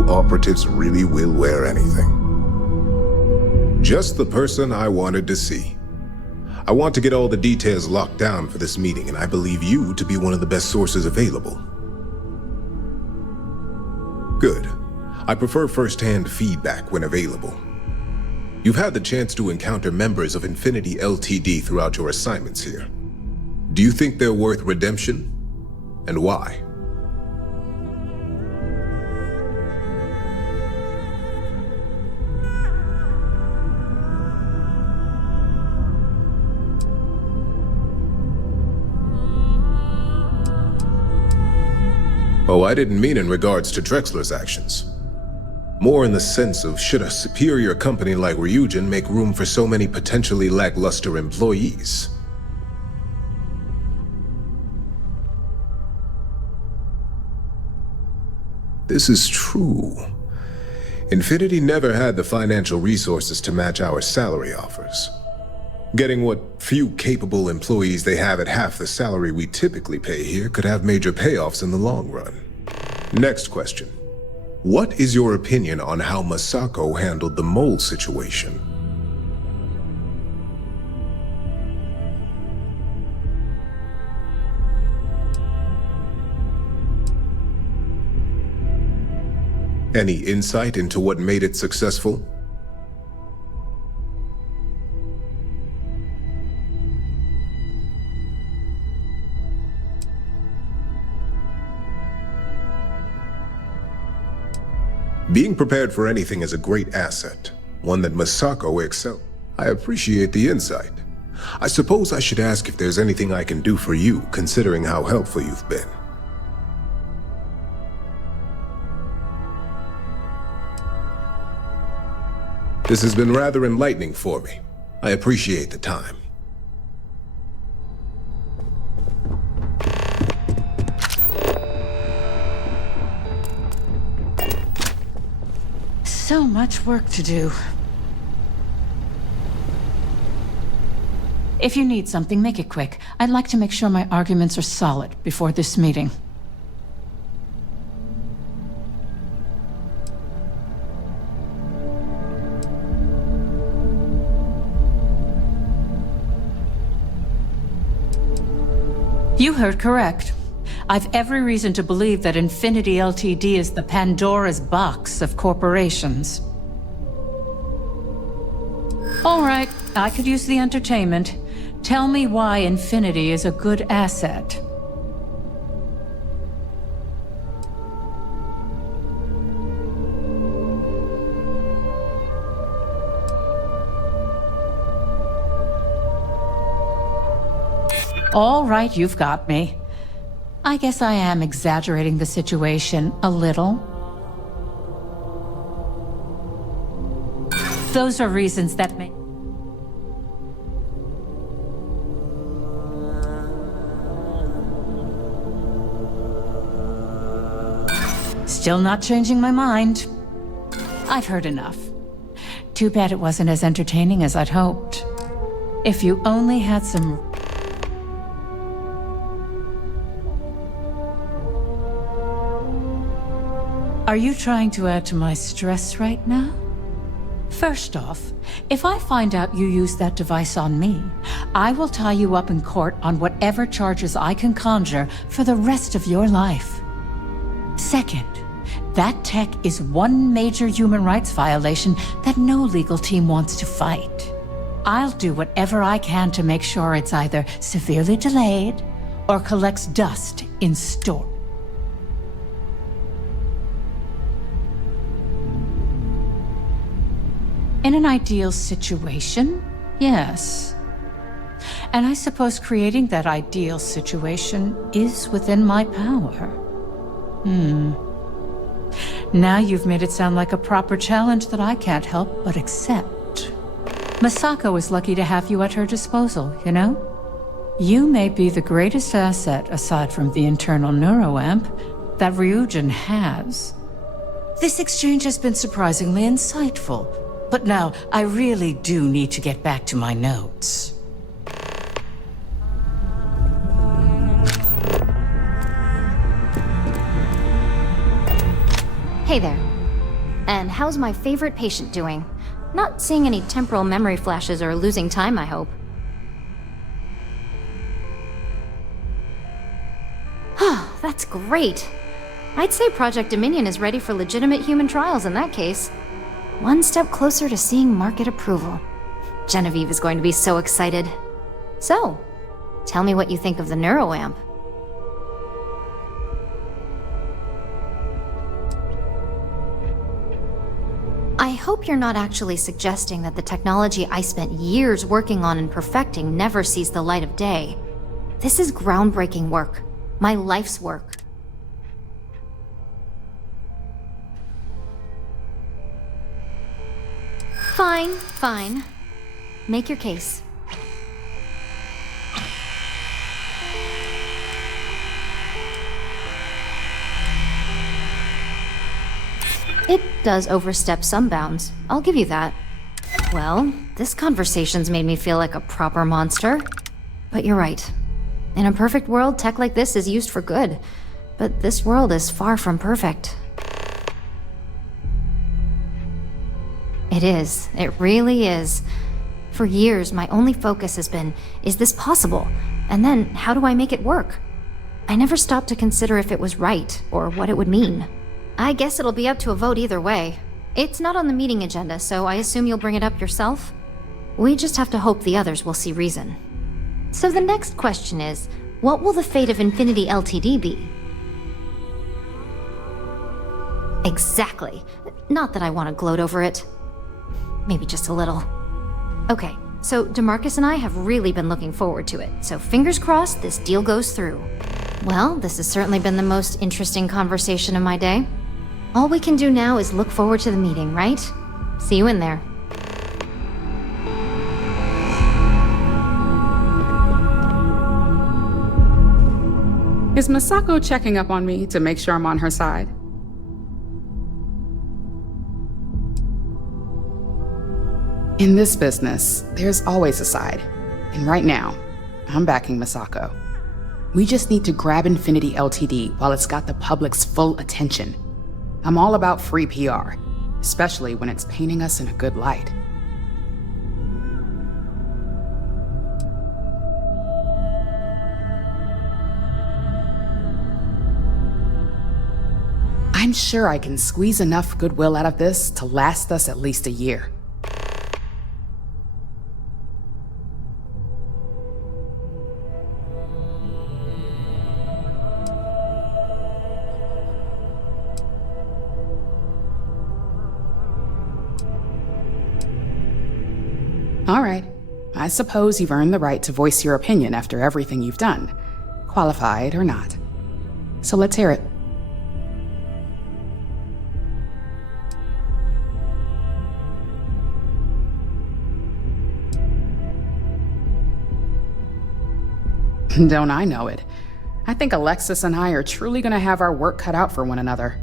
Operatives really will wear anything. Just the person I wanted to see. I want to get all the details locked down for this meeting, and I believe you to be one of the best sources available. Good. I prefer first-hand feedback when available. You've had the chance to encounter members of Infinity Ltd. Throughout your assignments here. Do you think they're worth redemption? And why? Oh, I didn't mean in regards to Drexler's actions. More in the sense of, should a superior company like Ryujin make room for so many potentially lackluster employees? This is true. Infinity never had the financial resources to match our salary offers. Getting what few capable employees they have at half the salary we typically pay here could have major payoffs in the long run. Next question. What is your opinion on how Masako handled the mole situation? Any insight into what made it successful? Being prepared for anything is a great asset, one that Masako excels. I appreciate the insight. I suppose I should ask if there's anything I can do for you, considering how helpful you've been. This has been rather enlightening for me. I appreciate the time. So much work to do. If you need something, make it quick. I'd like to make sure my arguments are solid before this meeting. You heard correct. I've every reason to believe that Infinity Ltd. Is the Pandora's box of corporations. All right, I could use the entertainment. Tell me why Infinity is a good asset. All right, you've got me. I guess I am exaggerating the situation a little. Those are reasons that may... Still not changing my mind. I've heard enough. Too bad it wasn't as entertaining as I'd hoped. If you only had some... Are you trying to add to my stress right now? First off, if I find out you used that device on me, I will tie you up in court on whatever charges I can conjure for the rest of your life. Second, that tech is one major human rights violation that no legal team wants to fight. I'll do whatever I can to make sure it's either severely delayed or collects dust in storage. In an ideal situation, yes. And I suppose creating that ideal situation is within my power. Now you've made it sound like a proper challenge that I can't help but accept. Masako is lucky to have you at her disposal, you know? You may be the greatest asset, aside from the internal neuroamp, that Ryujin has. This exchange has been surprisingly insightful. But now, I really do need to get back to my notes. Hey there. And how's my favorite patient doing? Not seeing any temporal memory flashes or losing time, I hope. That's great. I'd say Project Dominion is ready for legitimate human trials in that case. One step closer to seeing market approval. Genevieve is going to be so excited. So, tell me what you think of the neuroamp. I hope you're not actually suggesting that the technology I spent years working on and perfecting never sees the light of day. This is groundbreaking work. My life's work. Fine. Make your case. It does overstep some bounds, I'll give you that. Well, this conversation's made me feel like a proper monster. But you're right. In a perfect world, tech like this is used for good. But this world is far from perfect. It is. It really is. For years, my only focus has been, is this possible? And then, how do I make it work? I never stopped to consider if it was right, or what it would mean. I guess it'll be up to a vote either way. It's not on the meeting agenda, so I assume you'll bring it up yourself? We just have to hope the others will see reason. So the next question is, what will the fate of Infinity Ltd be? Exactly. Not that I want to gloat over it. Maybe just a little. Okay, so DeMarcus and I have really been looking forward to it, so fingers crossed this deal goes through. Well, this has certainly been the most interesting conversation of my day. All we can do now is look forward to the meeting, right? See you in there. Is Masako checking up on me to make sure I'm on her side? In this business, there's always a side. And right now, I'm backing Masako. We just need to grab Infinity Ltd while it's got the public's full attention. I'm all about free PR, especially when it's painting us in a good light. I'm sure I can squeeze enough goodwill out of this to last us at least a year. All right. I suppose you've earned the right to voice your opinion after everything you've done, qualified or not. So let's hear it. Don't I know it? I think Alexis and I are truly going to have our work cut out for one another.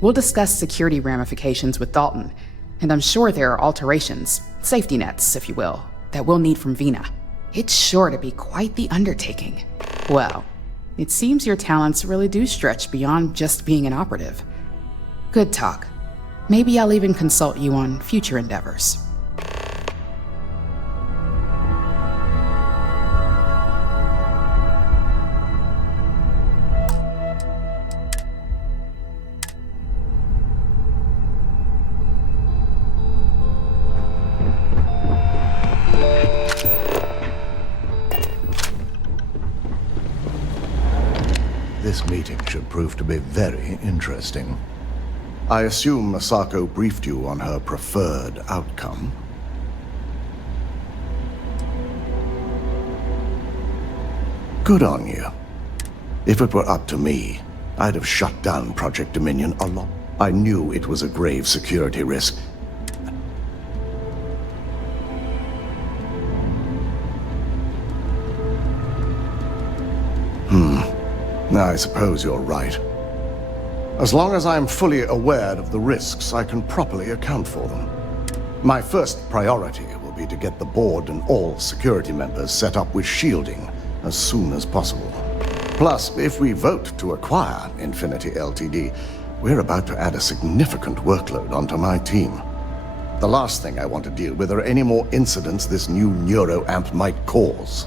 We'll discuss security ramifications with Dalton, and I'm sure there are alterations, safety nets, if you will, that we'll need from Veena. It's sure to be quite the undertaking. Well, it seems your talents really do stretch beyond just being an operative. Good talk. Maybe I'll even consult you on future endeavors. This meeting should prove to be very interesting. I assume Masako briefed you on her preferred outcome. Good on you. If it were up to me, I'd have shut down Project Dominion a lot. I knew it was a grave security risk. I suppose you're right. As long as I'm fully aware of the risks, I can properly account for them. My first priority will be to get the board and all security members set up with shielding as soon as possible. Plus, if we vote to acquire Infinity Ltd, we're about to add a significant workload onto my team. The last thing I want to deal with are any more incidents this new neuroamp might cause.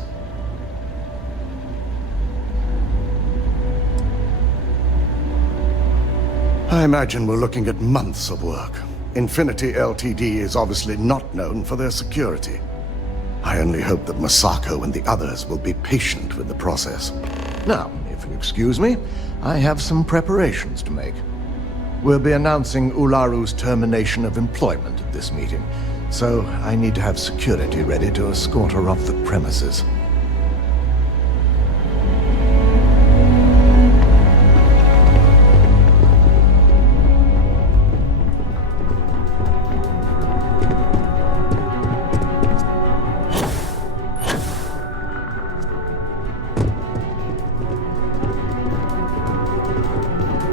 I imagine we're looking at months of work. Infinity Ltd is obviously not known for their security. I only hope that Masako and the others will be patient with the process. Now, if you excuse me, I have some preparations to make. We'll be announcing Ularu's termination of employment at this meeting, so I need to have security ready to escort her off the premises.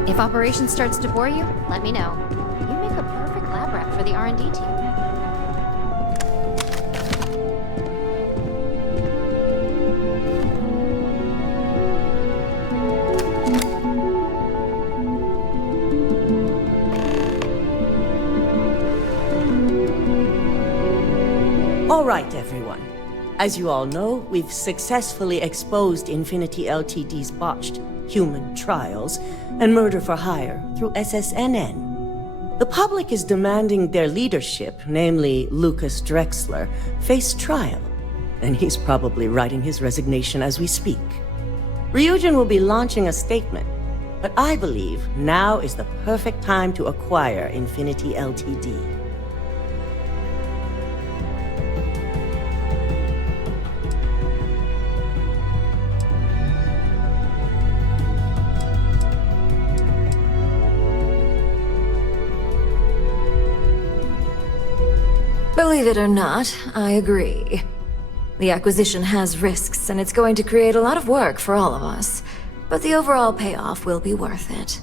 If operation starts to bore you, let me know. You make a perfect lab rat for the R&D team. All right, everyone. As you all know, we've successfully exposed Infinity Ltd's botched human trials and murder for hire through SSNN. The public is demanding their leadership, namely Lucas Drexler, face trial, and he's probably writing his resignation as we speak. Ryujin will be launching a statement, but I believe now is the perfect time to acquire Infinity Ltd. Believe it or not, I agree. The acquisition has risks, and it's going to create a lot of work for all of us. But the overall payoff will be worth it.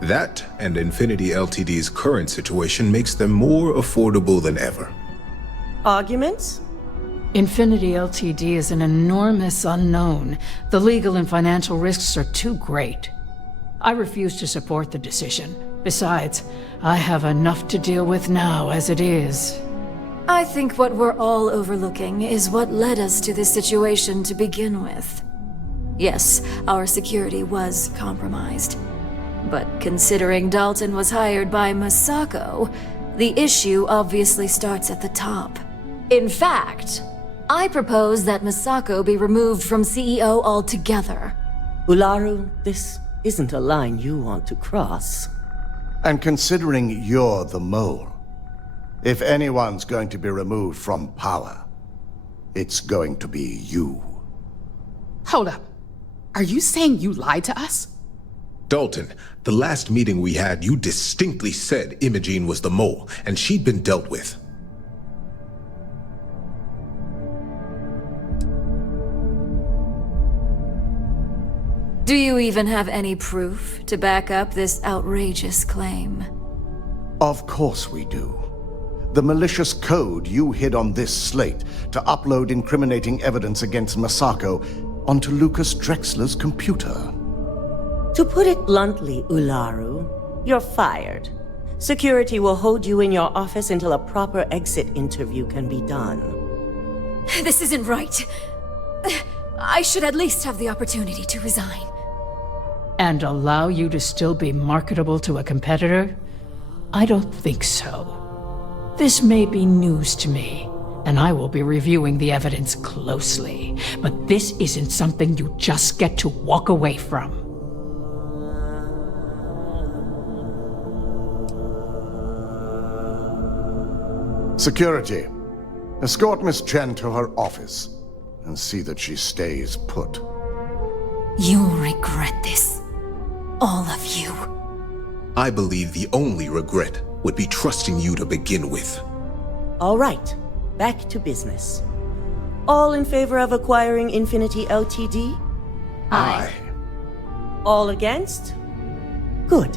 That and Infinity Ltd's current situation makes them more affordable than ever. Arguments? Infinity Ltd is an enormous unknown. The legal and financial risks are too great. I refuse to support the decision. Besides, I have enough to deal with now as it is. I think what we're all overlooking is what led us to this situation to begin with. Yes, our security was compromised. But considering Dalton was hired by Masako, the issue obviously starts at the top. In fact, I propose that Masako be removed from CEO altogether. Ularu, this isn't a line you want to cross. And considering you're the mole, if anyone's going to be removed from power, it's going to be you. Hold up. Are you saying you lied to us? Dalton, the last meeting we had, you distinctly said Imogene was the mole, and she'd been dealt with. Do you even have any proof to back up this outrageous claim? Of course we do. The malicious code you hid on this slate to upload incriminating evidence against Masako onto Lucas Drexler's computer. To put it bluntly, Ularu, you're fired. Security will hold you in your office until a proper exit interview can be done. This isn't right. I should at least have the opportunity to resign. And allow you to still be marketable to a competitor? I don't think so. This may be news to me, and I will be reviewing the evidence closely. But this isn't something you just get to walk away from. Security, escort Miss Chen to her office and see that she stays put. You'll regret this. All of you. I believe the only regret would be trusting you to begin with. All right, back to business. All in favor of acquiring Infinity Ltd? Aye. All against? Good.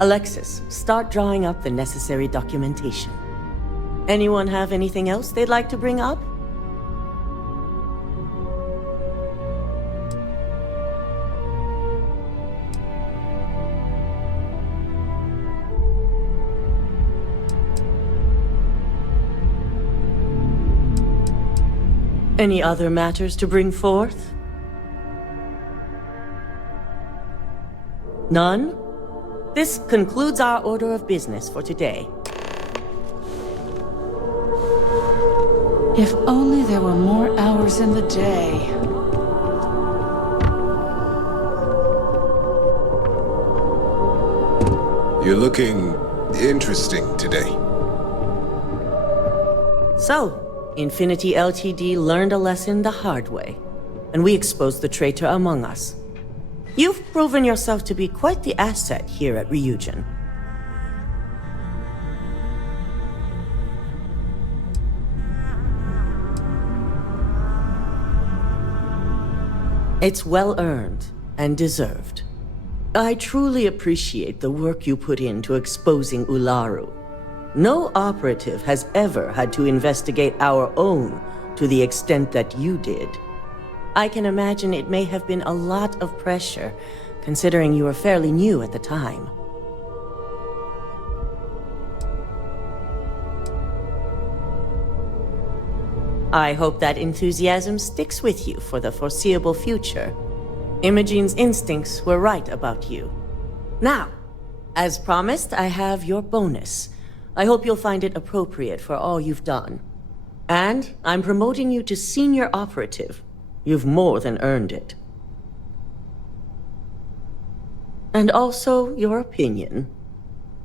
Alexis, start drawing up the necessary documentation. Anyone have anything else they'd like to bring up? Any other matters to bring forth? None? This concludes our order of business for today. If only there were more hours in the day. You're looking interesting today. So, Infinity Ltd learned a lesson the hard way, and we exposed the traitor among us. You've proven yourself to be quite the asset here at Ryujin. It's well earned and deserved. I truly appreciate the work you put into exposing Ularu. No operative has ever had to investigate our own to the extent that you did. I can imagine it may have been a lot of pressure, considering you were fairly new at the time. I hope that enthusiasm sticks with you for the foreseeable future. Imogene's instincts were right about you. Now, as promised, I have your bonus. I hope you'll find it appropriate for all you've done. And I'm promoting you to senior operative. You've more than earned it. And also your opinion.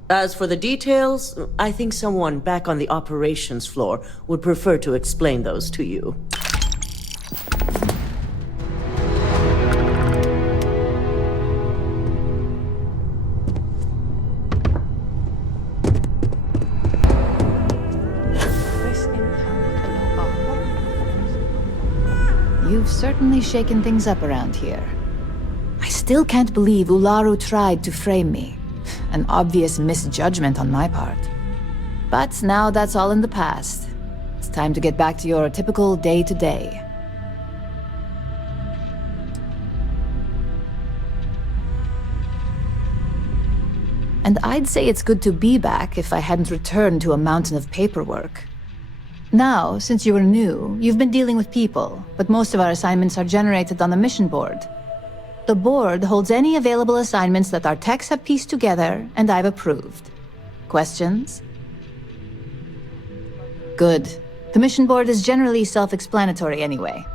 As for the details, I think someone back on the operations floor would prefer to explain those to you. You've certainly shaken things up around here. I still can't believe Ularu tried to frame me. An obvious misjudgment on my part. But now that's all in the past. It's time to get back to your typical day-to-day. And I'd say it's good to be back if I hadn't returned to a mountain of paperwork. Now, since you are new, you've been dealing with people, but most of our assignments are generated on the mission board. The board holds any available assignments that our techs have pieced together, and I've approved. Questions? Good. The mission board is generally self-explanatory anyway.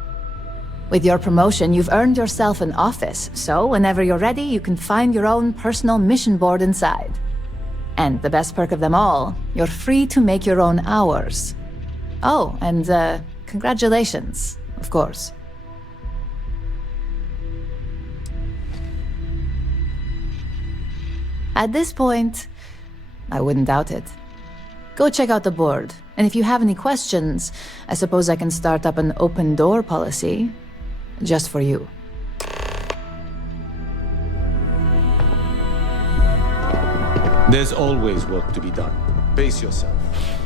With your promotion, you've earned yourself an office, so whenever you're ready, you can find your own personal mission board inside. And the best perk of them all, you're free to make your own hours. Oh, and Congratulations, of course. At this point, I wouldn't doubt it. Go check out the board, and if you have any questions, I suppose I can start up an open door policy, just for you. There's always work to be done. Pace yourself.